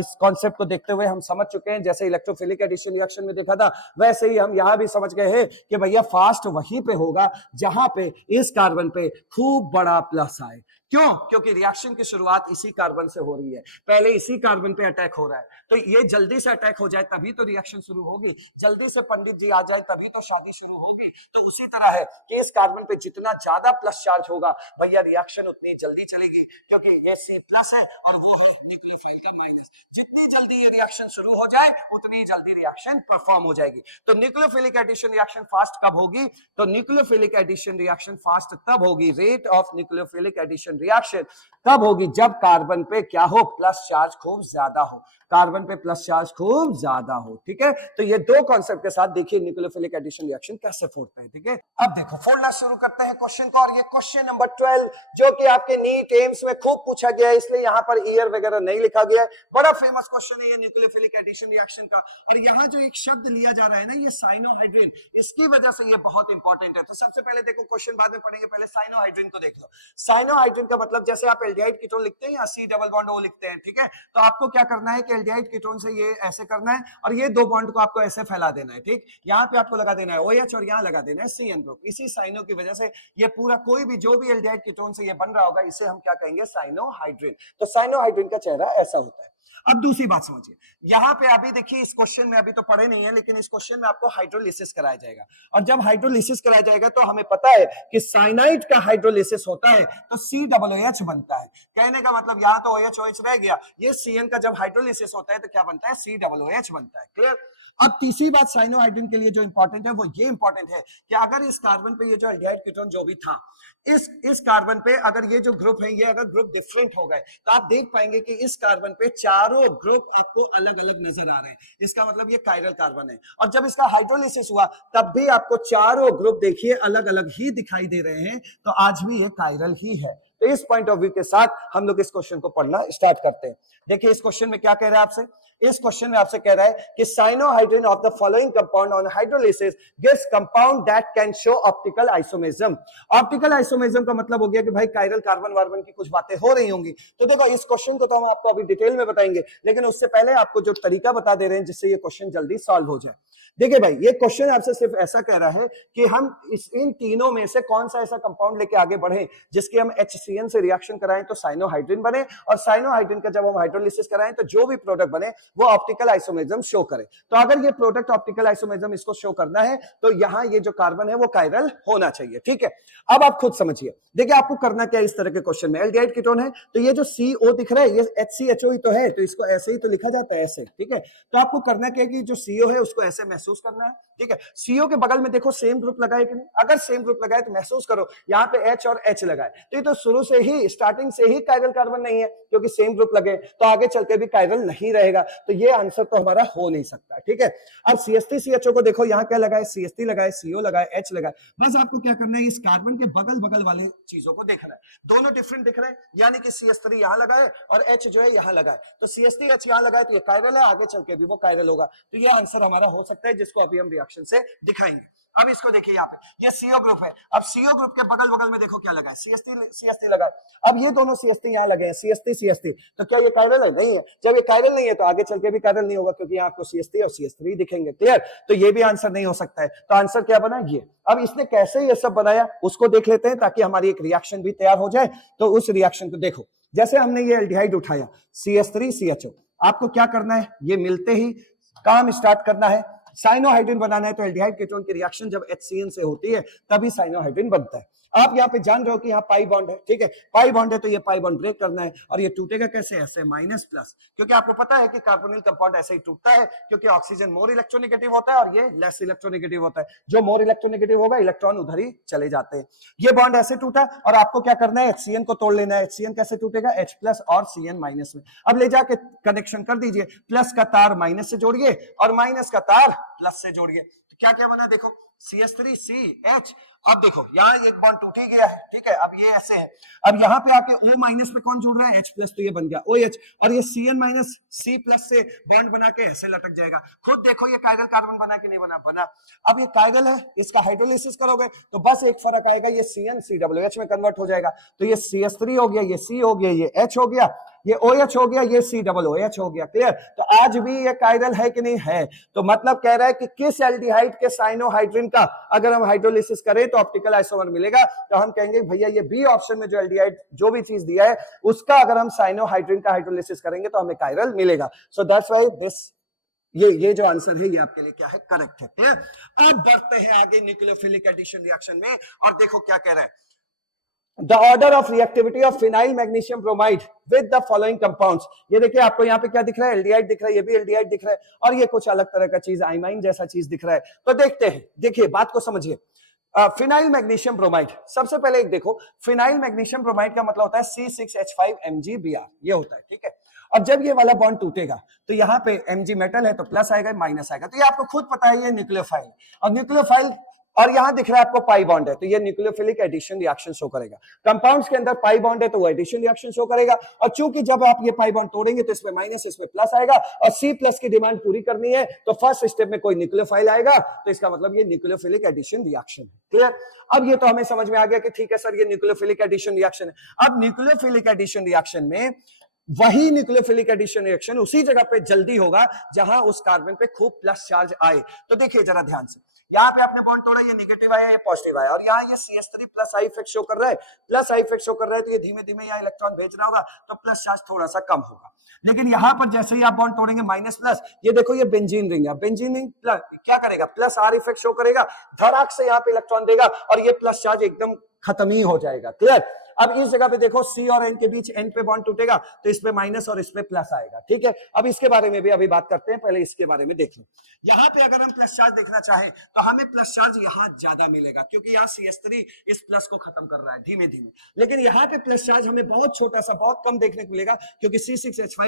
इस कॉन्सेप्ट को देखते हुए हम समझ चुके हैं, जैसे इलेक्ट्रोफिलिक एडिशन रिएक्शन में देखा था वैसे ही हम यहां भी समझ गए हैं कि भैया फास्ट वहीं पे होगा जहां पे इस कार्बन पे खूब बड़ा प्लस आए। क्यों? क्योंकि रिएक्शन की शुरुआत इसी कार्बन से हो रही है, पहले इसी कार्बन पे अटैक हो रहा है, तो ये जल्दी से अटैक हो जाए तभी तो रिएक्शन शुरू होगी, जल्दी से पंडित जी आ जाए तभी तो शादी शुरू होगी। तो उसी तरह है कि इस कार्बन पे जितना ज्यादा प्लस चार्ज होगा भैया रिएक्शन उतनी जल्दी चलेगी, क्योंकि ये C प्लस है और वो है न्यूक्लियोफाइल का माइनस। जितनी जल्दी ये रिएक्शन शुरू हो जाए उतनी जल्दी रिएक्शन परफॉर्म हो जाएगी। तो न्यूक्लियोफिलिक एडिशन रिएक्शन फास्ट कब होगी? तो न्यूक्लियोफिलिक एडिशन रिएक्शन फास्ट तब होगी, rate of nucleophilic addition reaction तब होगी जब कार्बन पे क्या हो, प्लस चार्ज खूब ज्यादा हो, कार्बन पे प्लस चार्ज खूब ज्यादा हो। ठीक है, तो ये दो कॉन्सेप्ट के साथ देखिए न्यूक्लियोफिलिक एडिशन रिएक्शन कैसे फोड़ते हैं। ठीक है, अब देखो फोड़ना शुरू करते हैं क्वेश्चन को, और ये क्वेश्चन नंबर 12 जो कि आपके नीट एम्स में खूब पूछा गया है, इसलिए यहाँ पर ईयर वगैरह नहीं लिखा गया है। बड़ा फेमस क्वेश्चन है ये न्यूक्लियोफिलिक एडिशन रिएक्शन का। और यहाँ जो एक शब्द लिया जा रहा है ना, ये साइनोहाइड्रिन, इसकी वजह से ये बहुत इंपॉर्टेंट है। तो सबसे पहले देखो, क्वेश्चन बाद में पढ़ेंगे, पहले साइनोहाइड्रिन को देख लो। साइनोहाइड्रिन का मतलब जैसे आप एल्डिहाइड कीटोन लिखते हैं या C डबल बॉन्ड O लिखते हैं, ठीक है, तो आपको क्या करना है कि एल्डिहाइड कीटोन से ये ऐसे करना है और ये दो बॉन्ड को आपको ऐसे फैला देना है। ठीक, यहाँ पे आपको लगा देना है OH और यहाँ लगा देना है CN ग्रुप। इसी साइनो की वजह से ये पूरा कोई भी जो भी एल्डिहाइड कीटोन से ये बन रहा होगा, इसे हम क्या कहेंगे, साइनोहाइड्रिन। तो साइनोहाइड्रिन का चेहरा ऐसा होता है। अब दूसरी बात समझिए, यहाँ पे अभी देखिए इस क्वेश्चन में अभी तो पढ़े नहीं है, लेकिन इस क्वेश्चन में आपको हाइड्रोलिसिस कराया जाएगा, और जब हाइड्रोलिसिस कराया जाएगा तो हमें पता है कि साइनाइड का हाइड्रोलिसिस होता है तो COOH बनता है। कहने का मतलब यहाँ तो OH रह गया, ये CN का जब हाइड्रोलिसिस होता है तो क्या बनता है, COOH बनता है। क्लियर? अब तीसरी बात साइनोहाइड्रिन के लिए जो इंपॉर्टेंट है वो ये इंपॉर्टेंट है कि अगर इस कार्बन पे ये जो एल्डिहाइड कीटोन जो भी था, इस कार्बन पे अगर ये जो ग्रुप है ये अगर ग्रुप डिफरेंट हो गए तो आप देख पाएंगे कि इस कार्बन पे चारों ग्रुप आपको अलग अलग नजर आ रहे हैं। इसका मतलब ये कायरल कार्बन है, और जब इसका हाइड्रोलिसिस हुआ तब भी आपको चारों ग्रुप देखिए अलग अलग ही दिखाई दे रहे हैं, तो आज भी ये कायरल ही है। तो इस पॉइंट ऑफ व्यू के साथ हम लोग इस क्वेश्चन को पढ़ना स्टार्ट करते हैं। देखिए इस क्वेश्चन में क्या कह रहा है आपसे, इस क्वेश्चन में आपसे कह रहा है कि cyanohydrin of the following compound on hydrolysis gives compound that can show optical isomerism. Optical isomerism का मतलब हो गया कि भाई कायरल कार्बन वार्बन की कुछ बातें हो रही होंगी। तो देखो इस क्वेश्चन को तो हम आपको अभी डिटेल में बताएंगे, लेकिन उससे पहले आपको जो तरीका बता दे रहे हैं जिससे ये क्वेश्चन जल्दी सॉल्व हो जाए। देखिए भाई ये क्वेश्चन आपसे सिर्फ ऐसा कह रहा है कि हम इन तीनों में से कौन सा ऐसा कंपाउंड लेके आगे बढ़े जिसके हम HCN से रिएक्शन कराएं तो साइनोहाइड्रिन बने, और साइनोहाइड्रिन का जब हम हाइड्रोलिसिस कराएं तो जो भी प्रोडक्ट बने वो ऑप्टिकल आइसोमेरिज्म शो करे। तो अगर ये प्रोडक्ट ऑप्टिकल आइसोमेरिज्म इसको शो करना है तो यहाँ ये जो कार्बन है वो कायरल होना चाहिए। ठीक है, अब आप खुद समझिए। देखिए आपको करना क्या है, इस तरह के क्वेश्चन में एल्डिहाइड कीटोन है तो ये जो CO दिख रहा है ये HCHO ही तो है, तो इसको ऐसे ही तो लिखा जाता है, ऐसे। ठीक है, तो आपको करना क्या है कि जो CO है उसको ऐसे महसूस करना है। ठीक है, CO के बगल में देखो सेम ग्रुप लगा है कि नहीं, अगर सेम ग्रुप लगा है तो महसूस करो यहाँ पे H और H लगा है, तो ये तो शुरू से ही स्टार्टिंग से ही कायरल कार्बन नहीं है, क्योंकि सेम ग्रुप लगे तो आगे चल के भी कायरल नहीं रहेगा, तो ये आंसर तो हमारा हो नहीं सकता। ठीक है, अब CH3 CHO को देखो यहाँ क्या लगा है, CH3 लगा है, CO लगा है, H लगा है। बस आपको क्या करना है, इस कार्बन के बगल बगल वाले चीजों को देखना है, दोनों डिफरेंट दिख रहे हैं, यानी कि CH3 यहाँ लगा है और H जो है यहाँ लगा है, तो CH3 H यहाँ लगा है तो ये कायरल है, आगे चल के भी वो कायरल होगा, तो ये आंसर हमारा हो सकता है जिसको अभी हम रिएक्शन से दिखाएंगे। अब इसको देखिए यहाँ पे ये CO ग्रुप है, अब CO ग्रुप के बगल बगल में देखो क्या लगा है, CH3 लगा है। अब ये दोनों CH3 यहाँ लगे हैं, CH3 तो क्या ये कायरल है? नहीं है। जब ये कायरल नहीं है तो आगे चल के भी कायरल नहीं होगा, क्योंकि यहाँ आपको CH3 और CH3 दिखेंगे। क्लियर? तो ये भी आंसर नहीं हो सकता है, तो आंसर क्या बना ये। अब इसने कैसे ये सब बनाया उसको देख लेते हैं ताकि हमारी एक रिएक्शन भी तैयार हो जाए। तो उस रिएक्शन को देखो, जैसे हमने ये एल्डिहाइड उठाया CH3 CHO, आपको क्या करना है, ये मिलते ही काम स्टार्ट करना है, साइनोहाइड्रिन बनाना है। तो एल्डिहाइड कीटोन की रिएक्शन जब HCN से होती है तभी साइनोहाइड्रिन बनता है। आप यहाँ पे जान रहे हो कि यहाँ पाई बॉन्ड है, ठीक है, पाई बॉन्ड है तो ये पाई बॉन्ड ब्रेक करना है, और ये टूटेगा कैसे, ऐसे माइनस प्लस, क्योंकि आपको पता है कि कार्बोनिल कंपाउंड ऐसे ही टूटता है क्योंकि ऑक्सीजन मोर इलेक्ट्रोनेगेटिव होता है और ये लेस इलेक्ट्रोनेगेटिव होता है। जो मोर इलेक्ट्रोनेगेटिव होगा इलेक्ट्रॉन उधर ही चले जाते हैं। ये बॉन्ड ऐसे टूटा और आपको क्या करना है, HCN को तोड़ लेना है। HCN कैसे टूटेगा, H प्लस और CN माइनस में। अब ले जाके कनेक्शन कर दीजिए, प्लस का तार माइनस से जोड़िए और माइनस का तार प्लस से जोड़िए, क्या क्या बना देखो, CH3CH। अब देखो यहाँ एक बॉन्ड टूट ही गया है, ठीक है, अब ये ऐसे है। अब यहाँ पे आके O माइनस पे कौन जुड़ रहा है, H प्लस, तो ये बन गया OH, और ये CN माइनस C प्लस से बॉन्ड बना के ऐसे लटक जाएगा। खुद देखो ये कायरल कार्बन बना कि नहीं बना, बना। अब ये कायरल है, इसका हाइड्रोलिसिस करोगे तो बस एक फर्क आएगा, ये CN COOH में कन्वर्ट हो जाएगा, तो ये CH3 हो गया, ये C हो गया, ये H हो गया, ये OH हो गया, ये COOH हो गया। क्लियर? तो आज भी ये कायरल है कि नहीं है। तो मतलब कह रहा है कि किस एल्डिहाइड के साइनोहाइड्रिन का अगर हम हाइड्रोलिसिस करें तो ऑप्टिकल आइसोमर मिलेगा। तो हम कहेंगे भैया ये बी ऑप्शन में जो एल्डिहाइड जो भी चीज दिया है उसका अगर हम साइनोहाइड्रिन का हाइड्रोलिसिस करेंगे तो हमें कायरल मिलेगा। सो दैट्स व्हाई दिस ये जो आंसर है ये आपके लिए क्या है, करेक्ट है। क्लियर? अब बढ़ते हैं आगे न्यूक्लियोफिलिक एडिशन रिएक्शन में और देखो क्या कह रहा है। The order of reactivity of phenyl magnesium bromide with the following compounds। ये देखिए आपको यहाँ पे क्या दिख रहा है, एल्डिहाइड दिख रहा है, ये भी एल्डिहाइड दिख रहा है और ये कुछ अलग तरह का चीज आइमाइन जैसा चीज दिख रहा है। तो देखते हैं, देखिए बात को समझिए। फिनाइल मैग्नीशियम ब्रोमाइड, सबसे पहले एक देखो, फिनाइल मैग्नीशियम ब्रोमाइड का मतलब होता है C6H5MgBr, ये होता है। ठीक है, अब जब ये वाला बॉन्ड टूटेगा तो यहाँ पे Mg मेटल है तो प्लस आएगा माइनस आएगा। तो ये आपको खुद पता है ये न्यूक्लियोफाइल, और न्यूक्लियोफाइल और यहां दिख रहा है आपको पाई बॉन्ड है तो ये न्यूक्लियोफिलिक एडिशन रिएक्शन शो करेगा। कंपाउंड्स के अंदर पाई बॉन्ड है तो वो एडिशन रिएक्शन शो करेगा, और चूंकि जब आप ये पाई बॉन्ड तोड़ेंगे तो इसमें माइनस इसमें प्लस आएगा, और C प्लस की डिमांड पूरी करनी है तो फर्स्ट स्टेप में कोई न्यूक्लियोफाइल आएगा, तो इसका मतलब ये न्यूक्लियोफिलिक एडिशन रिएक्शन है। क्लियर? अब ये तो हमें समझ में आ गया कि ठीक है सर ये न्यूक्लियोफिलिक एडिशन रिएक्शन है। अब न्यूक्लियोफिलिक एडिशन रिएक्शन में वही न्यूक्लियोफिलिक एडिशन रिएक्शन उसी जगह पे जल्दी होगा जहां उस कार्बन पे खूब प्लस चार्ज आए। तो देखिए जरा ध्यान से, यहाँ पे आपने बॉन्ड तोड़ा, ये नेगेटिव आया, ये पॉजिटिव आया, और यहाँ ये CH3 plus I effect show कर रहा है, प्लस आई इफेक्ट शो कर रहा है, तो ये धीमे धीमे यहाँ इलेक्ट्रॉन भेज रहा होगा तो प्लस चार्ज थोड़ा सा कम होगा। लेकिन यहाँ पर जैसे ही आप बॉन्ड तोड़ेंगे माइनस प्लस, ये देखो ये बेंजीन रिंग है, बेंजीन रिंग क्या करेगा, प्लस आर इफेक्ट शो करेगा, धड़ाक से यहाँ पे इलेक्ट्रॉन देगा और ये प्लस चार्ज एकदम खत्म ही हो जाएगा। क्लियर? अब इस जगह पे देखो C और N के बीच N पे बॉन्ड टूटेगा तो इस पे माइनस और इस पे प्लस आएगा। ठीक है, अब इसके बारे में भी अभी बात करते हैं, पहले इसके बारे में देख लो। यहाँ पे अगर हम प्लस चार्ज देखना चाहें तो हमें प्लस चार्ज यहाँ ज्यादा मिलेगा क्योंकि यहाँ CH3 इस प्लस को खत्म कर रहा है धीमे धीमे, लेकिन यहाँ पे प्लस चार्ज हमें बहुत छोटा सा, बहुत कम देखने को मिलेगा क्योंकि C6H5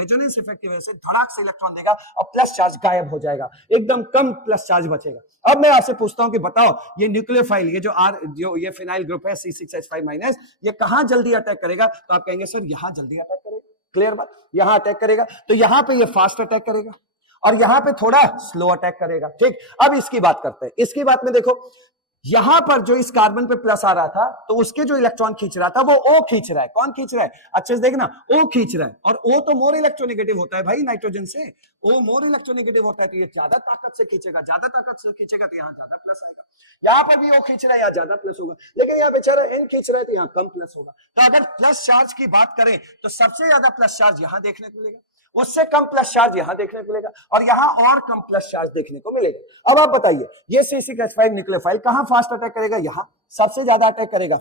रेजोनेंस इफेक्ट की वजह से धड़ाक से इलेक्ट्रॉन देगा और प्लस चार्ज गायब हो जाएगा, एकदम कम प्लस चार्ज बचेगा। अब मैं आपसे पूछता हूं कि बताओ ये न्यूक्लियोफाइल, ये जो ये फिनाइल ग्रुप है C6H5- ये कहां जल्दी अटैक करेगा? तो आप कहेंगे सर यहां जल्दी अटैक करेगा। क्लियर बात? यहां अटैक करेगा तो यहां पे ये फास्ट अटैक करेगा और यहां पे थोड़ा स्लो अटैक करेगा। ठीक, अब इसकी बात करते हैं। इसकी बात में देखो, यहां पर जो इस कार्बन पे प्लस आ रहा था तो उसके जो इलेक्ट्रॉन खींच रहा था वो O खींच रहा है। कौन खींच रहा है? अच्छे से देखना, O खींच रहा है, और O तो मोर इलेक्ट्रोनेगेटिव होता है भाई नाइट्रोजन से, O मोर इलेक्ट्रोनेगेटिव होता है तो ये ज्यादा ताकत से खींचेगा, ज्यादा ताकत से खींचेगा तो यहाँ ज्यादा प्लस आएगा। यहाँ पर भी O खींच रहा है, यहाँ ज्यादा प्लस होगा, लेकिन यहाँ बेचारा N खींच रहा है तो यहाँ कम प्लस होगा। तो अगर प्लस चार्ज की बात करें तो सबसे ज्यादा प्लस चार्ज यहाँ देखने को मिलेगा, उससे कम प्लस चार्ज यहां देखने को मिलेगा, और यहां और कम प्लस चार्ज देखने को मिलेगा। अब आप बताइए ये C6H5 न्यूक्लियोफाइल कहां फास्ट अटैक करेगा? यहां सबसे ज्यादा अटैक करेगा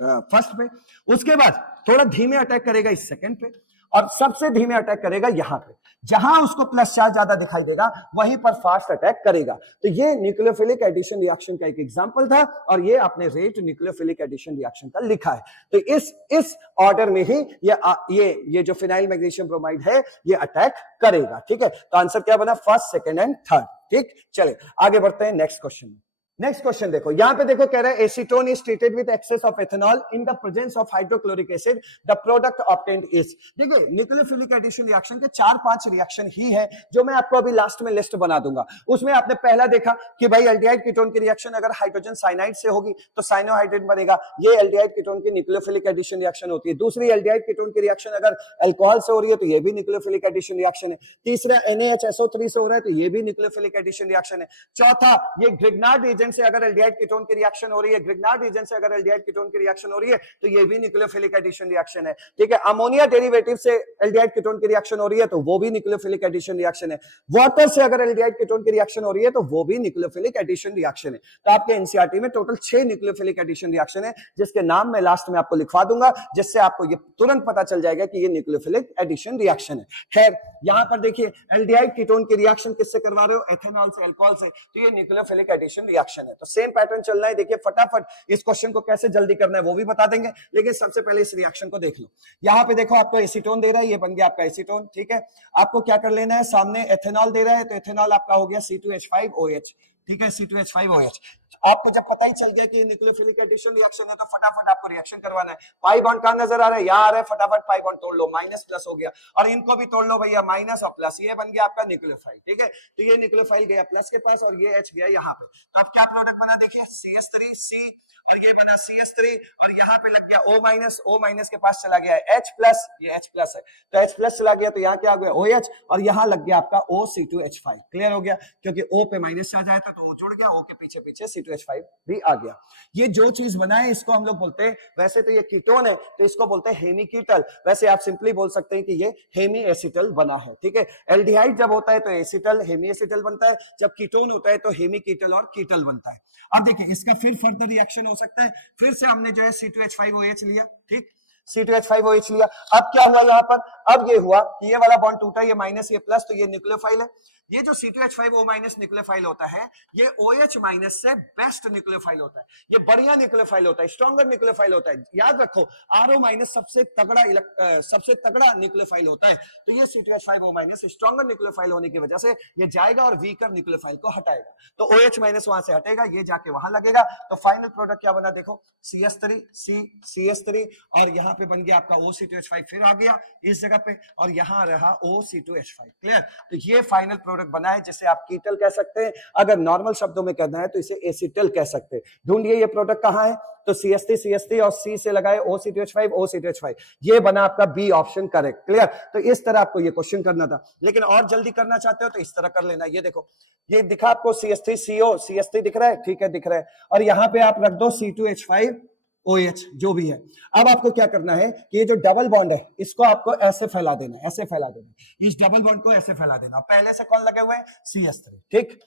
फर्स्ट पे, उसके बाद थोड़ा धीमे अटैक करेगा इस सेकंड पे, और सबसे धीमे अटैक करेगा यहां पे। जहां उसको प्लस चार्ज ज्यादा दिखाई देगा वहीं पर फास्ट अटैक करेगा। तो ये न्यूक्लियोफिलिक एडिशन रिएक्शन का एक एग्जांपल था, और ये आपने रेट न्यूक्लियोफिलिक एडिशन रिएक्शन का लिखा है। तो इस ऑर्डर में ही ये जो फिनाइल मैग्नीशियम ब्रोमाइड है ये अटैक करेगा। ठीक है, तो आंसर क्या बना? First, second and third. ठीक, चले आगे बढ़ते हैं नेक्स्ट क्वेश्चन में। नेक्स्ट क्वेश्चन देखो, यहां पे देखो कह रहा है acetone is treated with excess of ethanol in the presence of hydrochloric acid, the product obtained is. देखिए न्यूक्लियोफिलिक एडिशन रिएक्शन के 4-5 रिएक्शन ही है जो मैं आपको अभी लास्ट में लिस्ट बना दूंगा। उसमें आपने पहला देखा कि भाई एल्डिहाइड कीटोन की रिएक्शन अगर हाइड्रोजन साइनाइड से होगी तो साइनोहाइड्रेट बनेगा, ये एल्डिहाइड कीटोन की न्यूक्लियोफिलिक एडिशन रिएक्शन होती है। दूसरी एल्डिहाइड कीटोन की रिएक्शन अगर अल्कोहल से हो रही है तो ये भी न्यूक्लियोफिलिक एडिशन रिएक्शन है। तीसरा NaHSO3 से हो रहा है तो ये भी न्यूक्लियोफिलिक एडिशन रिएक्शन है। चौथा, ये ग्रिग्नार्ड रीजन से अगर एल्डिहाइड कीटोन की रिएक्शन हो रही है, ग्रिग्नार्ड रीजन से अगर एल्डिहाइड कीटोन की रिएक्शन हो रही है तो ये भी न्यूक्लियोफिलिक एडिशन रिएक्शन है। ठीक है, अमोनिया डेरिवेटिव से एल्डिहाइड कीटोन की रिएक्शन हो रही है तो वो भी न्यूक्लियोफिलिक एडिशन रिएक्शन है। वाटर से अगर एल्डिहाइड कीटोन की रिएक्शन हो रही है तो वो भी न्यूक्लियोफिलिक एडिशन रिएक्शन है। तो आपके एनसीईआरटी में टोटल 6 न्यूक्लियोफिलिक एडिशन रिएक्शन है, जिसके नाम मैं लास्ट में आपको लिखवा दूंगा, जिससे आपको ये तुरंत पता चल जाएगा कि ये न्यूक्लियोफिलिक एडिशन रिएक्शन है। खैर यहां पर देखिए एल्डिहाइड कीटोन की रिएक्शन किससे करवा रहे हो? एथेनॉल से, अल्कोहल से, तो ये न्यूक्लियोफिलिक एडिशन रिएक्शन है। तो सेम पैटर्न चलना है। देखिए फटाफट इस क्वेश्चन को कैसे जल्दी करना है वो भी बता देंगे, लेकिन सबसे पहले इस रिएक्शन को देख लो। यहां पे देखो आपको एसीटोन दे रहा है, ये बन गया आपका एसीटोन। ठीक है, आपको क्या कर लेना है, सामने एथेनॉल दे रहा है तो एथेनॉल आपका हो गया C2H5OH। ठीक है, C2H5OH। आपको जब पता ही चल गया कि ये न्यूक्लियोफिलिक एडिशन रिएक्शन है तो फटाफट आपको रिएक्शन करवाना है। पाई बॉन्ड कहां नजर आ रहा है, यहाँ आ रहा है, फटाफट पाई बॉन्ड तोड़ लो, माइनस प्लस हो गया, और इनको भी तोड़ लो भैया, माइनस और प्लस, ये बन गया आपका न्यूक्लियोफाइल। ठीक है, तो ये न्यूक्लियोफाइल गया प्लस के पास और ये H गया यहाँ पे। तो अब क्या प्रोडक्ट बना देखिए, CH3C और ये बना CH3 और यहाँ पे लग गया O माइनस के पास चला गया है H प्लस, ये H प्लस है तो H प्लस चला गया, तो यहाँ क्या आ गया OH और यहाँ लग गया आपका OC2H5। क्लियर हो गया, क्योंकि O पे माइनस चार्ज आया था तो O जुड़ गया, O के पीछे पीछे C2H5 भी आ गया। ये जो चीज बना है इसको हम लोग बोलते हैं, वैसे तो ये कीटोन है तो इसको बोलते हैं हेमीकीटल, वैसे आप सिंपली बोल सकते हैं कि ये हेमी एसिटल बना है। ठीक है, एल्डिहाइड जब होता है तो एसिटल हेमी एसिटल बनता है, जब कीटोन होता है तो हेमीकीटल और कीटल बनता है। अब देखिए इसका फिर फर्दर रिएक्शन हो सकता है, फिर से हमने जो है C2H5OH लिया, ठीक, C2H5OH लिया, अब क्या हुआ यहाँ पर, अब ये हुआ कि ये वाला बॉन्ड टूटा, ये माइनस ये प्लस, तो ये न्यूक्लियोफाइल है। ये जो C2H5O माइनस न्यूक्लियोफाइल होता है ये OH माइनस से बेस्ट न्यूक्लियोफाइल होता है, ये बढ़िया न्यूक्लियोफाइल होता है, स्ट्रॉन्गर न्यूक्लियोफाइल होता है। याद रखो RO माइनस सबसे तगड़ा न्यूक्लियोफाइल होता है, तो ये C2H5O माइनस स्ट्रॉन्गर न्यूक्लियोफाइल होने की वजह से ये जाएगा और वीकर न्यूक्लियोफाइल को हटाएगा, तो OH माइनस वहां से हटेगा, ये जाके वहां लगेगा, तो फाइनल प्रोडक्ट क्या बना देखो, CH3 और यहाँ पे बन गया आपका OC2H5, फिर आ गया इस जगह पे और यहाँ रहा OC2H5। क्लियर, तो ये फाइनल प्रोडक्ट बना है जिसे आप कीटल कह सकते हैं, अगर नॉर्मल शब्दों में कहना है तो इसे एसिटल कह सकते हैं। ढूंढिए ये प्रोडक्ट कहां है, तो CH3 और C से लगाए OC2H5, ये बना आपका बी ऑप्शन करेक्ट। क्लियर, तो इस तरह आपको ये क्वेश्चन करना था, लेकिन और जल्दी करना चाहते हो तो इस तरह कर लेना। ये देखो, ये दिखा आपको CH3CO, CH3 दिख रहा है, ठीक है दिख रहा है, और यहां पे आप रख दो C2H5OH जो भी है। अब आपको क्या करना है कि ये जो डबल बॉन्ड है इसको आपको ऐसे फैला देना, ऐसे फैला देना, इस डबल बॉन्ड को ऐसे फैला देना। पहले से कौन लगे हुए हैं, CH3, ठीक।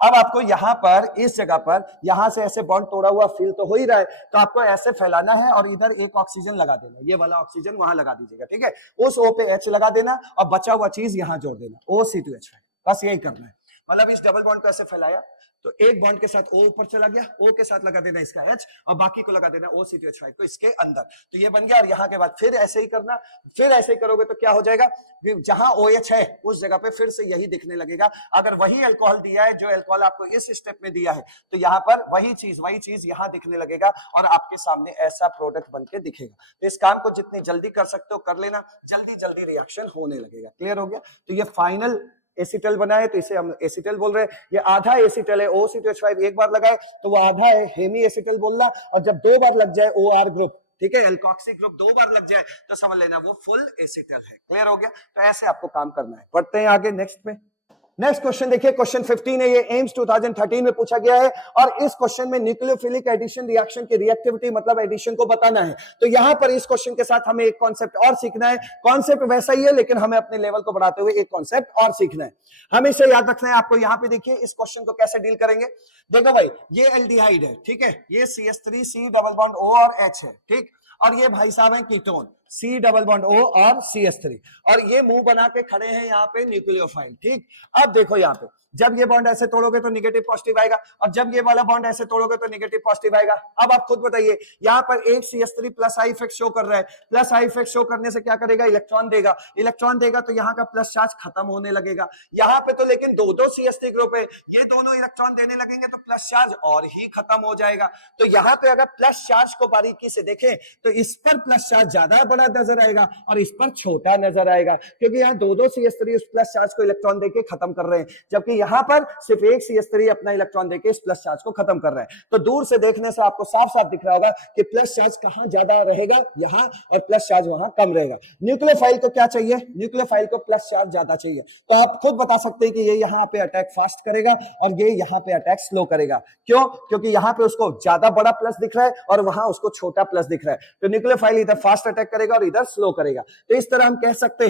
अब आपको यहां पर इस जगह पर यहां से ऐसे बॉन्ड तोड़ा हुआ फील तो हो ही रहा है, तो आपको ऐसे फैलाना है और इधर एक ऑक्सीजन लगा देना, ये वाला ऑक्सीजन वहां लगा दीजिएगा, ठीक है, उस O पे H लगा देना और बचा हुआ चीज यहां जोड़ देना, OC2H5, बस यही करना है। मतलब इस डबल बॉन्ड को ऐसे फैलाया तो एक बॉन्ड के साथ O ऊपर चला गया, O के साथ लगा देना इसका H और बाकी को लगा देना OC2H5 को इसके अंदर, तो ये बन गया। और यहाँ के बाद फिर ऐसे ही करना, फिर ऐसे ही करोगे तो क्या हो जाएगा, जहां OH है उस जगह पे फिर से यही दिखने लगेगा। अगर वही अल्कोहल दिया है जो अल्कोहल आपको इस स्टेप में दिया है तो यहाँ पर वही चीज यहाँ दिखने लगेगा और आपके सामने ऐसा प्रोडक्ट बन के दिखेगा। तो इस काम को जितनी जल्दी कर सकते हो कर लेना, जल्दी जल्दी रिएक्शन होने लगेगा। क्लियर हो गया, तो ये फाइनल एसिटल बना है तो इसे हम एसिटल बोल रहे हैं। ये आधा एसिटल है, OC2H5 एक बार लगाए तो वो आधा है, हेमी एसिटल बोलना, और जब दो बार लग जाए OR ग्रुप, ठीक है, एल्कोक्सी ग्रुप दो बार लग जाए तो समझ लेना वो फुल एसिटल है। क्लियर हो गया, तो ऐसे आपको काम करना है। बढ़ते हैं आगे नेक्स्ट पे। नेक्स्ट क्वेश्चन देखिए, क्वेश्चन 15 है, ये एम्स 2013 में पूछा गया है और इस क्वेश्चन में न्यूक्लियोफिलिक एडिशन रिएक्शन की रिएक्टिविटी मतलब एडिशन को बताना है। तो यहां पर इस क्वेश्चन के साथ हमें एक कॉन्सेप्ट और सीखना है। कॉन्सेप्ट वैसा ही है लेकिन हमें अपने लेवल को बढ़ाते हुए एक कॉन्सेप्ट और सीखना है। हमें इसे याद रखना है आपको। यहां पे देखिए इस क्वेश्चन को कैसे डील करेंगे। देखो भाई, ये एल्डिहाइड है, ठीक है, ये CH3C डबल बॉन्ड O और H है, ठीक, और ये भाई साहब है ketone C double bond O और CH3, और ये मुंह बना के खड़े हैं यहाँ पे न्यूक्लियोफाइल, ठीक। अब देखो यहाँ पे जब ये बॉन्ड ऐसे तोड़ोगे तो निगेटिव पॉजिटिव आएगा और जब ये वाला बॉन्ड ऐसे तोड़ोगे तो निगेटिव पॉजिटिव आएगा। अब आप खुद बताइए, यहाँ पर एक CH3 plus I effect show कर रहा है, प्लस आई इफेक्ट शो करने से क्या करेगा, इलेक्ट्रॉन देगा, इलेक्ट्रॉन देगा तो यहाँ का प्लस चार्ज खत्म होने लगेगा। यहाँ पे तो लेकिन दो दो CH3 ग्रुप है, ये दोनों इलेक्ट्रॉन देने लगेंगे तो प्लस चार्ज और ही खत्म हो जाएगा। तो यहाँ पे अगर प्लस चार्ज को बारीकी से देखें तो इस पर प्लस चार्ज ज्यादा बड़ा नजर आएगा और इस पर छोटा नजर आएगा, क्योंकि यहाँ दो दो CH3 उस प्लस चार्ज को इलेक्ट्रॉन देके खत्म कर रहे हैं, जबकि यहाँ पर सिर्फ एक CH3 अपना इलेक्ट्रॉन देके इस प्लस चार्ज को खत्म कर रहा है। तो दूर से देखने से आपको साफ साफ दिख रहा होगा कि प्लस चार्ज कहां ज्यादा रहेगा, यहां, और प्लस चार्ज वहां कम रहेगा। न्यूक्लियोफाइल को क्या चाहिए, न्यूक्लियोफाइल को प्लस चार्ज ज्यादा चाहिए। तो आप खुद बता सकते हैं कि ये यहाँ पे अटैक फास्ट करेगा और ये यहाँ पे अटैक स्लो करेगा। क्यों, क्योंकि यहाँ पे उसको ज्यादा बड़ा प्लस दिख रहा है और वहां उसको छोटा प्लस दिख रहा है। तो न्यूक्लियोफाइल इधर फास्ट अटैक करेगा और इधर स्लो करेगा। तो इस तरह हम कह सकते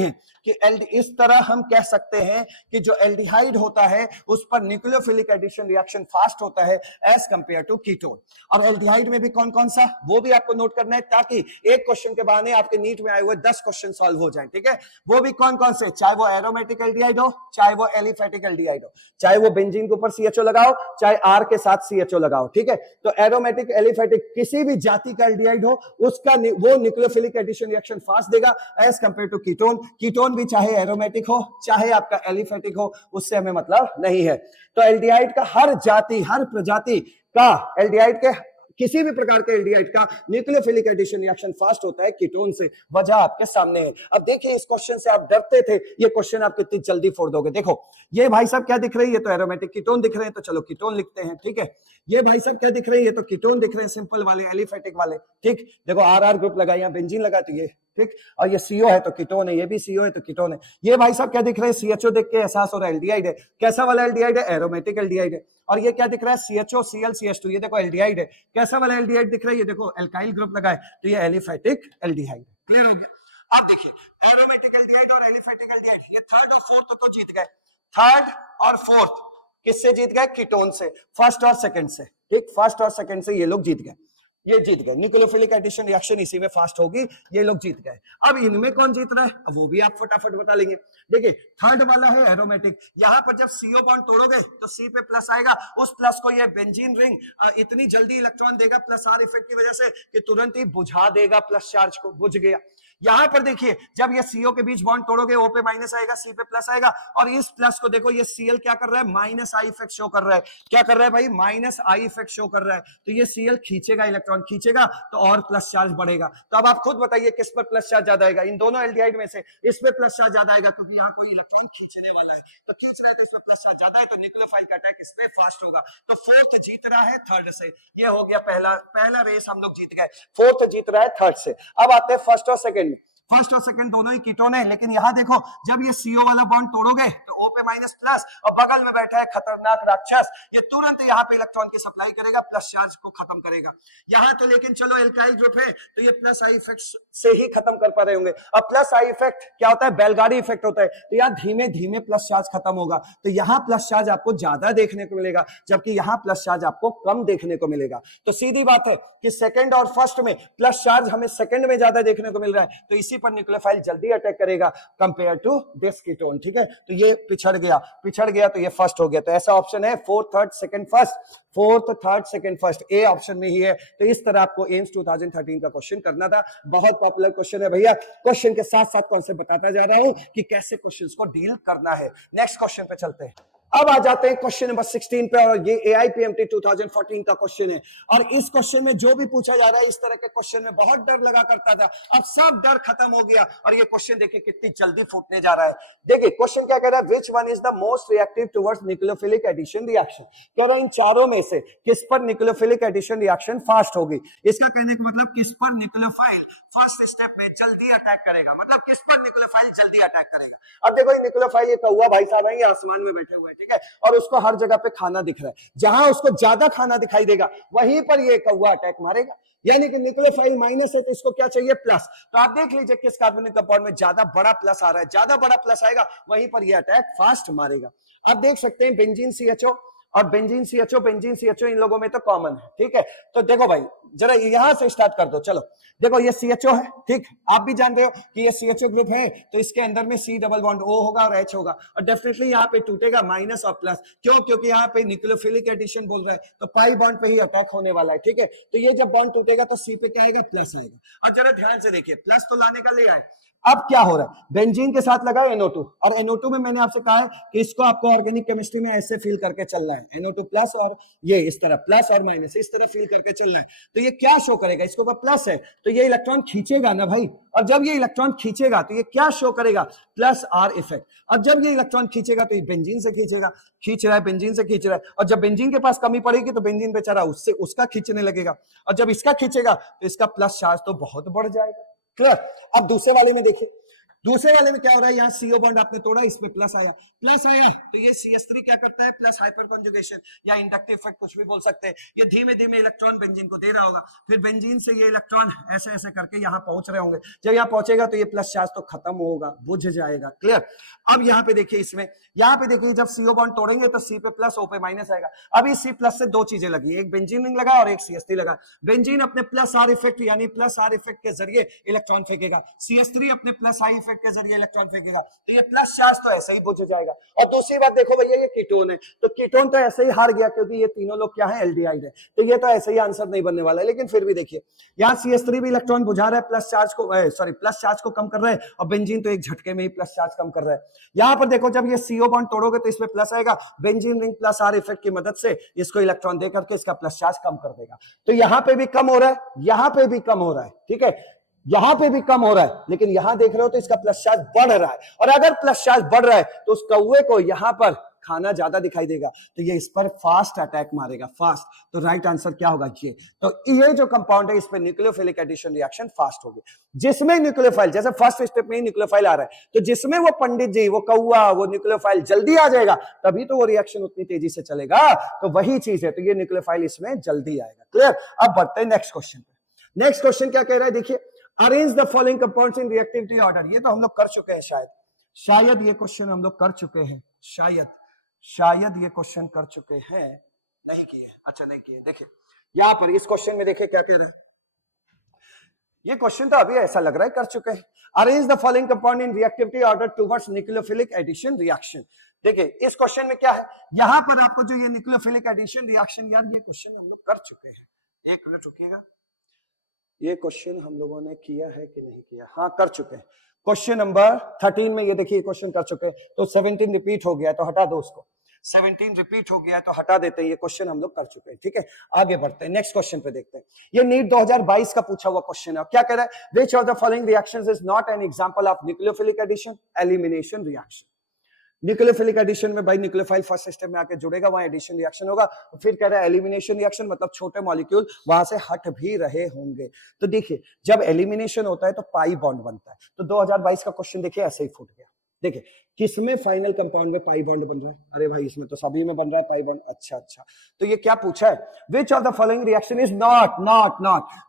हैं कि जो एल्डिहाइड होता है उस पर न्यूक्लियोफिलिक एडिशन रिएक्शन फास्ट होता है एज कंपेयर टू कीटोन। और एल्डिहाइड में भी कौन कौन सा, वो भी आपको नोट करना है ताकि एक क्वेश्चन के बहाने आपके नीट में आए हुए 10 क्वेश्चन सॉल्व हो जाएं, ठीक है। वो भी कौन कौन से, चाहे वो एरोमेटिक एल्डिहाइड हो, चाहे वो एलिफेटिक एल्डिहाइड हो, चाहे वो बेंजीन के ऊपर CHO लगाओ, चाहे R के साथ CHO लगाओ, ठीक है। तो एरोमेटिक एलिफेटिक किसी भी जाति का एल्डिहाइड हो उसका वो न्यूक्लियोफिलिक एडिशन रिएक्शन फास्ट देगा as compared to ketone. Ketone भी चाहे एरोमेटिक हो चाहे आपका एलिफेटिक हो, उससे हमें मतलब नहीं है। तो एल्डिहाइड का हर जाति, हर प्रजाति का एल्डिहाइड के किसी भी प्रकार के एल्डिहाइड का न्यूक्लियोफिलिक एडिशन रिएक्शन फास्ट होता है कीटोन से। वजह आपके सामने है। अब देखिए इस क्वेश्चन से आप डरते थे, ये क्वेश्चन आप कितनी जल्दी फोड़ दोगे। देखो ये भाई साहब क्या दिख रही है, ये तो एरोमेटिक कीटोन दिख रहे हैं, तो चलो कीटोन लिखते हैं, ठीक है। ये भाई साहब क्या दिख रही है, ये तो कीटोन दिख रहे हैं सिंपल वाले एलिफेटिक वाले, ठीक। देखो आर ग्रुप लगा, यहाँ बेंजीन लगा, तो ये ठीक, और ये सीओ है तो कीटोन है, ये भी सीओ है तो कीटोन है। ये भाई साहब क्या दिख रहे हैं, सीएचओ देख के एहसास हो रहा है एल्डिहाइड है। कैसा वाला एल्डिहाइड है, एरोमेटिक एल्डिहाइड है। और ये क्या दिख रहा है, सीएचओ सीएल सीएच2, ये देखो एल्डिहाइड है। कैसा वाला एल्डिहाइड दिख रहा है, ये देखो एल्काइल ग्रुप लगा है, तो ये एलिफेटिक एल्डिहाइड। क्लियर हो गया। अब देखिए एरोमेटिक एल्डिहाइड और एलिफेटिक एल्डिहाइड, ये थर्ड और फोर्थ तो जीत गए। थर्ड और फोर्थ किससे जीत गए, कीटोन से। फर्स्ट और सेकंड से, ठीक, फर्स्ट और सेकंड से ये लोग जीत गए, ये जीत गए। न्यूक्लियोफिलिक एडिशन रिएक्शन इसी में फास्ट होगी, ये लोग जीत गए। अब इनमें कौन जीत रहा है, अब वो भी आप फटाफट बता लेंगे। देखिए थर्ड वाला है एरोमेटिक, यहां पर जब सीओ बॉन्ड तोड़ोगे तो सी पे प्लस आएगा, उस प्लस को ये बेंजीन रिंग इतनी जल्दी इलेक्ट्रॉन देगा प्लस आर इफेक्ट की वजह से कि तुरंत ही बुझा देगा प्लस चार्ज को, बुझ गया। यहां पर देखिए जब ये सीओ के बीच बॉन्ड तोड़ोगे ओ पे माइनस आएगा, सी पे प्लस आएगा, और इस प्लस को देखो ये सीएल क्या कर रहा है, माइनस आई इफेक्ट शो कर रहा है। क्या कर रहा है भाई, माइनस आई इफेक्ट शो कर रहा है। तो ये सीएल खींचेगा, इलेक्ट्रॉन खींचेगा तो और प्लस चार्ज बढ़ेगा। तो अब आप खुद बताइए किस पर प्लस चार्ज ज्यादा आएगा, इन दोनों एल्डिहाइड में से इस पे प्लस चार्ज ज्यादा आएगा, क्योंकि यहाँ कोई इलेक्ट्रॉन खींचने वाला है, तो खींच रहा है तो इसमें प्लस चार्ज ज्यादा है, तो न्यूक्लियोफाइल का अटैक इस पे फास्ट होगा। तो फोर्थ जीत रहा है थर्ड से, ये हो गया पहला रेस हम लोग जीत गए। फोर्थ जीत रहा है थर्ड से। अब आते हैं फर्स्ट और सेकंड में। फर्स्ट और सेकंड दोनों ही कीटोन है, लेकिन यहां देखो जब ये सीओ वाला बॉन्ड तोड़ोगे तो ओ पे माइनस प्लस, और बगल में बैठा है खतरनाक राक्षस, ये तुरंत यहाँ पे इलेक्ट्रॉन की सप्लाई करेगा, प्लस चार्ज को खत्म करेगा। यहाँ तो लेकिन चलो एल्काइल ग्रुप है तो ये प्लस आई इफेक्ट से ही खत्म कर पा रहे होंगे। अब प्लस आई इफेक्ट क्या होता है, बैलगाड़ी इफेक्ट होता है, तो यहाँ धीमे धीमे प्लस चार्ज खत्म होगा, तो यहाँ प्लस चार्ज आपको ज्यादा देखने को मिलेगा, जबकि यहाँ प्लस चार्ज आपको कम देखने को मिलेगा। तो सीधी बात है कि सेकंड और फर्स्ट में प्लस चार्ज हमें सेकंड में ज्यादा देखने को मिल रहा है, तो इसी पर न्यूक्लियोफाइल जल्दी अटैक करेगा कंपेयर टू दिस कीटोन, ठीक है। तो ये पिछड़ गया तो ये फर्स्ट हो गया। तो ऐसा ऑप्शन है fourth third second first, fourth third second first, A option में ही है। तो इस तरह आपको एम्स 2013 का क्वेश्चन करना था। बहुत पॉपुलर क्वेश्चन है भैया, क्वेश्चन के साथ साथ कॉन्सेप्ट बताता जा रहा हूं कि कैसे क्वेश्चंस को डील करना है। नेक्स्ट क्वेश्चन पे चलते हैं। अब आ जाते हैं क्वेश्चन नंबर 16 पे, और ये AIPMT 2014 का क्वेश्चन है। और इस क्वेश्चन में जो भी पूछा जा रहा है, इस तरह के क्वेश्चन में बहुत डर लगा करता था, अब सब डर खत्म हो गया, और ये क्वेश्चन देखिए कितनी जल्दी फूटने जा रहा है। देखिए क्वेश्चन क्या कह रहा है, which one is the most reactive towards nucleophilic addition reaction. कह रहा है इन चारों में से किस पर न्यूक्लियोफिलिक एडिशन रिएक्शन फास्ट होगी। इसका कहने का मतलब किस पर न्यूक्लियोफाइल फर्स्ट स्टेप पे जल्दी अटैक करेगा, मतलब किस पर न्यूक्लियोफाइल जल्दी अटैक करेगा। अब देखो ये न्यूक्लियोफाइल, ये कौवा भाई साहब है, ये आसमान में बैठे हुए हैं, ठीक है, और उसको हर जगह पे खाना दिख रहा है, जहां उसको ज्यादा खाना दिखाई देगा वहीं पर ये कौवा अटैक मारेगा। यानी कि न्यूक्लियोफाइल माइनस है तो इसको क्या चाहिए, प्लस। तो आप देख लीजिए किस कार्बनिक कंपाउंड में ज्यादा बड़ा प्लस आ रहा है, ज्यादा बड़ा प्लस आएगा वहीं पर ये अटैक फास्ट मारेगा। अब देख सकते हैं बेंजीन CHO और बेंजीन CHO इन लोगों में तो कॉमन है, ठीक है। तो देखो भाई जरा यहां से स्टार्ट कर दो, चलो देखो ये CHO है, ठीक, आप भी जान रहे हो कि ये CHO ग्रुप है, तो इसके अंदर में C डबल बॉन्ड O होगा और H होगा, और डेफिनेटली यहाँ पे टूटेगा माइनस और प्लस। क्यों, क्योंकि यहाँ पे न्यूक्लियोफिलिक एडिशन बोल रहा है, तो पाई बॉन्ड पे ही अटैक होने वाला है, ठीक है। तो ये जब बॉन्ड टूटेगा तो C पे क्या आएगा, प्लस आएगा। और जरा ध्यान से देखिए प्लस तो लाने का ले आए, अब क्या हो रहा है, बेंजीन के साथ लगा NO2, और NO2 में मैंने आपसे कहा है कि इसको आपको ऑर्गेनिक केमिस्ट्री में ऐसे फील करके चलना है, NO2 प्लस, और ये इस तरह प्लस और माइनस इस तरह फील करके चलना है। तो ये क्या शो करेगा, इसके ऊपर प्लस है तो ये इलेक्ट्रॉन खींचेगा ना भाई, और जब ये इलेक्ट्रॉन खींचेगा तो ये क्या शो करेगा, प्लस आर इफेक्ट। अब जब ये इलेक्ट्रॉन खींचेगा तो ये बेंजीन से खींचेगा, खींच रहा है बेंजीन से खींच रहा है, और जब बेंजीन के पास कमी पड़ेगी तो बेंजीन बेचारा उससे उसका खींचने लगेगा, और जब इसका खींचेगा तो इसका प्लस चार्ज तो बहुत बढ़ जाएगा। क्लियर। अब दूसरे वाले में देखिए, दूसरे वाले में क्या हो रहा है, यहाँ CO बॉन्ड आपने तोड़ा, इस पे प्लस आया तो ये CH3 क्या करता है, प्लस हाइपर कॉन्जुगेशन या इंडक्टिव इफेक्ट कुछ भी बोल सकते हैं, ये धीमे धीमे इलेक्ट्रॉन बेंजीन को दे रहा होगा, फिर बेंजीन से ये इलेक्ट्रॉन ऐसे ऐसे करके यहाँ पहुंच रहे होंगे, जब यहाँ पहुंचेगा तो ये प्लस चार्ज तो खत्म होगा, बुझ जाएगा। क्लियर। अब यहाँ पे देखिए, इसमें यहाँ पे देखिए जब CO बॉन्ड तोड़ेंगे तो C पे प्लस O पे माइनस आएगा। अभी C प्लस से दो चीजें लगी, एक बेंजीन रिंग लगा और एक CH3 लगा। बेंजीन अपने प्लस आर इफेक्ट यानी प्लस आर इफेक्ट के जरिए इलेक्ट्रॉन फेंकेगा, CH3 अपने प्लस आई इफेक्ट के जरिए इलेक्ट्रॉन फेंकेगा, तो ये प्लस चार्ज तो ऐसे ही बुझ जाएगा। और दूसरी बात देखो भैया, ये कीटोन है, तो कीटोन तो ऐसे ही हार गया क्योंकि ये तीनों लोग क्या है, एल्डिहाइड है, तो ये तो ऐसे ही आंसर नहीं बनने वाला है। लेकिन फिर भी देखिए यहाँ CH3 भी इलेक्ट्रॉन बुझा रहा है, प्लस चार्ज को प्लस चार्ज को कम कर रहा है, और बेंजीन तो एक झटके में ही प्लस चार्ज कम कर रहा है। यहाँ पर देखो जब ये CO बॉन्ड तोड़ोगे तो इसमें प्लस आएगा, benzene ring plus R effect की मदद से इसको इलेक्ट्रॉन दे करके इसका प्लस चार्ज कम कर देगा। तो यहाँ पे भी कम हो रहा है, यहाँ पे भी कम हो रहा है, ठीक है, यहां पे भी कम हो रहा है, लेकिन यहां देख रहे हो तो इसका प्लस चार्ज बढ़ रहा है। और अगर प्लस चार्ज बढ़ रहा है तो उस कौवे को यहां पर खाना ज्यादा दिखाई देगा, तो ये इस पर फास्ट अटैक मारेगा, फास्ट। तो राइट आंसर क्या होगा, ये। तो ये जो कंपाउंड है इस पे न्यूक्लियोफिलिक एडिशन रिएक्शन फास्ट होगी, जिसमें न्यूक्लियोफाइल, जैसे फर्स्ट स्टेप में ही न्यूक्लियोफाइल आ रहा है, तो जिसमें वो पंडित जी, वो कौवा, वो न्यूक्लियोफाइल जल्दी आ जाएगा, तभी तो वो रिएक्शन उतनी तेजी से चलेगा। तो वही चीज है, तो ये न्यूक्लियोफाइल इसमें जल्दी आएगा। क्लियर। अब बढ़ते हैं नेक्स्ट क्वेश्चन पे। नेक्स्ट क्वेश्चन क्या कह रहा है, देखिए, arrange the following compounds in reactivity order. ये तो हम लोग कर चुके हैं, शायद ये क्वेश्चन हम लोग कर चुके हैं, शायद ये क्वेश्चन कर चुके हैं, नहीं किए, अच्छा नहीं किए। देखिए यहां पर इस क्वेश्चन में देखिए क्या कह रहा है, ये क्वेश्चन तो अभी ऐसा लग रहा है कर चुके हैं। Arrange the following compound in reactivity order towards nucleophilic addition reaction. देखिए इस क्वेश्चन में क्या है, यहां पर आपको जो ये न्यूक्लियोफिलिक एडिशन रिएक्शन, यार ये क्वेश्चन हम लोग कर चुके हैं, एक मिनट रुकिएगा, ये क्वेश्चन हम लोगों ने किया है कि नहीं किया, हाँ कर चुके हैं। क्वेश्चन नंबर 13 में ये देखिए क्वेश्चन कर चुके हैं, तो 17 रिपीट हो गया तो हटा दो उसको, 17 रिपीट हो गया तो हटा देते हैं, ये क्वेश्चन हम लोग कर चुके हैं। ठीक है, आगे बढ़ते हैं, नेक्स्ट क्वेश्चन पे देखते हैं। ये नीट 2022 का पूछा हुआ क्वेश्चन है, क्या कह रहा है, which of the following reactions is not an example of nucleophilic addition elimination reaction. Nucleophilic addition में भाई न्यूक्लियोफाइल फर्स्ट स्टेप में आके जुड़ेगा, वहां एडिशन रिएक्शन होगा। फिर कह रहा है एलिमिनेशन रिएक्शन, मतलब छोटे मॉलिक्यूल वहां से हट भी रहे होंगे। तो देखिए जब एलिमिनेशन होता है तो पाई बॉन्ड बनता है, तो 2022 का क्वेश्चन देखिए ऐसे ही फूट गया। देखिए किसमें फाइनल कंपाउंड में पाई बॉन्ड बन रहा है, अरे भाई इसमें तो सभी में बन रहा है पाई बॉन्ड। अच्छा, तो ये क्या पूछा है, which of the following reaction is not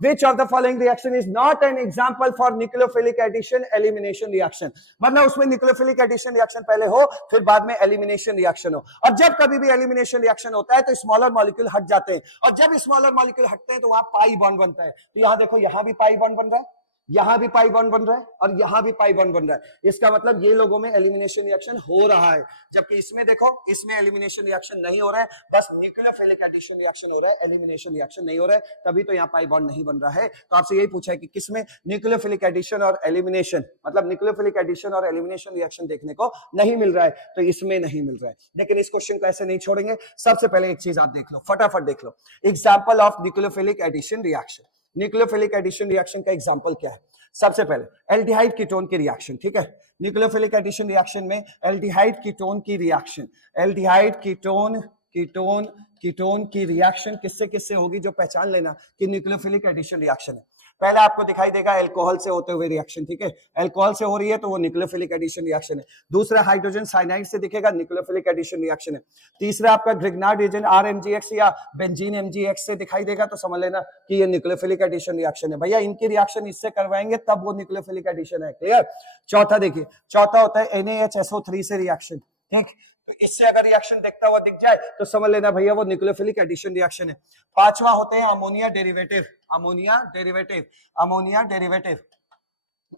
which of the following reaction is not an example for nucleophilic addition elimination reaction. मतलब उसमें न्यूक्लियोफिलिक एडिशन रिएक्शन पहले हो, फिर बाद में एलिमिनेशन रिएक्शन हो। और जब कभी भी एलिमिनेशन रिएक्शन होता है तो स्मॉलर मॉलिक्यूल हट जाते हैं, और जब स्मॉलर मॉलिक्यूल हटते हैं तो वहां पाई बॉन्ड बनता है। तो यहां देखो, यहां भी पाई बॉन्ड बन रहा है, यहां भी पाई बॉन्ड बन रहा है, और यहां भी पाई बॉन्ड बन रहा है। इसका मतलब ये लोगों में एलिमिनेशन रिएक्शन हो रहा है, जबकि इसमें देखो, इसमें एलिमिनेशन रिएक्शन नहीं हो रहा है, बस न्यूक्लियोफिलिक एडिशन रिएक्शन हो रहा है, एलिमिनेशन रिएक्शन नहीं हो रहा है, तभी तो यहाँ पाई बॉन्ड नहीं बन रहा है। तो आपसे यही पूछा है कि किसमें न्यूक्लियोफिलिक एडिशन और एलिमिनेशन, मतलब न्यूक्लियोफिलिक एडिशन और एलिमिनेशन रिएक्शन देखने को नहीं मिल रहा है, तो इसमें नहीं मिल रहा है। लेकिन इस क्वेश्चन को ऐसे नहीं छोड़ेंगे। सबसे पहले एक चीज आप देख लो, फटाफट देख लो, example of nucleophilic addition reaction. Nucleophilic addition reaction का एग्जांपल क्या है, सबसे पहले एल्डिहाइड कीटोन की रिएक्शन। ठीक है, न्यूक्लियोफिलिक एडिशन रिएक्शन में एल्डिहाइड कीटोन की reaction, aldehyde ketone ketone ketone की रिएक्शन किससे किससे होगी, जो पहचान लेना कि न्यूक्लियोफिलिक एडिशन रिएक्शन है। पहले आपको दिखाई देगा अल्कोहल से होते हुए रिएक्शन। ठीक है, अल्कोहल से हो रही है तो वो न्यूक्लियोफिलिक एडिशन रिएक्शन है। दूसरा हाइड्रोजन साइनाइड से दिखेगा, न्यूक्लियोफिलिक एडिशन रिएक्शन है। तीसरा आपका ग्रिग्नार्ड एजेंट RMgX या बेंजीन MgX से दिखाई देगा, तो समझ लेना कि ये न्यूक्लियोफिलिक एडिशन रिएक्शन है। भैया इनकी रिएक्शन इससे करवाएंगे तब वो न्यूक्लियोफिलिक एडिशन है। क्लियर। चौथा देखिए, चौथा होता है NaHSO3 से रिएक्शन। ठीक, तो इससे अगर रिएक्शन देखता हुआ दिख जाए तो समझ लेना भैया वो न्यूक्लियोफिलिक एडिशन रिएक्शन है। पांचवा होते हैं ammonia derivative, ammonia derivative, ammonia derivative,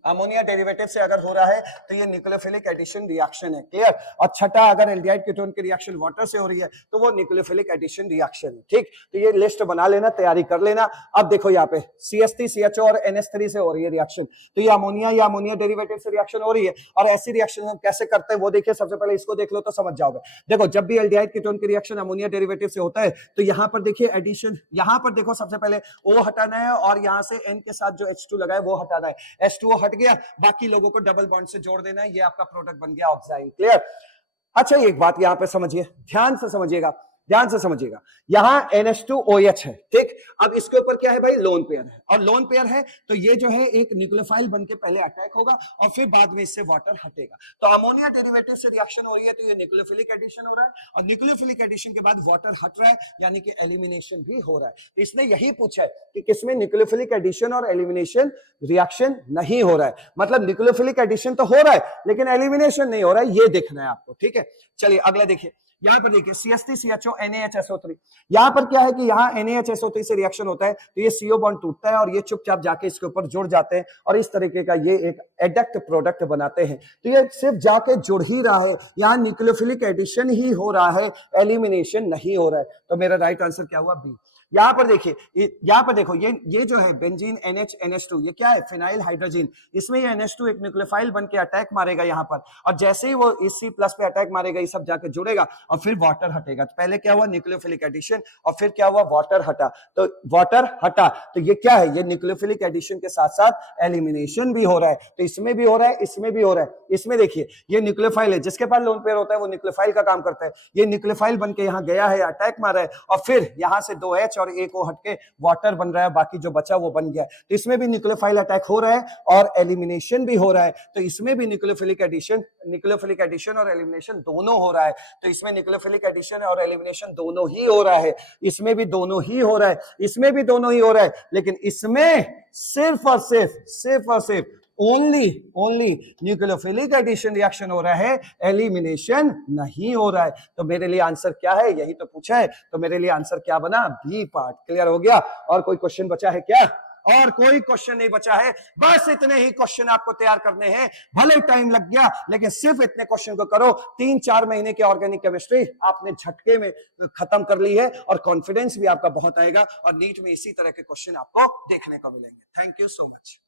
ammonia derivative से अगर हो रहा है तो ये न्यूक्लियोफिलिक एडिशन रिएक्शन है। क्लियर। और छठा, अगर एल्डिहाइड कीटोन की रिएक्शन वाटर से हो रही है तो वो न्यूक्लियोफिलिक एडिशन रिएक्शन है। ठीक, तो ये लिस्ट बना लेना, तैयारी कर लेना। अब देखो यहाँ पे CH3 CHO और NH3 से हो रही है रिएक्शन, तो ये अमोनिया या अमोनिया डेरिवेटिव से रिएक्शन हो रही है। और ऐसी रिएक्शन हम कैसे करते हैं वो देखिए, सबसे पहले इसको देख लो तो समझ जाओगे। देखो जब भी एल्डिहाइड कीटोन की रिएक्शन अमोनिया डेरिवेटिव से होता है तो यहाँ पर देखिए एडिशन, यहाँ पर देखो सबसे पहले O हटाना है और यहाँ से N के साथ जो H2 लगा है वो हटाना है। H2O हट गया, बाकी लोगों को डबल बॉन्ड से जोड़ देना है, ये आपका प्रोडक्ट बन गया ऑक्साइड। क्लियर। अच्छा एक बात यहां पे समझिए, ध्यान से समझिएगा, ध्यान से समझिएगा, यहां NH2OH है। ठीक, अब इसके ऊपर क्या है भाई, लोन पेयर है, और लोन पेयर है तो ये जो है एक न्यूक्लियोफाइल बन के पहले अटैक होगा और फिर बाद में इससे वाटर हटेगा। तो अमोनिया डेरिवेटिव से रिएक्शन हो रही है तो ये न्यूक्लियोफिलिक एडिशन हो रहा है, और न्यूक्लियोफिलिक एडिशन के बाद वाटर हट रहा है, यानी कि एलिमिनेशन भी हो रहा है। तो इसने यही पूछा है कि किसमें न्यूक्लियोफिलिक एडिशन और एलिमिनेशन रिएक्शन नहीं हो रहा है, मतलब न्यूक्लियोफिलिक एडिशन तो हो रहा है लेकिन एलिमिनेशन नहीं हो रहा है, ये देखना है आपको। ठीक है, चलिए अगला देखिए, यहाँ पर देखिए CH3CHO NaHSO3, यहाँ पर क्या है कि यहाँ NaHSO3 से रिएक्शन होता है तो ये CO बॉन्ड टूटता है और ये चुपचाप जाके इसके ऊपर जुड़ जाते हैं और इस तरीके का ये एक एडक्ट प्रोडक्ट बनाते हैं। तो ये सिर्फ जाके जुड़ ही रहा है, यहाँ न्यूक्लियोफिलिक एडिशन ही हो रहा है, एलिमिनेशन नहीं हो रहा है। तो मेरा राइट आंसर क्या हुआ? बी। यहाँ पर देखिए, यहाँ पर देखो ये जो है बेंजीन NH2, ये क्या है? Phenyl hydrogen. इसमें ये NH2 एक न्यूक्लियोफाइल बन के अटैक मारेगा यहाँ पर, और जैसे ही वो इस C प्लस पे अटैक मारेगा ये सब जाके जुड़ेगा और फिर वाटर हटेगा। तो पहले क्या हुआ? न्यूक्लियोफिलिक एडिशन, और फिर क्या हुआ? वाटर हटा। तो वाटर हटा तो ये क्या है? ये न्यूक्लियोफिलिक एडिशन के साथ साथ एलिमिनेशन भी हो रहा है। तो इसमें भी हो रहा है, इसमें भी हो रहा है। इसमें देखिए ये न्यूक्लियोफाइल है, जिसके पास लोन पेयर होता है वो न्यूक्लियोफाइल का काम करता है। ये न्यूक्लियोफाइल बन के यहाँ गया है, अटैक मारा है, और फिर यहाँ से 2H और एक O हटके वाटर बन रहा है, बाकी जो बचा वो बन गया। तो इसमें भी न्यूक्लियोफाइल अटैक हो रहा है और एलिमिनेशन भी हो रहा है। तो इसमें भी न्यूक्लियोफिलिक एडिशन और एलिमिनेशन दोनों हो रहा है। तो इसमें न्यूक्लियोफिलिक एडिशन और एलिमिनेशन दोनों ही हो रहा है, इसमें भी दोनों ही हो रहा है, इसमें भी दोनों ही हो रहा है, लेकिन इसमें सिर्फ और सिर्फ ओनली न्यूक्लियोफिलिक एडिशन रिएक्शन हो रहा है, एलिमिनेशन नहीं हो रहा है। तो मेरे लिए आंसर क्या है? यही तो पूछा है, तो मेरे लिए आंसर क्या बना? B part. क्लियर हो गया? और कोई क्वेश्चन बचा है क्या? और कोई क्वेश्चन नहीं बचा है। बस इतने ही क्वेश्चन आपको तैयार करने हैं, भले टाइम लग गया लेकिन सिर्फ इतने क्वेश्चन को करो। 3-4 महीने की ऑर्गेनिक केमिस्ट्री आपने झटके में खत्म कर ली है और कॉन्फिडेंस भी आपका बहुत आएगा, और नीट में इसी तरह के क्वेश्चन आपको देखने को मिलेंगे। Thank you so much.